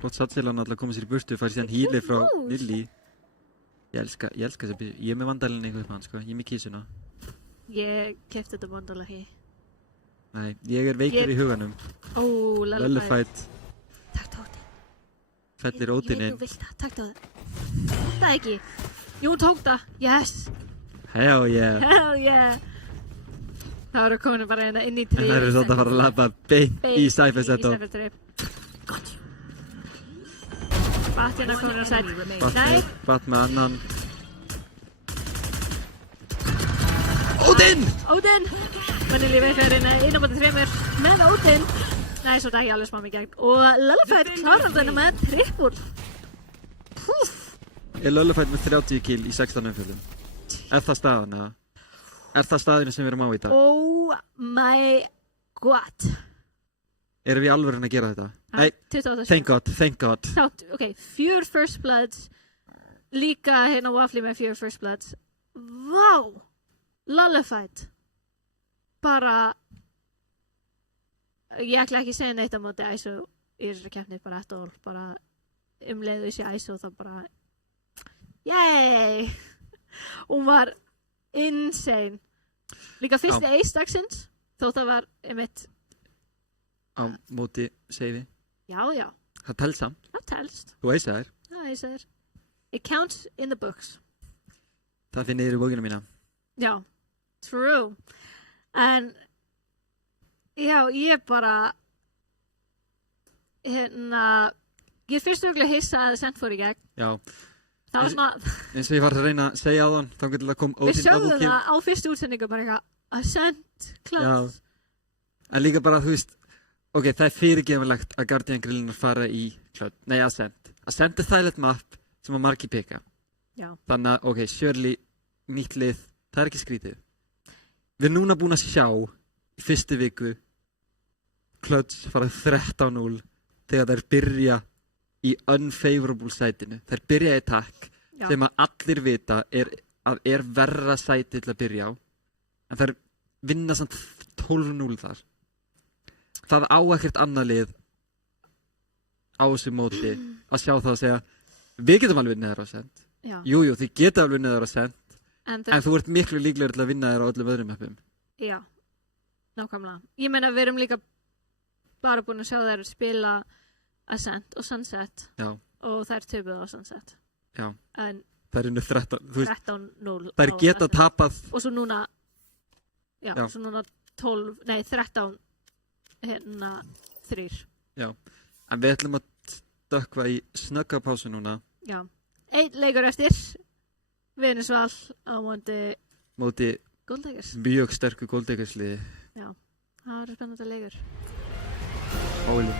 Flott satsilan alltaf komið sér í burtu. Fær síðan híli frá Lilly. Ég elska þess að ég er með vandalinn eitthvað upp hann, sko. Ég er með kísuna. Ég kefti þetta vandal ekki. Nei, ég er veikur í huganum. Lullifætt. Takk Odin. Fellir Odininn. Ég vil það, takk það ekki. Jú, hún tók það. Yes. Hell yeah. Það voru komin bara inn í 3. En það eru svona að fara að labba beint í Cypher setup. Bat hérna komin á set. Nei. Bat með annan. Odin! Odin! Vanilji veit að reyna 1-3 með Odin. Nei, svo það ekki alveg smá mig gegn. Og Lullafight klarar þennan með trippul. Lullafight með 30 kill í 16 umfjöldum. Það staðan, eða? Það staðinu sem við erum á í dag? Oh my god. Erum við alveg að gera þetta? Nei, 28. Thank God. Ok, 4 First Bloods. Líka hérna Waffly með 4 First Bloods. Vá! Lullafight. Bara... Ég ætla ekki að segja neitt á móti ISO í þessari keppni, bara at all. Bara leiðu þessi ISO þá bara... Yay! Hún var insane. Líka fyrsti ace dagsins, þó það var einmitt... Á móti seiði. Já. Það telst samt. Það telst. Þú aceað þér. Já, aceað þér. It counts in the books. Það finnir þér í bókina mína. Já, true. En, já, ég bara... Ég fyrst auðvitað hissa að Ascent fór í gegn. Já. Það var svona... Eins og ég var að reyna að segja á þann, þá getur það kom Við sjáum það á fyrstu útsendingu bara eitthvað Ascent, klart. Já. En líka bara, þú veist, ok, það er fyrirgefilegt að Guardian Grillunar fara í Ascent. Ascent er þægilegt map sem að margir peka. Já. Þannig að, ok, Shirley, nýtt lið, það er ekki skrítið. Við erum núna búin að sjá í fyrstu viku Clutch fara 13-0 þegar þær byrja í unfavorable sætinu. Þær byrja í attack sem að allir vita er verra sæti til að byrja á. En þær vinna samt 12-0 þar. Það á ekkert annað lið á þessu móti að sjá það að segja við getum alveg unnið þér á Ascent. Jújú, þið geta alveg unnið þér á Ascent. En þú ert miklu líklegur til að vinna þér á öllum öðrum mappum. Já, nákvæmlega. Ég meina við erum líka bara búin að sjá þær spila Ascent og Sunset. Já. Og þær töpuð á Sunset. Já. En þær eru 13-0. Þær geta tapað. Og svo núna, svo núna 13 hérna 3. Já. En við ætlum að stökkva í snögga pásu núna. Já. 1 leikur eftir. Venezuela á móti Gold Diggers. Mjög sterku Gold Diggers liði. Já, það var spennandi leikur. Óli.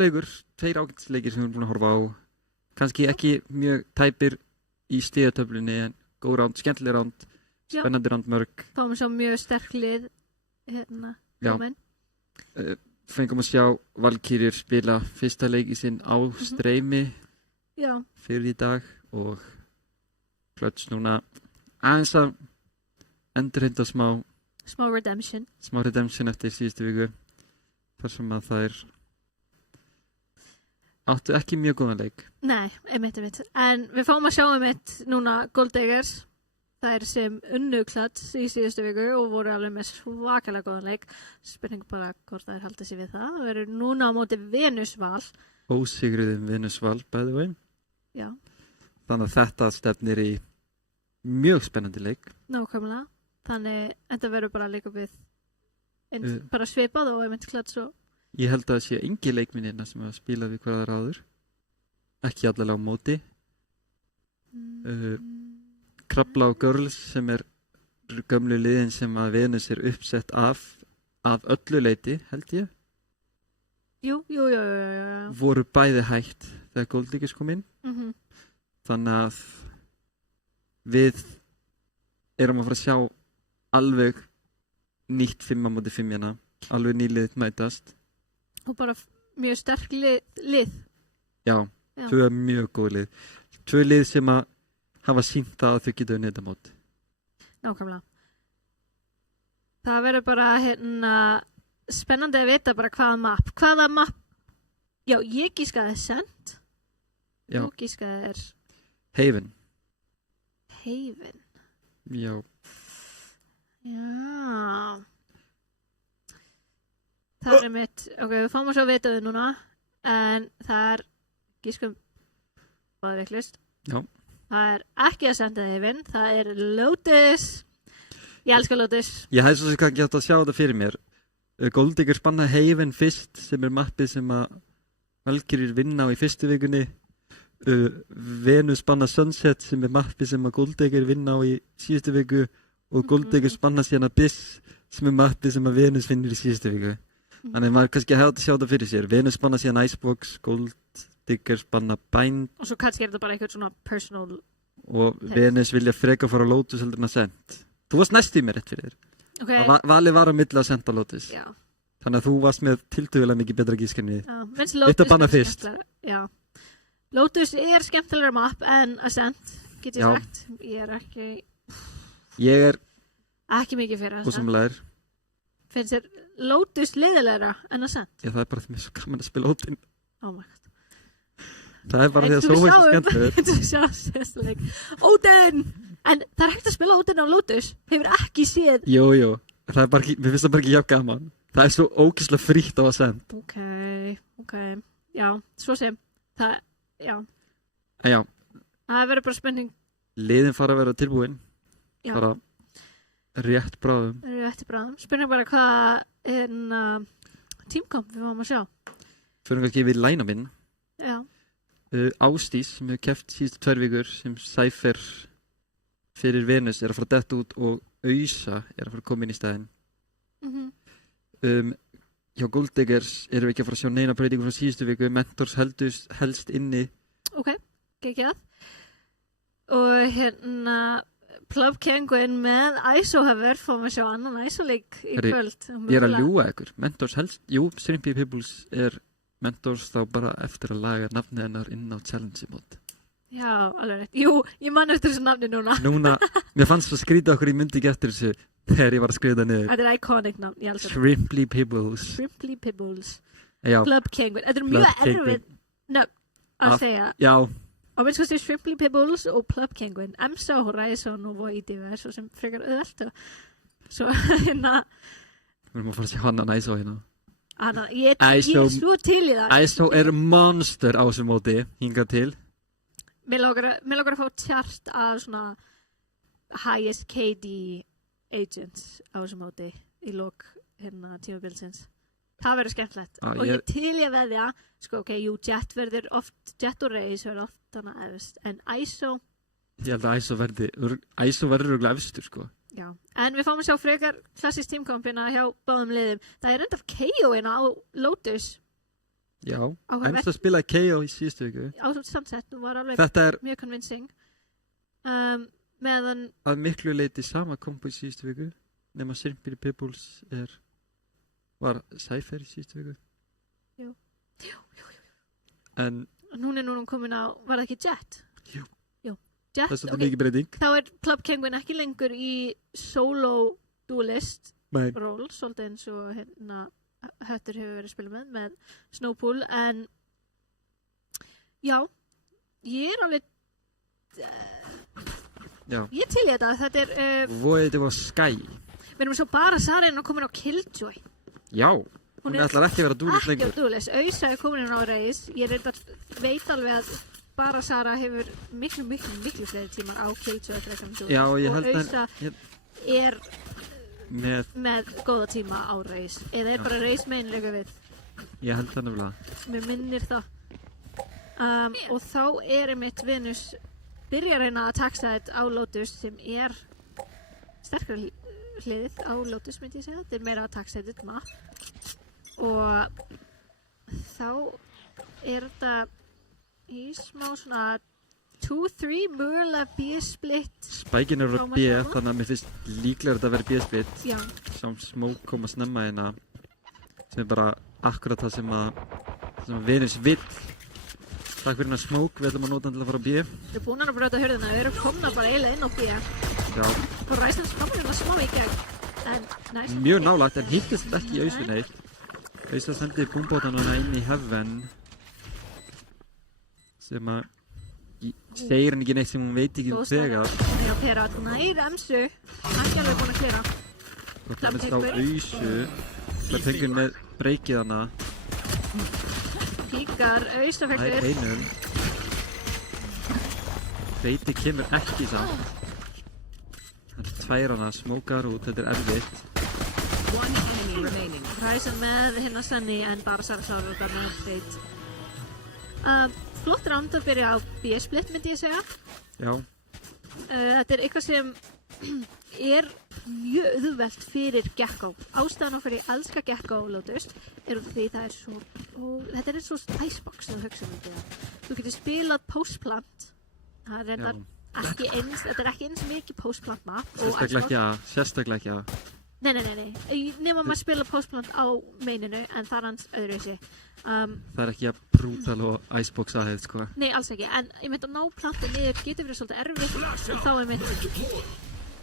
leikur, 2 ágætisleikir sem við erum búin að horfa á. Kannski ekki mjög tæpir í stigatöflunni en góð ránd, skemmtileg ránd, spennandi ránd mörg. Fáum svo mjög sterk lið Fengum að sjá Valkyrjur spila fyrsta leiki sinn á streymi fyrir í dag og Clutch núna aðeins að endurheimta smá redemption eftir síðustu viku þar sem að þær áttu ekki mjög góðan leik. Nei, einmitt. En við fáum að sjá núna Gold Diggers, þær sem unnu Clutch í síðustu viku og voru alveg með svakalega góðan leik. Spurning bara hvort þær halda sig við það. Það verður núna á móti Venus Val. Ósigruðum Venus Val, by the way. Já. Þannig að þetta stefnir í mjög spennandi leik. Nákvæmlega. Þannig þetta verður bara að leika við bara svipað og einmitt Clutch og ég held að það sé engi leikminina sem að spila við hverðar áður. Ekki allavega á móti. Krabla og Girls sem gömlu liðin sem að Venus uppsett af öllu leiti, held ég. Jú. Voru bæði hætt þegar Gold Diggers kom inn. Þannig að við erum að fara að sjá alveg nýtt 5-5 hérna. Alveg nýlið mætast. Og bara mjög sterk lið. Já, 2 mjög góð lið. 2 lið sem að hafa sýnt það að þau geta unnið þetta mót. Nákvæmlega. Það verður bara spennandi að vita bara hvaða map. Já, ég gískaði Sent. Þú gískaði Haven. Já. Það mitt. Ok, við fáum að sjá vita þau núna. En það gískum báði veiklust. Já. Það ekki að senda Haven. Það Lotus. Ég elska Lotus. Ég hefði svo sem ekki átt að sjá þetta fyrir mér. Gold Diggers banna Haven fyrst sem mappið sem að Valkyrjur vinna á í fyrstu vikunni. Venus banna Sunset sem mappið sem að Gold Diggers vinna á í síðustu viku og Gold Diggers banna síðan Abyss sem mappið sem að Venus vinnur í síðustu viku. Þannig maður kannski hefði að sjá þetta fyrir sér. Venus banna síðan Icebox, Gold Diggers banna Bind. Og svo kannski þetta bara eitthvað svona personal. Og Venus vilja freka fara Lotus heldur en að send. Þú varst næst í mér rétt fyrir þér. Okay. Valið var að milla að senda Lotus. Já. Þannig að þú varst með tiltögulega mikið betra gískenni. Eitt að banna fyrst. Já. Lotus skemmtilegra map en Ascent, get ég sagt. Ég ekki mikið fyrir Ascent. Og sem lærir. Finnst þér Lotus leiðilegra en Ascent? Já, það bara því mér svo gaman að spila Odin. Oh my god. Það bara því að svo veist skemmtilegur. Þú sjá sérstæðleik. Odin! En það hægt að spila Odin á Lotus. Hefur ekki séð. Jú. Það bara ekki, mér finnst það bara ekki jafn gaman. Það svo ógeðslega frítt á Ascent. Ok. Já, svo sem. Það, já. Já. Það verður bara spenning. Liðin fara að vera tilbúin. Já. Bara rétt bráðum. Spurning bara hvað tímkomp við fáum að sjá. Fyrir kannski við læna minn. Já. Ástís sem hefur keppt síðustu 2 vikur sem Cypher fyrir Venus að fara dett út og Ausa að fara að koma inn í staðinn. Hjá Gold Diggers erum við ekki að fara að sjá neina breytingu frá síðustu viku. Mentors helst inni. Ok, ekki það. Og Plub Penguin með ISO-hefur fórum að sjá annan ISO-leik í kvöld. Ég að ljúga ykkur. Mentors helst, Shrimpy Pibbles Mentors þá bara eftir að laga nafnið hennar inn á challenge mót. Já, alveg rétt. Jú, ég man eftir þessu nafni núna. Mér fannst svo skrítið okkur í myndi ekki eftir þessu þegar ég var að skrifa niður. Þetta iconic nafn, ég elskar það. Shrimpy Pibbles. Já. Plub Penguin. Þetta mjög erfið að segja. Já. Og minnst hvað Shrimply Pibbles og Plub Penguin, Emsa, Horizon og Voidiver, svo sem frekar auðvelt. Svo Við erum að fara að sjá hann að ISO hérna. Ég er svo til í það. ISO monster á þessu móti, hingað til. Mér langar að fá tjart af svona highest KD agents á þessu móti í lok tímabilsins. Það verður skemmtilegt. Og ég til ég veðja, Jet og Reis verður oft þannig efst, en ISO. Ég held að ISO verður efstur, sko. Já, en við fáum að sjá frekar klassísk tímkompina hjá báðum liðum. Það endar KO-ina á Lotus. Já, Emsa spilaði KO í síðustu viku. Á Sunset, hún var alveg mjög convincing. Meðan... Að miklu leiti sama kombo í síðustu viku, nema Simply Peoples var Cypher í síðustu viku. Jú. En hún núna komin á, var það ekki Jet? Jú. Jet, það er svolítið mikið breyting. Þá Club Penguin ekki lengur í solo duelist ról, svolítið eins og Höttur hefur verið að spila með Snowpool, en já, ég alveg ég til í þetta Void var Sky. Við erum svo bara Sarinn og komin á Killjoy. Já, hún ætlar ekki að vera duelist lengur. Ekki á duelist, Ausa er komin inn á Raze. Ég veit alveg að bara Sara hefur miklu fleiri tímar á Killjoy Já, ég held og Ausa er með góða tíma á Raze. Eða er bara Raze mainlega við. Ég held það nefnilega. Mér minnir það. Og þá einmitt Venus byrjar hérna að taxa þetta á Lotus sem er sterkara hliðið á Lotus, myndi ég segja. Þetta er meira að taxa þetta map. Og þá þetta í smá svona 2-3 mögulega B-split. Spækin er frá B, þannig að mér finnst líklega þetta að vera B-split. Já. Sem Smoke kom að snemma hérna, sem er bara akkurat það sem Venus vill. Takk fyrir hérna Smoke, við ætlum að nota hann til að fara á B. Við erum búin að brjóta hurðina, við erum komna bara eiginlega inn á B. Já. Og Ræslands komur hérna smá í gegn, en næst. Mjög nálægt, en hittist ekki í Ausu neitt. Ausa sendi búmbótanuna inn í Heaven, sem að segir hann ekki neitt sem hún veit ekki þegar. Já, Pera, nær Emsu, ekki alveg búin að klera. Og það minnst á Ausu, það tengur með breykið hana. Píkar, Ausa fekk Það einum. Breyti kemur ekki samt. Það tvær hana, smókar út, þetta erfitt. Ræsan með hérna Sunny, en bara Sara klárar út af með Breit. Flott round að byrja á B-split, myndi ég segja. Já. Þetta eitthvað sem er mjög auðvelt fyrir Gekko. Ástæðan á fyrir ég elska Gekko Lotus því það svo... Þetta er eins og Icebox, þú hugsa um þetta. Þú getur spilað postplant. Það er þetta er ekki eins mikið postplant map. Sérstaklega ekki að. Nei. Nefnum að maður spila postplant á maininu, en það er hans öðruvísi. Það er ekki að brútal og Icebox aðeins, sko. Nei, alls ekki, en ég myndi að ná plantið niður getur verið svolítið erfitt, og þá ég myndi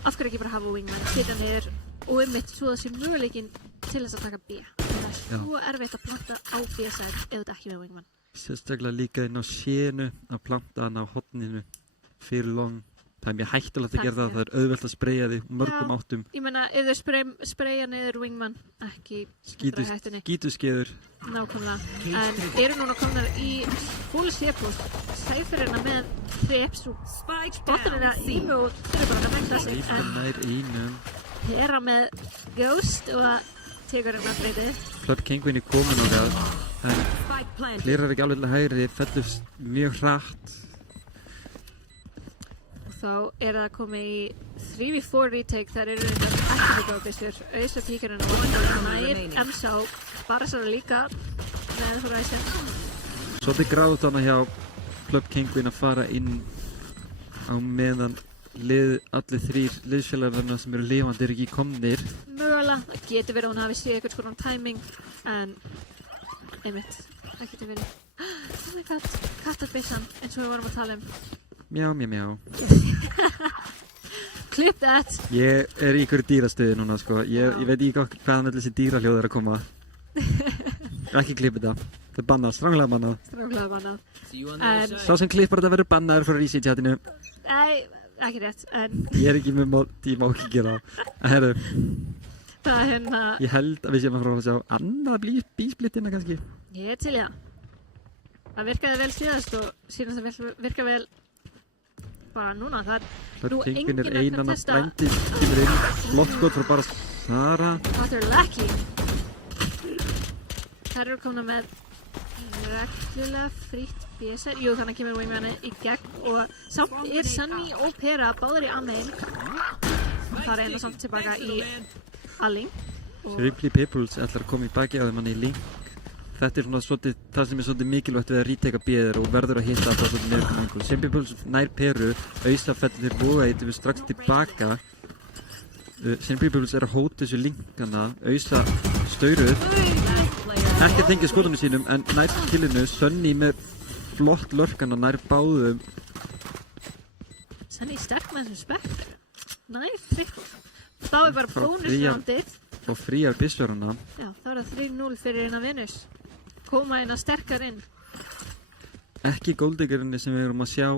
af hverju ekki bara hafa wingman, setja niður og ég myndi svo þessi möguleikin til þess að taka B. Það er svo erfitt að planta á B-side ef þetta ekki með wingman. Sérstaklega líka inn á sénu að planta hann á hotninu fyrir long. Það er mjög hættulegt að gera það er auðvelt að spreyja því mörgum áttum. Ég meina, ef þau spreyja niður wingman, ekki skítuskeiður. Nákvæmlega. En eru núna komnar í full C-post. Cypher hérna með trips og spottur hérna ímu og þau bara að mengla sig. Cypher nær einum. Pera með Ghost og tekur hérna breytið. Club Penguin er komin á það. En hlirar ekki alveg til hægri, fellur mjög hratt. Þá það komið í 3v4 retake, þar eru þetta ekki með góðbissur. Auðvitað píkar hennar og nær Emsa og bara Sara líka með Horizon. Svolítið grátt hana hjá Club Penguin að fara inn á meðan allir þrír liðsfélagarna sem eru lifandi ekki komnir. Mögulega, það getur verið að hún hafi séð eitthvað skoðan timing, en einmitt, það getur verið. Oh my god, kattarbissan, eins og við vorum að tala um. Mjá. Clip that. Ég er í einhverju dýrastöði núna, sko. Ég veit ekki hvaðan allir þessi dýrahljóð er að koma. Ekki klippa þetta. Það er bannað, stranglega bannað. Sá sem klippar þetta verður bannaður frá Rísi í chatinu. Nei, ekki rétt, en... Ég er ekki með ég má ekki gera það. Herru. Það er hérna... Ég held að við séum að fara að sjá annað B-splittina kannski. Ég er til í það. Það virkaði vel síðast og síðan það virka vel bara núna. Það er nú enginn að einan að blændi kemur inn. Blokkskot frá bara Sara. Það er Lucky. Þær eru komna með reglulega frýtt B-side. Jú, þannig kemur wingmanni í gegn og samt er Sunny og Pera báðir í A-main. Það er samt tilbaka í A-link. Simply Peoples ætlar að koma í baki á þeim hann í link. þetta svona svolítið það sem svolítið mikilvægt við að retaka B-ið og verður að hitta það svolítið með einhvern angle. Simple Pulse nær Peru, Ausa fellir Vogaði við strax tilbaka. Simple Pulse að hóta þessu linkana, Ausa stauruð. Ekki að tengja skotunum sínum en nær killinu, Sunny með flott lörkana nær báðum. Sunny sterk með þessum spektur. Nær trippul. Þá bara bónusrándið. Og fríar byssverðana. Já, þá það 3-0 fyrir hérna Venus. Koma hérna sterkar inn. Ekki Golddiggerinn sem við erum að sjá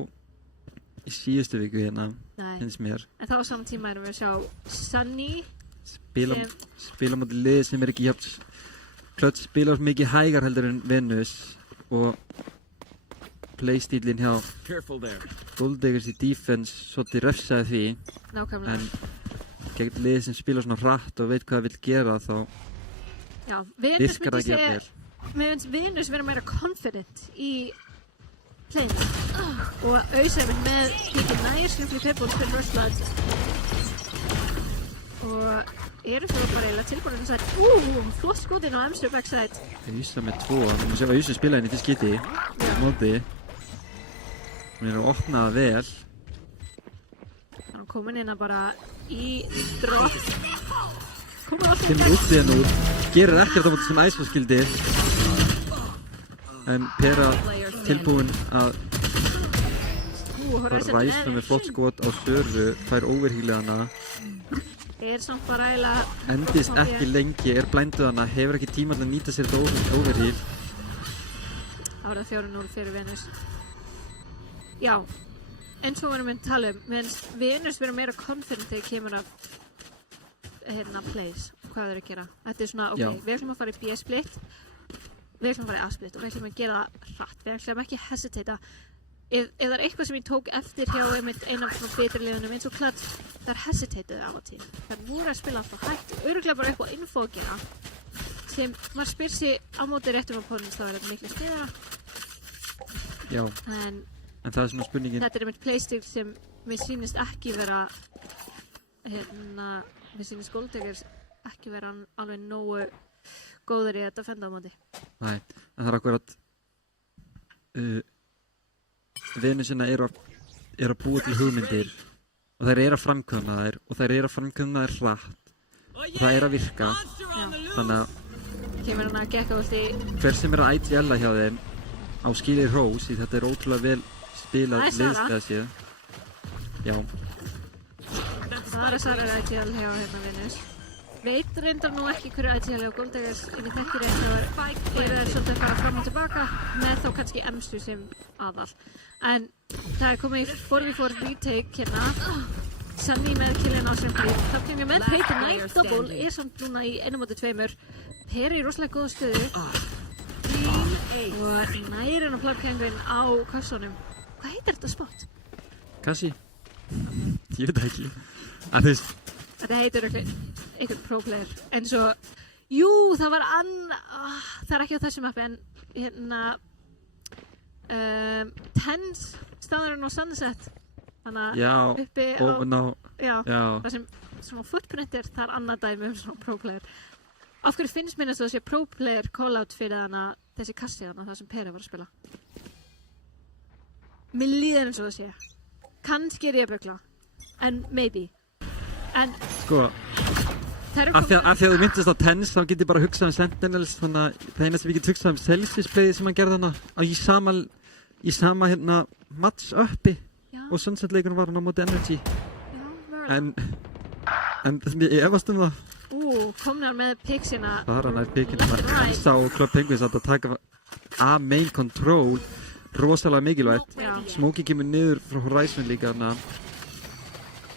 í síðustu viku hérna. Nei. Finnst mér. En þá á saman tíma erum við að sjá Sunny. Spila móti liði sem ekki jafn klöts spila mikið hægar heldur en Venus og playstílinn hjá Golddiggers í defense svolítið refsaði því. Nákvæmlega. En gegn liði sem spila svona hratt og veit hvað það vil gera þá virkar það ekki að vel. Mér finnst Venus vera meira confident í playinu og Ausa með mikið nærsnöfli purple fyrir Rushland og eru svo bara eiginlega tilbúin að sæta flott skútin á Amsterdam backside. Ausa með 2, við múum sjá að Ausa spila henni til skiti móti. Hún er að opna það vel. Þannig að komin hérna bara í drop. Kemur út í henn úr, gerir ekkert á móti sem Æsfa skildi. En Pera tilbúin að ræsna með flott skot á Söru, fær overhealið hana. Samt bara eiginlega endist ekki lengi, blænduð hana, hefur ekki tíma til að nýta sér þetta overheal. Það var það 4-0 fyrir Venus. Já, eins og við erum að tala meðan Venus vera meira confident þegar kemur að plays, hvað þau eru að gera. Þetta svona, við ætlum að fara í B-split, við ætlum að fara í A-split og við ætlum að gera það hratt. Við ætlum ekki að hesitata. Ef það er eitthvað sem ég tók eftir hjá einum svona betri liðunum eins og Clutch, þar hesitatuðu af og til. Það voru að spila alltaf hægt og örugglega bara eitthvað info að gera sem maður spyr sig á móti réttum opponents þá þetta miklu stiðara. Já, en það er svona spurningin. Þetta er playstíl sem mér sýnist ekki vera mér sýnist Golddiggers ekki vera alveg nógu góður í þetta fenda á móti. Nei, en það er akkurat Venusina eru að búa til hugmyndir og þær eru að framkvæma þær og þær eru að framkvæma þær hratt og það er að virka. Þannig að kemur hann að gekka út í hver sem er að IGL-a hjá þeim á skilið hrós því þetta er ótrúlega vel spilað liðslega séð. Já. Það er Sara IGL hjá hérna Venus. Veit reyndar nú ekki hverju IGL hjá Golddiggers en ég þekkir reyndar eru þeir svolítið að fara fram og tilbaka með þá kannski Emstu sem aðal. En það er komið í 4v4 retake hérna. Sunny með killin á sem fyrir. Tapkjöngi með Peyton Knight double er samt núna í 1-2. Peri í rosalega góða stöðu. Og næri hann á plapkjöngin á kassanum. Hvað heitir þetta spot? Kassi? Ég veit ekki. En þú veist þetta heitir einhvern pro player en svo, það var það er ekki á þessum mappi en hérna Tens staðurinn á Sunset þannig að uppi á það sem svona footprint það er annað dæmi svona pro player. Af hverju finnst mér þess að það sé pro player call out fyrir þessi kassi það sem Peri var að spila? Mér líður eins og það sé kannski er ég að bögla en maybe en sko af því að þú myndist á Tens þá get ég bara hugsað Sentinels þannig að það eina sem ég get hugsað Celsius playið sem hann gerði hana í sama hérna match uppi og Sunset leikunum var hann á móti Energy en ég efast það komna hann með piksina það er hann að pikkina Ensa og Club Penguins að taka að main control rosalega mikilvægt Smokey kemur niður frá Horizon líka hana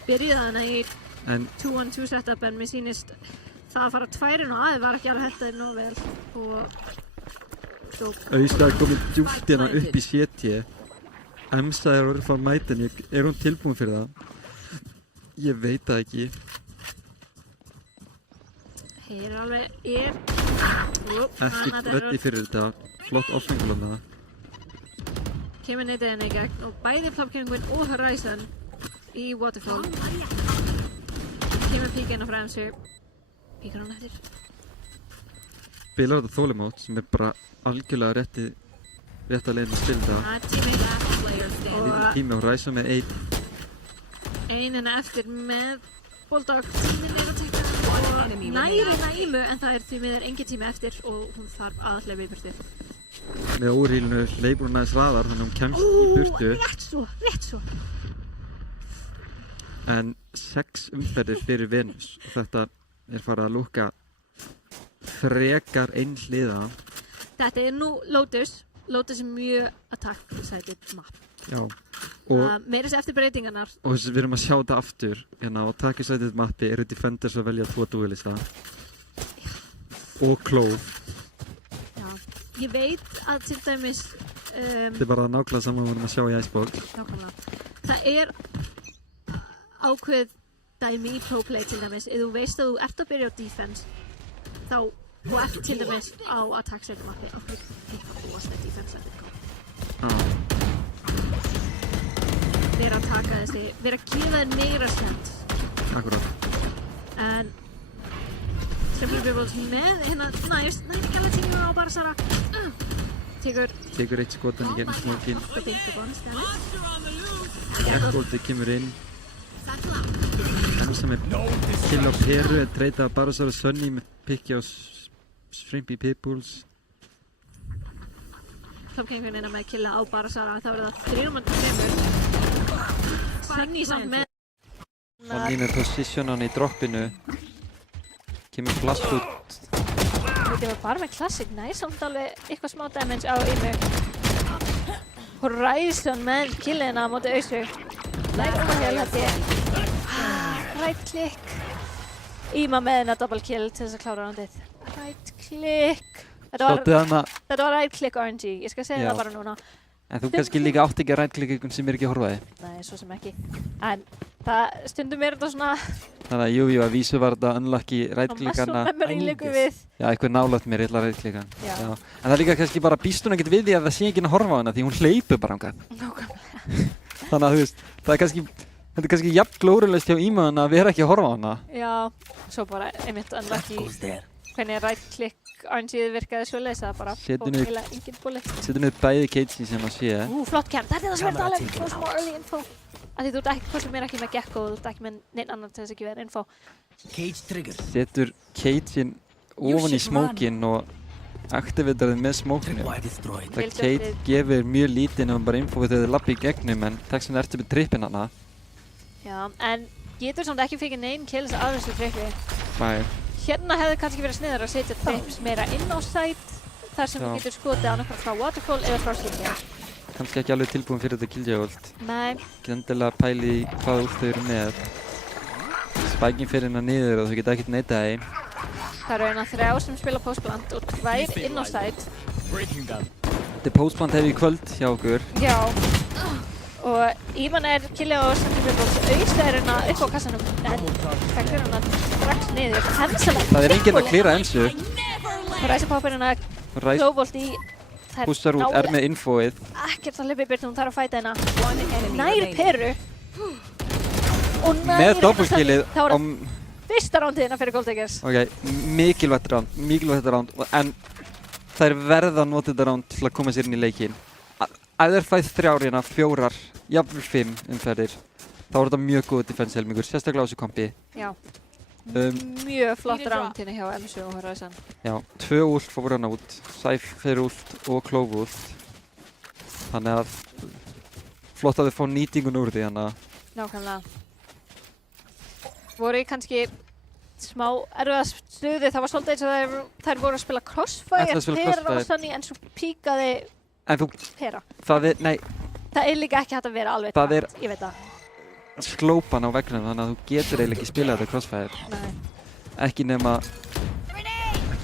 byrjaði hana í 2-1-2 setup en mér sýnist það að fara tværin og aðeins var ekki alveg hættaði nóg vel og Auðvitað komið djúpt hérna upp í CT Emsa er orðið frá mætin er hún tilbúin fyrir það? Ég veit það ekki Hér alveg ekki ready fyrir þetta flott offenglana kemur nýttið henni í gegn og bæði Plapkjöngvin og Horizon í Waterfall kemur píkinn á fremstu píkar hann eftir spilar þetta þolimót sem bara algjörlega rétta leiðin að spila þetta. Tími á Ræsa með 1. Einina eftir með Bulldog, tíminn að tekka og næri Naímu en það því miður engin tími eftir og hún þarf að hleypa í burtu. Með órílinu hleypur hún aðeins hraðar þannig að hún kemst í burtu. Rétt svo. En 6 umferðir fyrir Venus og þetta farið að lúkka frekar einhliða. Þetta nú Lotus mjög attack-sided map. Já. Meira eftir breytingarnar. Og við erum að sjá þetta aftur. Á attack-sided mappi eru defenders að velja 2 duelista. Og Clove. Já. Ég veit að til dæmis... Þetta bara nákvæmlega saman við erum að sjá í Icebox. Nákvæmlega. Það ákveð dæmi í pro-play til dæmis. Ef þú veist að þú ert að byrja á defense, þá þú ert til dæmis á attack-sided mappi og þú pekka búast með defense-sided mappi. Vera að taka vera að gefa þér meira sent. Akkurát. En Triple Bubbles með næst gæla tíma á bara Sara. Tekur eitt skotan í gegnum smókin. Og Dinkabon stæðið. Ekkoldi kemur inn. Þannig sem kill á Peru treyta bara Sara Sunny með pikki á Shrimpy Pitbulls. Hljómkengunina með killa á bara Sara. Það verður það 3-3. Sunny samt með Sunny með positionan í droppinu. Kemur flash út. Þetta var bara með classic, samt alveg eitthvað smá damage á Ímu. Horizon með killina á móti Ausu. Overheal held ég. Right click. Íma með hennar double kill til þess að klára roundið. Right click. Þetta var right click RNG, ég skal segja það bara núna. En þú kannski líka átt ekki að right-klikka ykkur sem ekki að horfa þig. Nei, svo sem ekki. En stundum þetta svona... Þannig að jú, að vísu var þetta unlucky right-klikkana. Muscle memory liggur við. Já, eitthvað nálægt mér, ég ætla að right-klikka. Já. En það líka kannski bara býst hún ekkert við því að það sé ekki að horfa á hana því hún hleypur bara ángað. Nákvæmlega. Þannig að þú veist, þetta er kannski jafn glórulaust hjá Íma að vera ekki að horfa á hana. Já, svo bara einmitt unlucky. Hvernig right-click RNG-ið virkaði svo leiðis að bara fór heila engin bullet. Setur niður bæði Cagey sem að sé. Flott camp. Þetta það sem verður alveg svo smá early info. Því þú ert ekki, hvort sem er ekki með Gekko, þú ert ekki með neinn annan til þess að gefa þér info. Cage trigger. Setur Cagey ofan í smókinn og aktivitar þið með smókinu. Það Cage gefur mjög lítið ef hann bara info við þau lappi í gegnum en takk sem ertu með trippin hana. Já, en getur samt ekki fikið neinn kills að þessu trippi. Nei. Hérna hefði kannski verið sniðar að setja trips meira inn á site þar sem þú getur skotið annarkvæmt frá waterfall eða frá slingja. Kannski ekki alveg tilbúin fyrir þetta killja-ult. Nei. Ekki endilega pæli í hvaða ult þau eru með. Spækin fyrir hérna niður og þau geta ekkert neitað þeim. Það eru hérna 3 sem spila postplant og 2 inn á site. Þetta er postplant hefði í kvöld hjá okkur. Já. Og Íman killið á Sunny Bubbles, Ausa hérna upp á kassanum en fekkur hérna strax niður. Það er enginn að klíra Emsu. Ræsa poppir hérna Glóvolt í Húsar út með infoið. Ekkert að hlaupa í byrtu, hún þarf að fæta hérna. Nær Peru. Og nær með doppelkillið á fyrsta roundiðina fyrir Golddiggers. Ok, mikilvægt round. En þær verða að nota þetta round til að koma sér inn í leikinn. Ef þeir fæð 3, 4, jafnvel 5 umferðir, þá er þetta mjög góð defense-helmingur, sérstaklega á þessu kompi. Já. Mjög flott roundina hjá Emsu og Horizon. Já, 2 ult fór hana út, Sæf fyrir ult og Clove ult. Þannig að flott að þau fá nýtingun úr því hana. Nákvæmlega. Voru kannski smá erfiða stuði, það var svolítið eins og þær voru að spila Crossfire, Pera og Sunny en svo píkaði Pera. Það er líka ekki hægt að vera alveg tætt, ég veit það. Slópan á veggnum þannig að þú getur eiginlega ekki spilað þetta Crossfire. Nei. Ekki nema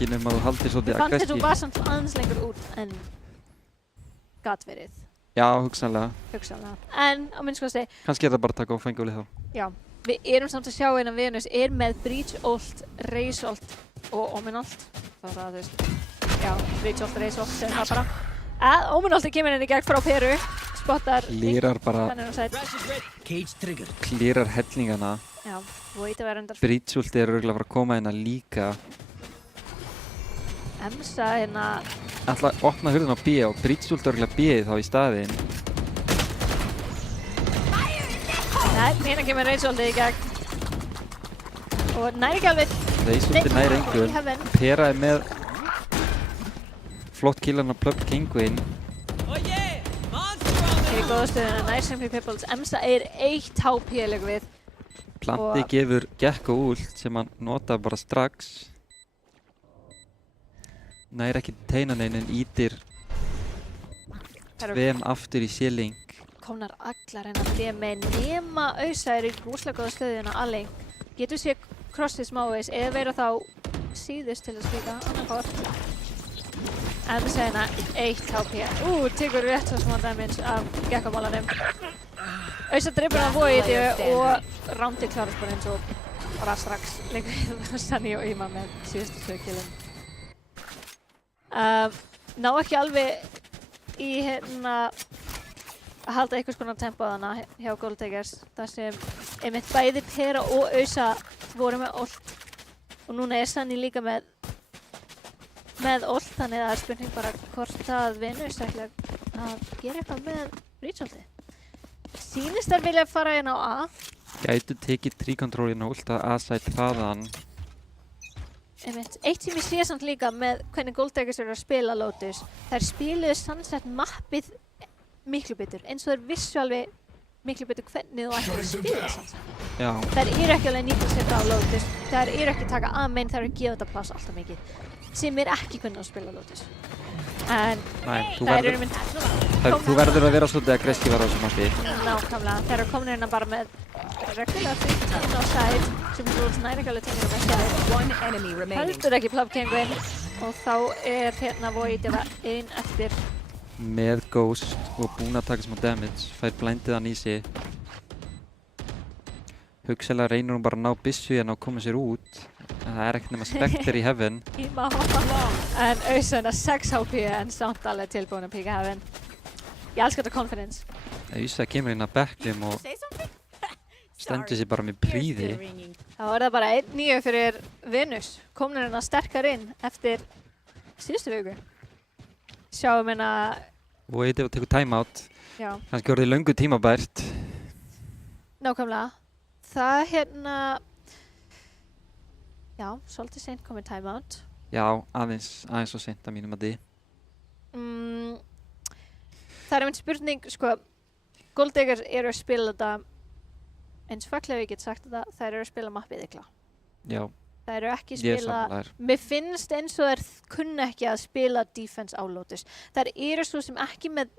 þú haldir svolítið aggressív. Ég fannst þess að þú var samt aðeins lengur út en gat verið. Já, hugsanlega. En á minnskosti. Kannski er það bara að taka á fengulið þá. Já, við erum samt að sjá innan Venus með Breach ult, Raze ult og Omen ult. Það var það, þú veist. Já, Breach ult, Raze ult, sem það bara. Omenolti kemur inn í gegn frá Peru, spottar klírar bara klírar hellingana. Já, Void að vera endar Breach-ulti örugglega að fara að koma hérna líka. Emsa hérna ætla að opna hurðin á B og Breach ult örugglega B þá í staðinn. Nei, hérna kemur Rage ultið í gegn. Og næri ekki alveg. Rage ultið nær engu. Pera með flott killan á Plug Kinguinn. Í góða stöðuna, nær Simply Pipples. Emsa 1 HP leikur við. Planti gefur Gekko ult sem hann nota bara strax. Nær ekki teina neinn en ítir tveim aftur í C-link. Komnar allar hennar DM nema Ausa í rosalega góða stöðuna A-link. Getur sér crossið smávegis eða vera þá síðust til að spila annarkort. Emsa hérna 1 HP. Tekur rétt svo smá damage af Gekko-málanum. Ausa dreipur hann Void og Rándi klarast bara eins og bara strax leikur við Sunny og Ima með síðustu 2 killin. Ná ekki alveg í hérna að halda einhvers konar tempo þarna hjá Gold Diggers þar sem einmitt bæði Pera og Ausa voru með ult og núna Sunny líka með ult, þannig að það spurning bara hvort að Venus ætla að gera eitthvað með Breach ultið. Sýnist þær vilja fara hérna á A. Gætu tekið 3-controlin á ult að A-side hraðan. Einmitt. Eitt sem ég sé samt líka með hvernig Gold Diggers eru að spila Lotus, þær spiluðu Sunset mappið miklu betur, eins og þær vissu alveg miklu betur hvernig þú ættir að spila Sunset. Já. Þær eru ekki alveg nýtt að setja á Lotus, þær eru ekki að taka A-main, þær eru að gefa þetta pláss alltaf mikið, sem ekki hvernig að spila Lotus. En þær eru mynd... Þú verður að vera svolítið aggressívar á þessu mappi. Nákvæmlega, þær eru komin hérna bara með reglulega fritt inn á side sem þú næri ekki alveg tengir að velja. Heldur ekki Plug Kinguinn og þá er hérna Void einn eftir. Með Ghost og búinn að taka smá damage, fær blindið hann í sig. Hugsalega reynir hún bara að ná byssu hérna og koma sér út. Það er ekkert nema Spectre í Heaven. En Ausa hérna 6 HP en samt alveg tilbúin að píka Heaven. Ég elskar þetta confidence. Ausa kemur inn að bekknum og stendur sér bara með príði. Þá er það bara 1-9 fyrir Venus. Komnir hérna sterkar inn eftir síðustu viku. Sjáum hérna... Void ef að tekur timeout. Já. Kannski voruð löngu tímabært. Nákvæmlega. Það hérna... Já, svolítið seint komið timeout. Já, aðeins svo seint að mínum að því. Það er einmitt spurning, sko, Gold Diggers eru að spila þetta, eins fallega ég get sagt þetta, þær eru að spila mappið ykla. Já. Þær eru ekki að spila, mér finnst eins og þær kunna ekki að spila defense á Lotus. Þær eru svo sem ekki með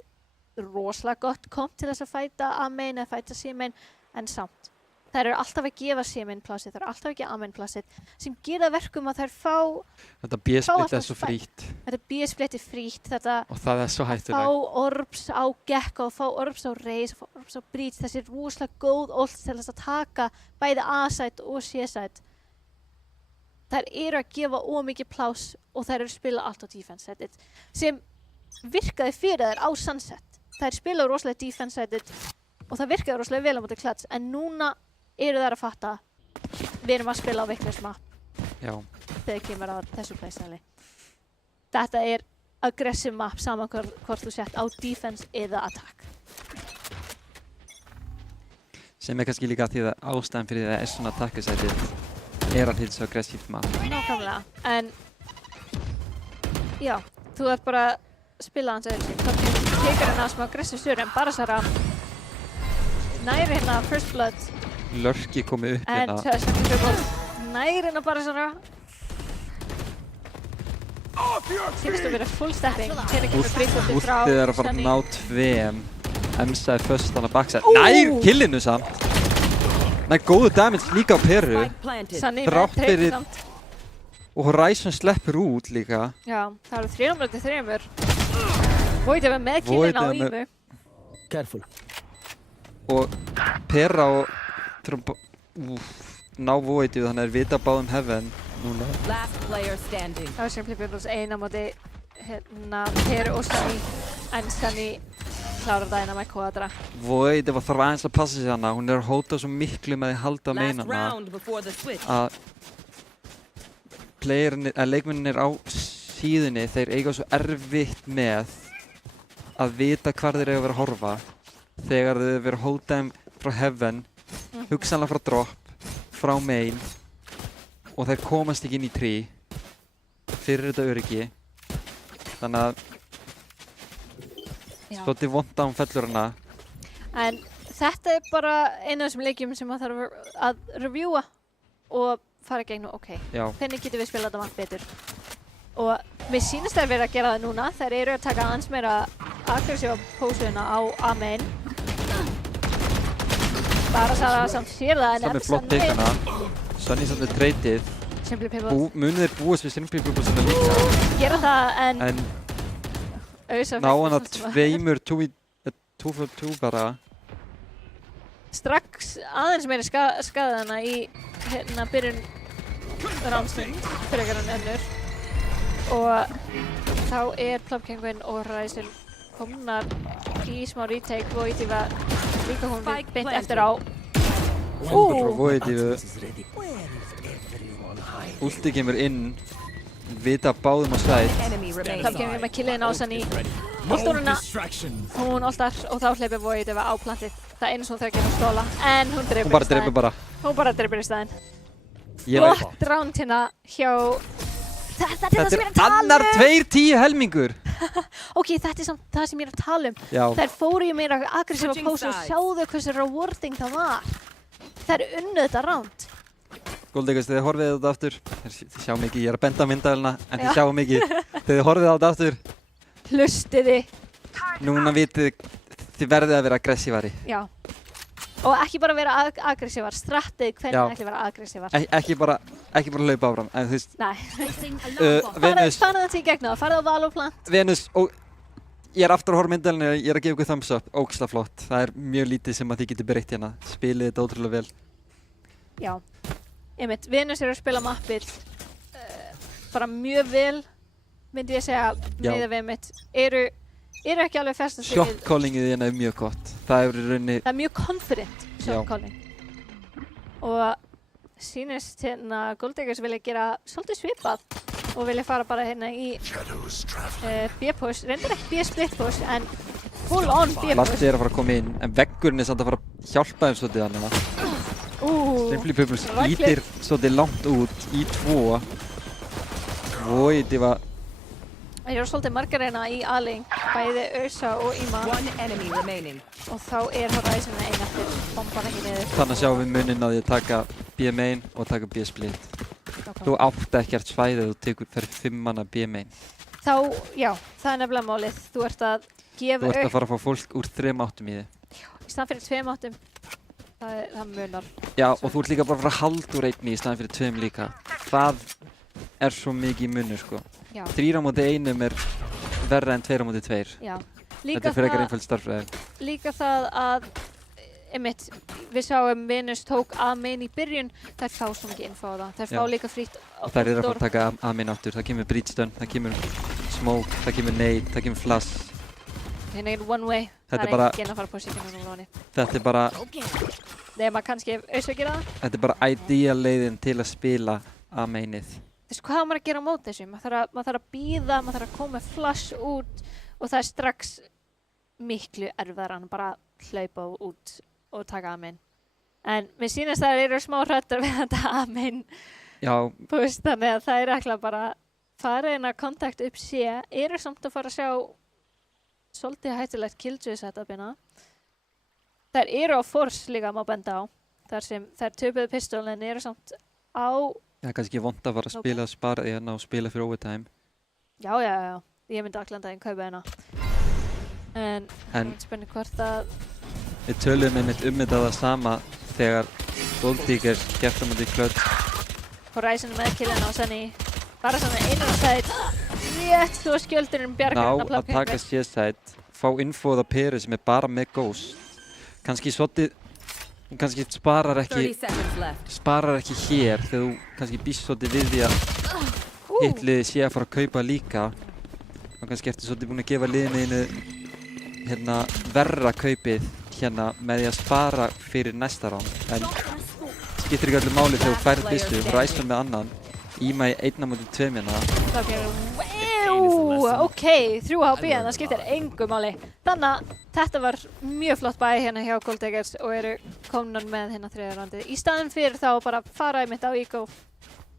rosalega gott komp til þess að fæta A-main eða fæta C-main, en samt. Þær eru alltaf að gefa C-main plássið, þær eru alltaf að gefa A-main plássið, sem gera verkum að þær fá... Þetta B-split er svo frítt. Þetta B-split er frítt, þetta... Og það er svo hættuleg. Fá orbs á Gekko, fá orbs á Raze, fá orbs á Breach, þessi rosalega góð ult til þess að taka bæði A-side og C-side. Þær eru að gefa ómikið pláss og þær eru að spila allt á defense-sided, sem virkaði fyrir þær á Sunset. Þær spila rosalega defense-sided og það virkaði rosalega vel á móti Clutch, en núna eru þær að fatta, við erum að spila á Vickers map. Já. Þegar kemur á þessu playstyle. Þetta er aggressive map saman hvort þú sett á defense eða attack. Sem er kannski líka því að ástæðan fyrir það er svona attack-sætið er að þetta svo aggressíft map. Nákvæmlega, en já, þú ert bara að spila hans öðru sín. Þá tekur hérna smá aggressive stöður en Barasara næri hérna First Blood. Lurki komið upp hérna. En Tösson næri hérna Barasara. Sýnist að vera full stepping. Hérna kemur Breach frá Últið er að fara að ná tveim. Emsa er först hann að backside. Nær killinu samt! Nær góðu damage líka á Peru. Þrátt fyrir... Og Horizon sleppur út líka. Já, það eru 3-3. Void er með killin á Ímu. Careful. Og Pera og ná Void við þannig að vita báðum Heaven núna. Það var Simply Pipples eina móti hérna Peru og Sunny, en Sunny klárar það eina með kvadra. Void ef að þarf aðeins að passa sig hana, hún er að hóta svo miklu með að halda meinana að leikmennir á síðunni, þeir eiga svo erfitt með að vita hvar þeir eiga að vera að horfa þegar þeir vera að hóta þeim frá heaven, hugsanlega frá drop, frá main og þeir komast ekki inn í tree fyrir þetta öryggi. Þannig að svolítið vont að hún fellur hana. En þetta bara einu af þessum leikjum sem maður þarf að reviewa og fara gegnum, hvernig getum við spilað þetta margt betur. Og mér sýnist þær verið að gera það núna. Þær eru að taka aðeins meira aggressíva pósuna á A-main. Bara Sara samt sér það en flott pick hana. Sunny samt með treytið. Simply Pebbles. Munið þeir búast við Simply Pebbles hana líka. Gera það en ná hana 2 for 2 bara. Strax aðeins meira skaða hana í byrjun ránsund frekar en önnur. Og þá Plumkenguin og Ryzen komnar í smá retake. Voitiva líka hún beint eftir á. Voitiva. Ulti kemur inn, vita báðum á svæð. Plumkenguin með killin á Sunny. Ultúruna, hún ultar og þá hleypir Voitiva á plantið. Það einu sem hún þarf að gera stóla, en hún dreipir í staðinn. Hún bara dreipir í staðinn. Flott round hérna hjá... Þetta er það sem ég er að tala um! Annar 2-10 helmingur! Ok, þetta er samt það sem ég er að tala um. Já. Þær fóru í meira aggressíva pósa og sjáðu hversu rewarding það var. Þær unnu þetta round. Goldegast, þegar þið horfið á þetta aftur, þið sjá mikið, ég er að benda á myndavélina, en þið sjá mikið. Þegar þið horfið á þetta aftur. Hlustiði. Núna vitið þið verðið að vera aggressívari. Já. Og ekki bara vera aggressívar, strattið hvernig ætli vera aggressívar. Ekki bara hlaupa áfram, en þú veist... Nei. Venus... Farðu þetta í gegn það, farðu á val og plant. Venus, og ég er aftur að horfa myndalinu, ég er að gefa ykkur thumbs up, ógeðslega flott. Það er mjög lítið sem að þið getur breytt hérna. Spilið þetta ótrúlega vel. Já, einmitt. Venus að spila mappið bara mjög vel, myndi ég segja, með að við einmitt eru ekki alveg festast við... Shot callingið hérna er mjög gott. Það er í rauninni... Það er mjög confident shot calling. Og sýnist hérna Goldegast vilja gera svolítið svipað og vilja fara bara hérna í B-push. Reyndar ekki B-split push, en full on B-push. Lastið er að fara að koma inn, en veggurinn er samt að fara að hjálpa þeim svolítið annað. Simply Pebbles ítir svolítið langt út í 2. Voitiva... Það eru svolítið margar hérna í A-lane, bæði Ursa og Ima. Og þá Horizon einn eftir, bombar ekki niður. Þannig að sjáum við muninn á því að taka B-main og taka B-split. Þú átt ekkert svæðið og fyrir 5 manna B-main. Þá, já, það er nefnilega málið. Þú ert að gefa upp... Þú ert að fara að fá fólk úr 3 áttum í þið. Í staðan fyrir 2 áttum, það munar. Já, og þú ert líka bara að fara að halda úr einni í staðan fyrir 2 líka. Það er svo mikið munur, sko. 3 á móti 1 er verra en 2 á móti 2. Já. Þetta er frekar einföld starffræði. Líka það að, einmitt, við sáum Venus tók A-main í byrjun, þær fá svo mikið info á það. Þær fá líka frítt og þær eru að fara að taka A-main aftur. Það kemur breachstun, það kemur smoke, það kemur nade, það kemur flash. Hérna er one way. Það er enginn að fara að pusha ekki náttúrulega lóni. Þetta er bara... Nema kannski auðvitað að gera það. Þetta er bara ideal leiðin til að spila A-mainið. Þess hvað maður að gera á móti þessu? Maður þarf að bíða, maður þarf að koma með flash út og það er strax miklu erfiðara en bara hlaupa út og taka A-main. En mér sýnist að það eru smá hrættar við þetta A-main. Já. Púst, þannig að það er ekki bara fara inn að kontakt upp C, eru samt að fara að sjá svolítið hættulegt killjoy setupina. Þær eru á force líka má benda á, þar sem þær töpuðu pistolin en eru samt á... Það er kannski vont að fara að spila sparaði hérna og spila fyrir overtime. Já. Ég myndi allan daginn kaupa hérna. En ég myndi spenni hvort að... Við töluðum einmitt þetta það sama þegar Golddigger gert á móti Klödd. Horizon með killina á Sunny. Bara svona einu sæt. Rétt svo skjöldurinn bjargar hann að Ná að taka C-side. Fá infóð á Peri sem er bara með Ghost. Kannski sparar ekki hér þegar þú kannski býst svolítið við því að hitt liðið sé að fara að kaupa líka og kannski ertu svolítið búin að gefa liðinu hérna verra kaupið hérna með því að spara fyrir næsta rán en skiptir ekki öllu máli þegar þú færð byssu, Ryzen með annan Ima í 1 á móti 2 hérna. Það gerur ok, 3 HP en það skiptir engu máli. Þannig að þetta var mjög flott bæ hérna hjá Gold Diggers og eru komnar með hérna 3. roundið. Í staðinn fyrir þá bara fara einmitt á Ego,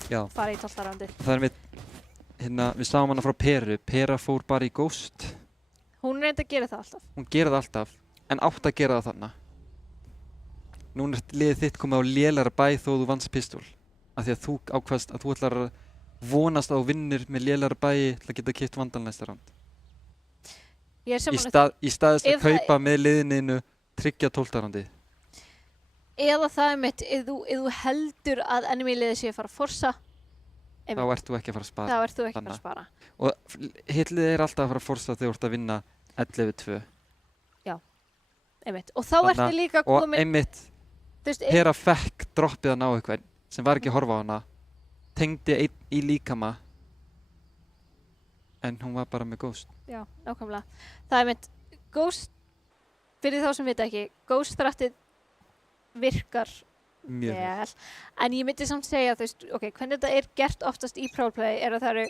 fara í 12. roundið. Það er hérna, við sáum hana frá Peru. Pera fór bara í Ghost. Hún reyndi að gera það alltaf. Hún gerir það alltaf, en átt að gera það þarna. Núna er liðið þitt komið á lélæra bæ þó þú vannst pistol. Af því að þú ákvaðst að þú ætlar að vonast að þú vinnir með lélæra bæi til að geta keypt Vandal næsta round. Í staðist að kaupa með liðinu tryggja 12. roundið. Eða það er mitt, ef þú heldur að enemy liðið sé að fara að forsa, þá ert þú ekki að fara að spara. Þá ert þú ekki að fara að spara. Og hitliðið er alltaf að fara að forsa þegar þú ert að vinna 11-2. Já, einmitt. Og þá ertu líka komin... Og einmitt, Pera fekk droppið að ná eitthvað sem var ekki að horfa á hana, tengdi einn í líkama, en hún var bara með Ghost. Já, nákvæmlega. Það er mynd, Ghost, fyrir þá sem vita ekki, Ghost strattið virkar mjög vel. En ég myndi samt segja, þú veist, ok, hvernig þetta er gert oftast í Pro Play er að það eru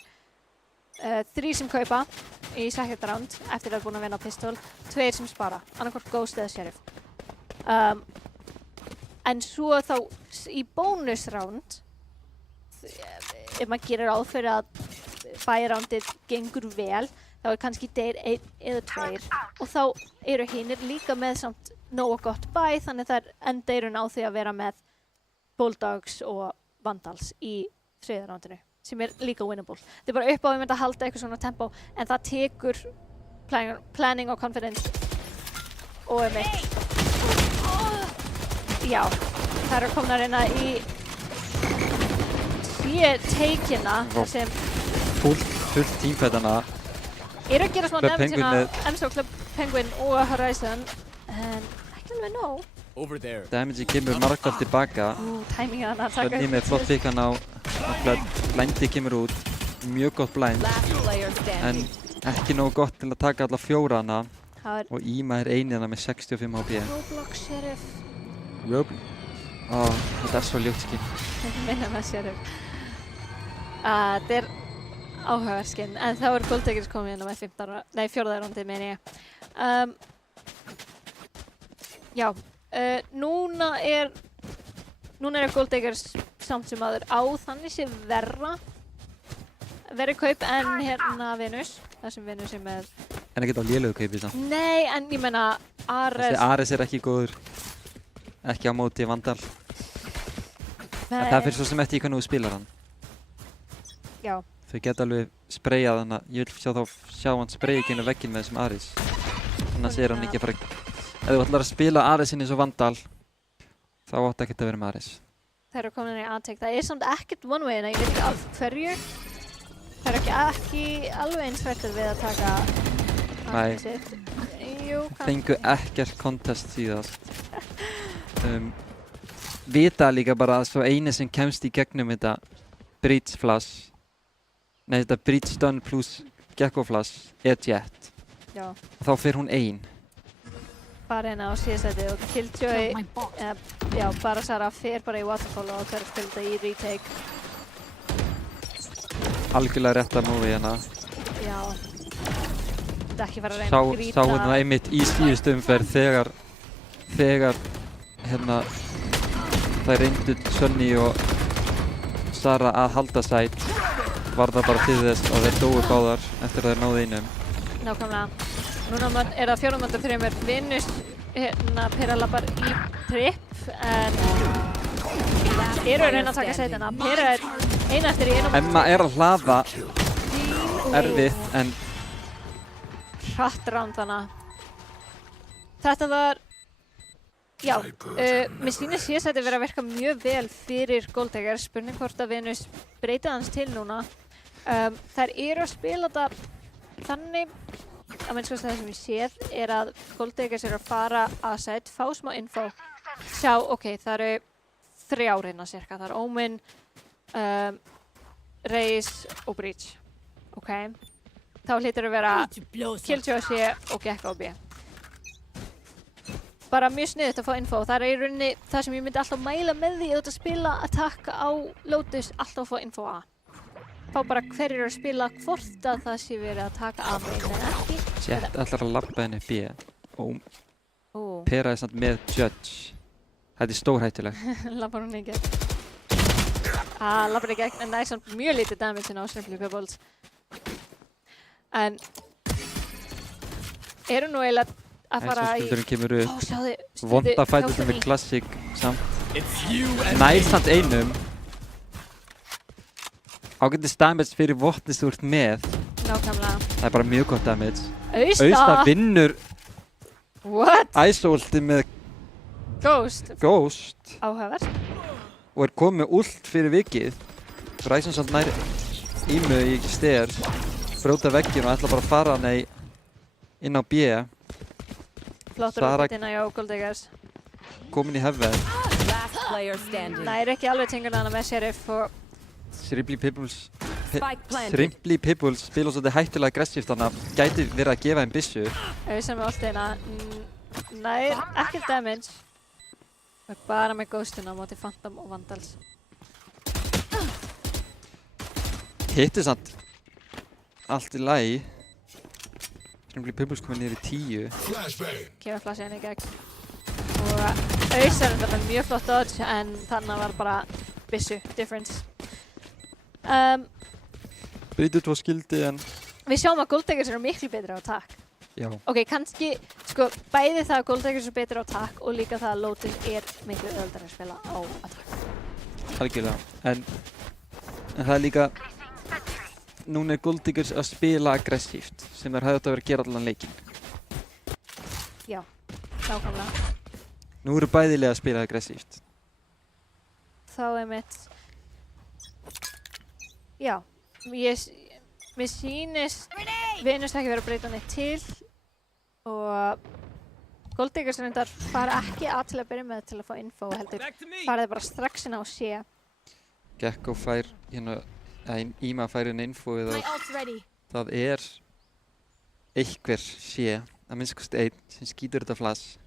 3 sem kaupa í second round eftir að búin að vinna pistol, 2 sem spara, annarkvort Ghost eða Sheriff. En svo þá í bonus round, ef maður gerir ráð fyrir að bæroundið gengur vel, þá er kannski deyr 1 eða 2 og þá eru hinir líka með samt nógu gott bæ, þannig það enda eru á því að vera með Bulldogs og Vandals í 3. roundinu, sem er líka winnable. Þetta er bara upp á að mynda að halda eitthvað svona tempo, en það tekur planning og confidence og einmitt. Já, það eru komnar hérna í teikina þar sem fullt tímfætana eru að gera smá nefn hérna Emso, Club Penguin og Horizon en ekki alveg nóg. Damage kemur margfald tilbaka. Timingið hann að taka Svenni með flott pikkan á blindið kemur út, mjög gott blind en ekki nógu gott til að taka alla 4 hana og Íma er einina með 65 HP. Roblox Sheriff. Þetta er svo ljótt skinn. Minna með Sheriff. Þetta er áhugaverð skinn, en þá er Gold Diggers komið hérna með 4. roundið meina ég. Já, núna er Gold Diggers samt sem aður á þannig sé verri kaup en hérna Venus, það sem Venus er með. En ekkert á lélegu kaupi samt. Nei, en ég meina Ares. Þessi Ares er ekki góður. Ekki á móti Vandal. Það fyrir svo sem eftir hvernig þú spilar hann. Já. Þau geta alveg sprayað hann að, ég vil sjá hann spraya ekki inn á vegginn með þessum Ares. Annars er hann ekki að fara. Ef þú ætlar að spila Aresinn eins og Vandal, þá áttu ekkert að vera með Ares. Það eru komin í aðtek. Það er samt ekkert one way en ég veit ekki af hverju. Það eru ekki alveg eins hrættir við að taka Ares sitt. Jú, fengu ekkert contest síðast. Vita líka bara að svo eini sem kemst í gegnum þetta Breach Flash, nei þetta Breach Stun plus Gecko Flash er Jett. Já. Þá fer hún ein. Bara hérna á síðastætið og Killjoy, já, bara Sara fer bara í Waterfall og það er spilta í retake. Algjörlega rétt að móvi hérna. Já. Þetta ekki fara að reyna að gríta. Sá hérna einmitt í síðustu umferð þegar hérna það reyndu Sunny og Sara að halda sæt, var það bara til þess að þeir dóu báðar eftir að þeir náðu einum. Nákvæmlega. Núna er það 4 möndur fyrir mér Venus, hérna Pera labbar í tripp, en eru að reyna að taka sætina. Pera er eina eftir í einum. Emma er að hlaða erfitt, en hratt round þannig. Þetta var, já, mér sýnist síðastætti verið að verka mjög vel fyrir Gold Diggers. Spurning hvort að Venus breytið hans til núna. Þær eru að spila þetta þannig, að minnst það sem ég séð er að Gold Diggers eru að fara að sætt, fá smá info, sjá, ok, það eru 3 hérna cirka, það er Omen, Raze og Breach, ok, þá hlýtur að vera Killjoy C og Gecko B. Bara mjög sniðugt að fá info, það er í rauninni það sem ég myndi alltaf mæla með því að spila Attack á Lotus, alltaf að fá info A. fá bara hverjir að spila hvort að það sé verið að taka af einn en ekki. Jett ætlar að labba henni B og peraði samt með Judge. Þetta er stórhættuleg. Labbar hún ekki. Labbar ekki ekki, en það er samt mjög lítið damage á Simply Pebbles. En eru nú eiginlega að fara í... Skildurinn kemur upp. Sjáðu, Vonda fætur með Classic samt. Nær samt einum. Ágætis damage fyrir vopnið þú ert með. Nákvæmlega. Það er bara mjög gott damage. Austa vinnur What? Ice-ulti með Ghost. Áhugavert. Og er komið með ult fyrir vikið. Ryzen samt nær ímu í styr. Brjóta vegginn og ætla bara að fara hann inn á B. Flottur útbyttina hjá Gold Diggers. Komin í hefveg. Nær ekki alveg tengurna hana með Sheriff og... Simply Pebbles spila svolítið hættulega aggressíft þannig að gæti verið að gefa þeim byssu. Auðvitað með ultina. Nær ekki damage. Bara með Ghostina á móti Phantom og Vandals. Hittir samt allt í lagi. Simply Pebbles komið niður í 10. Kemur flassi henni í gegn. Og Auðvitað er þetta mjög flott dodge en þannig var bara byssu difference. Breytur 2 skildi en... Við sjáum að Gold Diggers eru miklu betri á attack. Já. Ok, kannski, sko, bæði það að Gold Diggers eru betri á attack og líka það að Lotus er miklu öðuldar að spila á attack. Algjörlega, en það er líka... Núna er Gold Diggers að spila aggressíft, sem þeir hefði átt að vera að gera allan leikinn. Já, nákvæmlega. Nú eru bæðilega að spila aggressíft. Þá er mitt... Já, mér sýnist Venus ekki verið að breyta neitt til og Gold Diggers reyndar fara ekki að til að byrja með til að fá info heldur fara þeir bara strax inn á C. Gekko fær hérna, Íma fær hérna info við að það er einhver C, að minnst kosti einn sem skýtur þetta flash.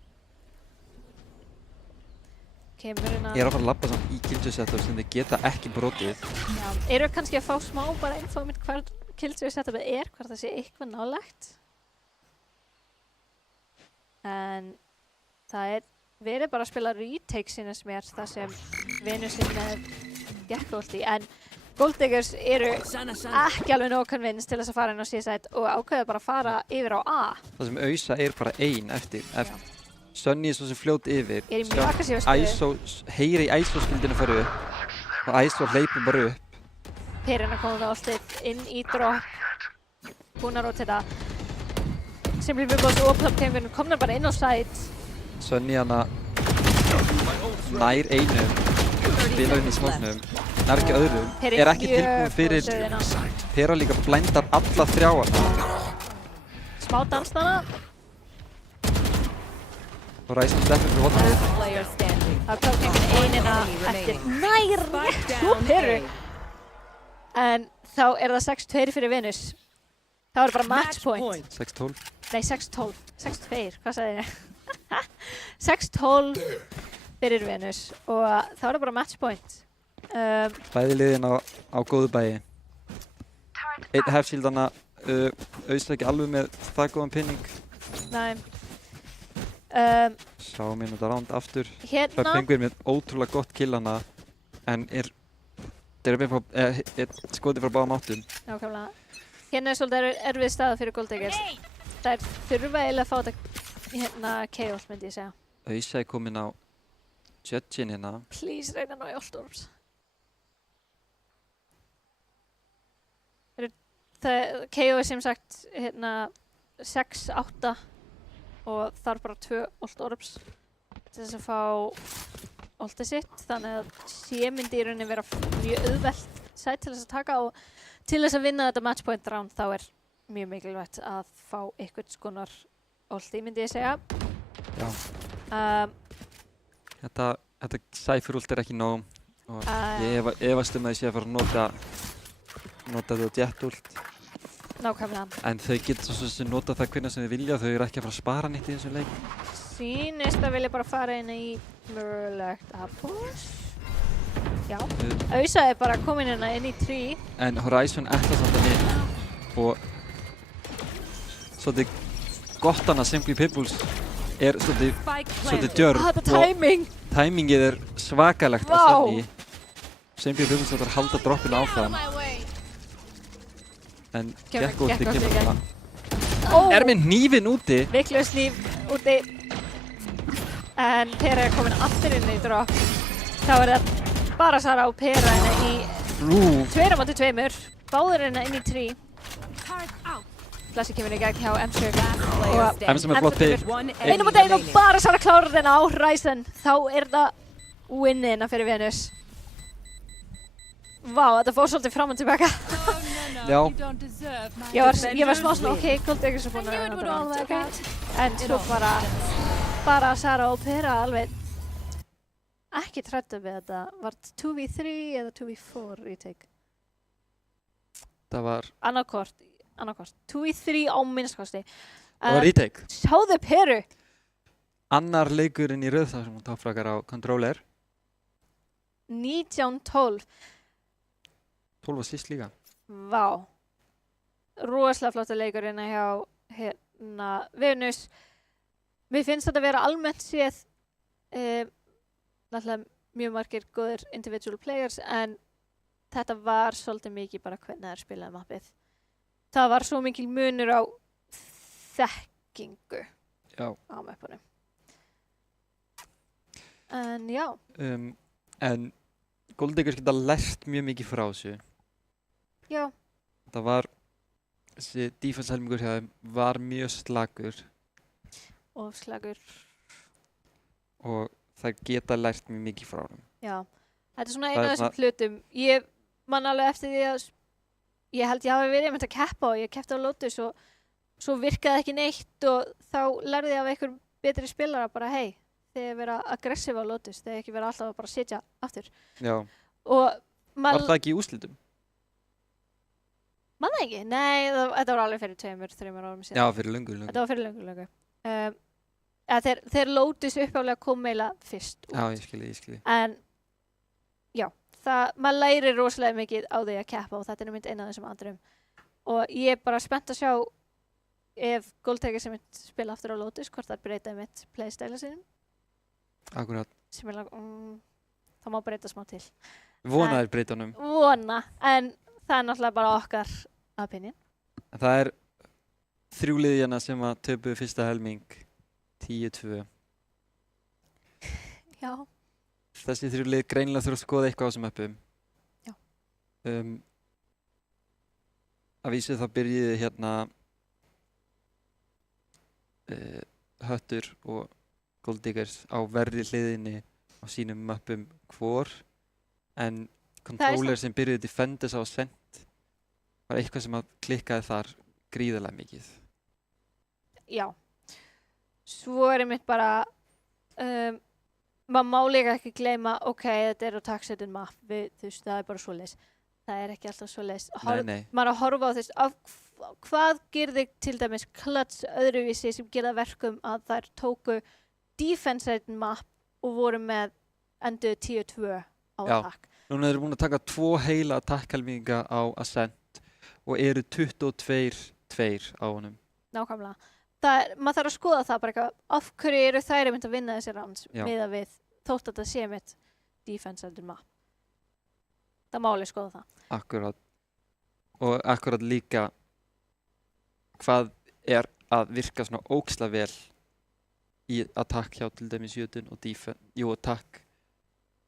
Ég er að fara að labba samt í Killjoy setup sem þið geta ekki brotið. Já, eru kannski að fá smá bara info um hvað Killjoy setupið er, hvort það sé eitthvað nálægt. En það er verið bara að spila retake sínast mér þar sem Venus er með Gekko-ulti, en Gold Diggers eru ekki alveg nóg convinced til þess að fara inn á C-side og ákveða bara að fara yfir á A. Það sem Ausa er bara ein eftir. Sunny er svo sem fljót yfir. Ég er í mjög aggressífa stöðu. Heyri ISO-skildinu fara upp og ISO hleypur bara upp. Perinn að koma með alltaf inn í drop. Búin að rótita. Simply Pebbles og Top Campin komnar bara inn á side. Sunny hana nær einum. Spila inn í smóknum. Nær ekki öðrum. Er ekki tilbúin fyrir. Perra líka blendar alla þrjáana. Smá dansnana. Og Ryzen sleppur fyrir hotnið. Það kom einhvern einina eftir nær rétt svo Perru. En þá er það 6-2 fyrir Venus. Þá er bara match point. 6-12. Nei, 6-12. 6-2, hvað sagði ég? 6-12 fyrir Venus og þá er það bara match point. Bæði liðin á góðu bæi. Einn hefsíldana auðvitað ekki alveg með það góðan pinning. Nei. Sjáum inn þetta ránd aftur. Hérna. Það Penguin með ótrúlega gott kill hana en er skotið frá báðum áttum. Nákvæmlega. Hérna er svolítið erfið staða fyrir Gold Diggers. Það er þurfa eiginlega að fá þetta hérna Chaos myndi ég segja. Ausa er komin á Judge-in hérna. Please reyna ná í Allstorms. KO er sem sagt hérna 6-8 og þarf bara 2 Allstorms til þess að fá ultið sitt, þannig að C myndi í rauninni vera mjög auðvelt sætt til þess að taka og til þess að vinna þetta match point round þá er mjög mikilvægt að fá eitthvað skonar ulti myndi ég segja. Já. Þetta Cypher ult er ekki nóg og ég efast að ég sé að fara að nota þetta Jett ult. Nákvæmlega. En þau geta svo sem nota það hvenær sem þau vilja, þau eru ekki að fara að spara neitt í þessum leik. Sýnist að vilja bara fara inn í mögulegt að push. Já, Ausa bara komin hérna inn í 3. En Horizon ætla samt að inn og svolítið gott hana Simply Pibbles svolítið djörf og timingið svakalegt á Sunny. Simply Pibbles ætlar að halda droppinu áfram en gekk úti kemur hana. Með hnífinn úti. Viklaus hníf úti. En Pera komin aftur inn í drop. Þá það bara Sara og Pera hérna í 2-2. Báðir hérna inn í 3. Flassi kemur í gegn hjá M7 og M7 flott pick. 1-1 og bara Sara klárar þennan á Ryzen. Þá það winina fyrir Venus. Vá, þetta fór svolítið fram og tilbaka. Já. Ég var smá svona, ok, Gold Digger svo búin að reyna þetta. En svo bara Sara og Pera alveg ekki trættu við þetta. Var 2v3 eða 2v4 retake? Það var annarkort. 2v3 á minnstkosti. Það var retake. Sjáðu Peru. Annar leikurinn í röð þar sem hún toppfrakar á controller. 19-12. 12 var síst líka. Vá. Rosalega flotta leikurinn hjá Venus. Mér finnst þetta að vera almennt séð náttúrulega mjög margir góðir individual players en þetta var svolítið mikið bara hvernig það spilaði mappið. Það var svo mikil munur á þekkingu á mappunum. En já. En Gold Diggers geta lært mjög mikið frá þessu. Já. Það var, þessi defense helmingur hjá þeim var mjög slagur. Og slagur. Og það geta lært mjög mikið frá þeim. Já. Þetta svona einu af þessum hlutum. Ég man alveg eftir því að ég held ég hafi verið einmitt að keppa og ég keppti á Lotus og svo virkaði ekki neitt og þá lærði ég af einhver betri spilara bara hei, þegar vera aggressiv á Lotus, þegar ekki vera alltaf að bara sitja aftur. Já. Og var það ekki í úrslitum? Man það ekki? Nei, þetta var alveg fyrir 2-3 árum síðan. Já, fyrir löngu. Þetta var fyrir löngu. Þeir Lotus uppálega kom meila fyrst út. Já, ég skilji. En já, maður lærir rosalega mikið á því að keppa og þetta mynd eina af þessum andrum. Og ég bara spennt að sjá ef Gold Digger sem spila aftur á Lotus, hvort það breyta mitt playstyle sinum. Akkurat. Sem það má breyta smá til. Vonaðir breytanum. En það náttúrulega bara okkar opinion. Það 3 liðjana sem að töpuðu fyrsta helming 10-2. Já. Þessi 3 lið greinilega þurfa að skoða eitthvað á þessum appum. Já. Að vísu þá byrjiði hérna Höttur og Gold Diggers á verri hliðinni á sínum mappum hvor en controller sem byrjuði Defenders á Ascent var eitthvað sem að klikkaði þar gríðarlega mikið. Já. Svo einmitt bara maður má líka ekki gleyma ok, þetta á taxetin map það bara svoleiðis. Það ekki alltaf svoleiðis. Nei. Maður að horfa á þess hvað gerði til dæmis Clutch öðruvísi sem gerða verkum að þær tóku defense-side map og voru með endur 10-2 á attack. Núna eru búin að taka 2 heila attack-helminga á Ascent og eru 22-2 á honum. Nákvæmlega. Maður þarf að skoða það bara eitthvað af hverju eru þær mynd að vinna þessi rounds miðað við þótt að það sé mitt defense-side map. Það má alveg skoða það. Akkurat. Og akkurat líka hvað að virka svona ógeðslega vel í attack hjá til dæmis Jötun og attack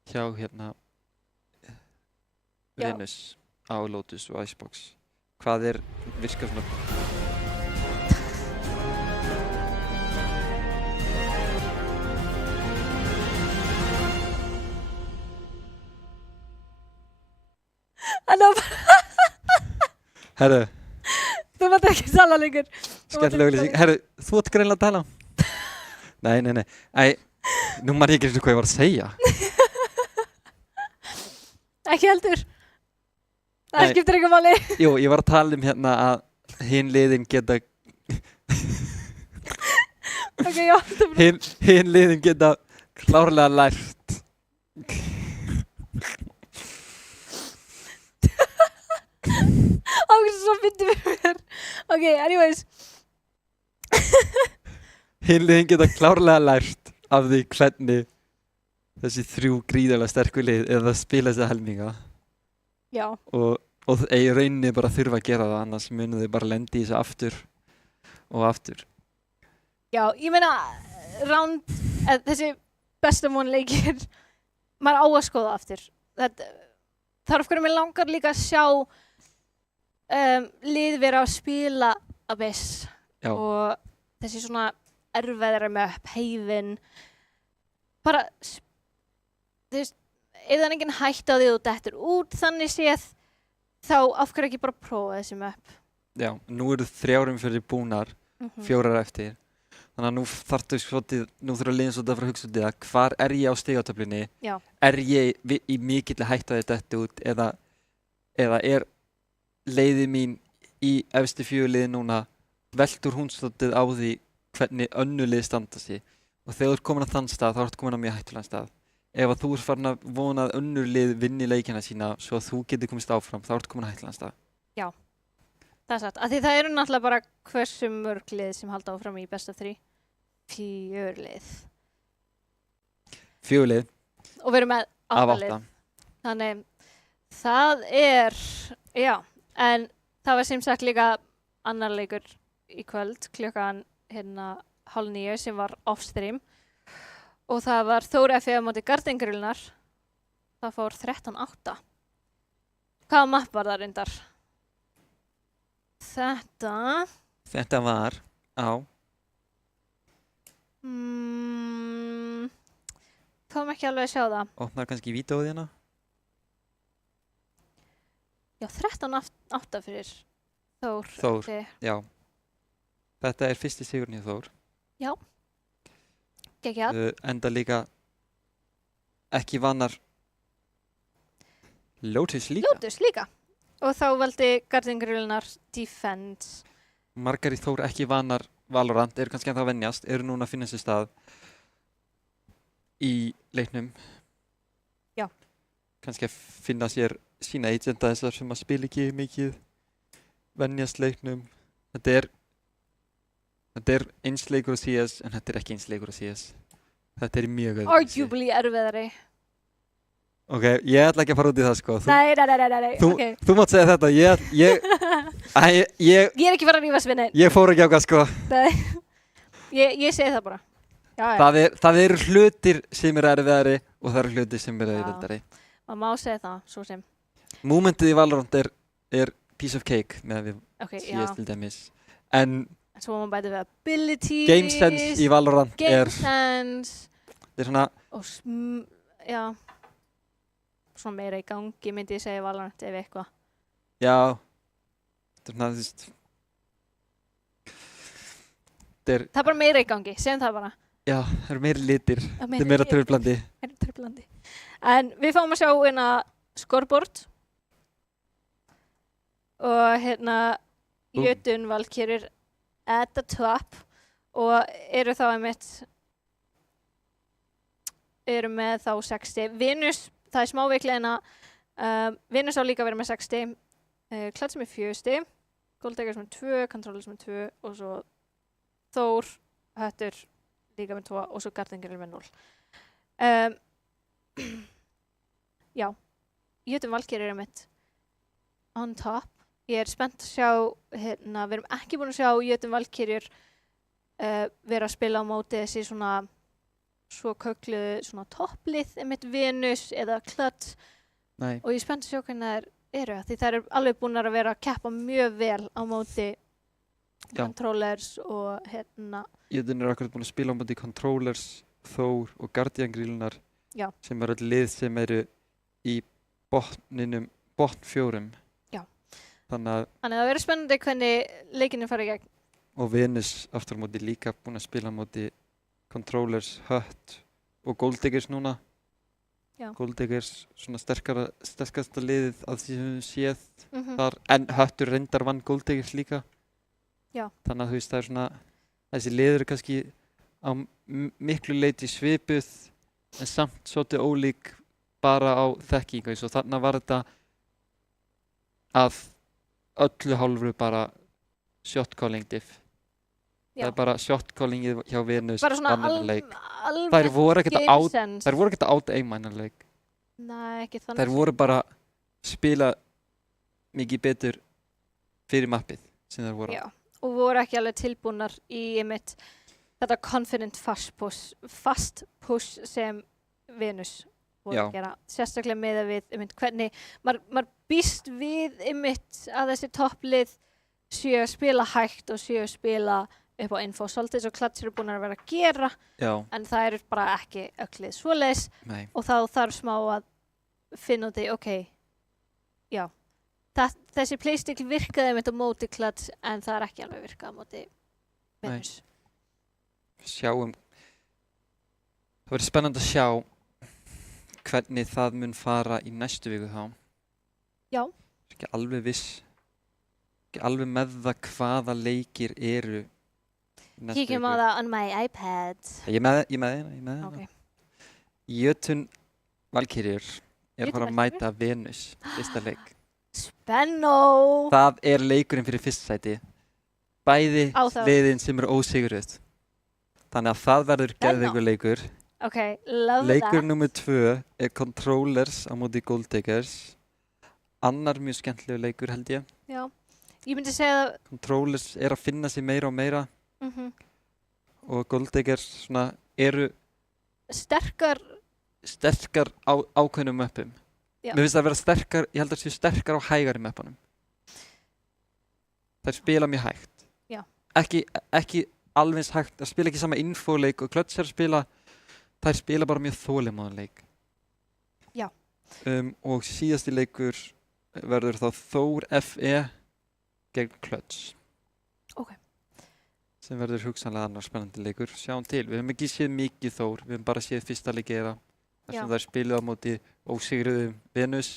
hjá hérna Venus á Lotus og Icebox. Hvað virka svona Herru. Þú mátt ekki tala lengur. Skemmtileg auglýsing. Herru, þú ert greinilega að tala. Nei. Nú man ég ekki hvað ég var að segja. Ekki heldur. Það skiptir ekki máli. Jú, ég var að tala hérna að hin liðin geta Okay, já. Hin liðin geta klárlega lært Svo fyndi fyrir mér. Ok, anyways. Hinliðin geta klárlega lært af því hvernig þessi 3 gríðarlega sterku lið eða spila þessa helminga. Já. Og í rauninni bara þurfa að gera það, annars munu þau bara lendi í þessu aftur og aftur. Já, ég meina, þessi bestamónleikir, maður á að skoða aftur. Þarf hverju mig langar líka að sjá lið vera að spila Abyss og þessi svona erfiðara með heiðin. Bara, þú veist, ef það er enginn hætt á því þú dettur út þannig séð, þá af hverju ekki bara prófa þessi möpp? Já, nú eru 3 umferðir búnar, 4 eftir. Þannig að nú þurfa liðin svolítið að fara að hugsa út í það, hvar er ég á stigatöflunni? Já. Er ég í mikilli hættu að þetta út eða er leiðið mín í efstu 4 liði núna veltur hún svolítið á því hvernig önnur lið standa sig og þegar þú ert komin á þann stað þá ertu komin á mjög hættulegan stað. Ef að þú ert farin að vona að önnur lið vinni leikina sína svo að þú getur komist áfram þá ertu komin á hættulegan stað. Já. Það er satt, af því það eru náttúrulega bara hversu mörg lið sem halda áfram í best of 3? 4 lið. 4 lið. Og við erum með 8 lið. Þannig, það er, já, en það var sem sagt líka annar leikur í kvöld, klukkan 8:30 sem var off-stream. Og það var Þór F.E. á móti Garðingrillnar. Það fór 13-8. Hvaða mapp var það reyndar? Þetta var á Fáum ekki alveg að sjá það. Opnar kannski vídeóið hérna? Já, 13-8 fyrir Þór, já. Þetta er fyrsti sigurinn hjá Þór. Já. Geggjað. Enda líka ekki vanar Lotus líka. Og þá valdi Garðingrillnar Defense. Margar í Þór ekki vanar Valorant, eru kannski ennþá að venjast, eru núna að finna sér stað í leiknum. Já. Kannski að finna sér sína agenda þessar sem að spila ekki mikið, venjast leiknum. Þetta er eins leikur á CS en þetta er ekki eins leikur á CS. Þetta er mjög öðruvísi. Arguably erfiðari. Ok, ég ætla ekki að fara út í það sko. Nei. Þú mátt segja þetta, ég er ekki fara að rífast við neinn. Ég fór ekki á hvað sko. Nei, ég segi það bara. Já. Það eru hlutir sem eru erfiðari og það eru hlutir sem eru auðveldari. Maður má segja það, svo sem. Momentið í Valorant er piece of cake með við CS til dæmis. En svo má maður bæta við abilities. Game sense í Valorant Game sense. Það er svona. Og já. Svona meira í gangi myndi ég segja Valorant ef eitthvað. Já. Það er svona, þú veist. Það er bara meira í gangi, segjum það bara. Já, það eru meiri litir. Það er meira truflandi. En við fáum að sjá hérna scoreboard. Og hérna Jötun Valkyrjur at the top. Og eru þá eru með þá 60. Venus, það er smáveiklegina. Venus á líka að vera með 60. Kladd sem er 4. Goldegger sem er 2, Controller sem er 2 og svo Þór, Höttur líka með 2 og svo Garðingrill með 0. Já, Jötun Valkyrjur eru mitt on top. Ég er spennt að sjá, við erum ekki búin að sjá Jötun Valkyrjur vera að spila á móti þessi svo kökluðu svona topplið einmitt Venus eða Kladd. Nei. Og ég er spennt að sjá hvernig það eru því það eru alveg búin að vera að keppa mjög vel á móti Controllers og Jötun er akkurat búin að spila á móti Controllers, Þór og Garðingrillnar sem eru öll lið sem eru í botn 4. Já. Þannig að það verður spennandi hvernig leikinu fara í gegn. Og Venus aftur á móti líka búin að spila á móti Controllers, Hött og Goldiggers núna. Já. Goldiggers svona sterkasta liðið að því sem við séð þar, en Höttur reyndar vann Goldiggers líka. Já. Þannig að þú veist það er svona, þessi lið eru kannski á miklu leyti svipuð en samt svolítið ólík bara á þekkingu. Svo þannig var þetta að öllu hálfu bara shot calling diff. Það bara shot callingið hjá Venus bara svona þær voru ekkert að out-aima leik. Nei, ekki þannig. Þær voru bara spila mikið betur fyrir mappið sem þær voru. Já, og voru ekki alveg tilbúnar í einmitt þetta confident fast push sem Venus voru að gera. Sérstaklega með við einmitt hvernig maður býst við einmitt að þessi topplið séu að spila hægt og séu að spila upp á info, svolítið svo Clutch eru búin að vera að gera en það eru bara ekki öllið svoleiðis og þá þarf smá að finna út í, þessi playstyle virkaði með þetta móti Clutch en það ekki alveg virkað á móti Venus. Sjáum, það verður spennandi að sjá hvernig það mun fara í næstu viku þá. Já. Ekki alveg viss, ekki alveg með það hvaða leikir eru. Kíkjum á það on my iPad. Ég með það. Okay. Jötun Valkyrjur að fara að mæta Venus fyrsta leik. Spennó! Það leikurinn fyrir fyrsta sæti. Bæði liðin sem eru ósigruð. Þannig að það verður geðveikur leikur. Okay, love leikur that. Númer 2 Controllers á móti Gold Diggers. Annar mjög skemmtilegur leikur held ég. Já, ég myndi segja að Controllers að finna sig meira og meira. Og Gold Diggers svona eru sterkar á ákveðnum möppum. Mér finnst það að vera sterkar, ég held að það séu sterkar á hægari möppunum. Þær spila mjög hægt. Já. Ekki alveg hægt, það spila ekki sama infoleik og Clutch að spila, þær spila bara mjög þolinmóðan leik. Já. Og síðasti leikur verður þá Thor FE gegn Clutch. Ok. Sem verður hugsanlega annar spennandi leikur. Sjáum til, við höfum ekki séð mikið Thor, við höfum bara séð fyrsta leikið þeirra. Þar sem þær spiluðu á móti ósigruðum Venus.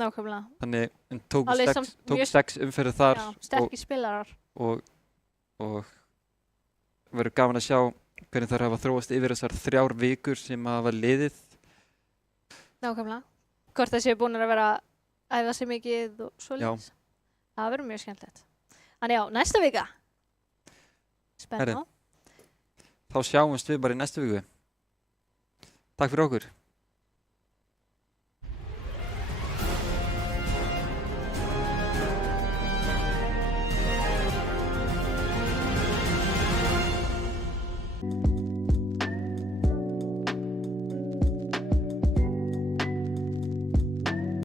Nákvæmlega. Þannig tóku 6 umferðir þar. Já, sterkir spilarar. Og verður gaman að sjá hvernig þær hafa þróast yfir þessar 3 vikur sem hafa liðið. Nákvæmlega. Hvort það séu búin að vera að æfa sig mikið og svoleiðis. Það verður mjög skemmtilegt. Þannig já, næsta vika. Spennó. Þá sjáumst við bara í næstu viku. Takk fyrir okkur.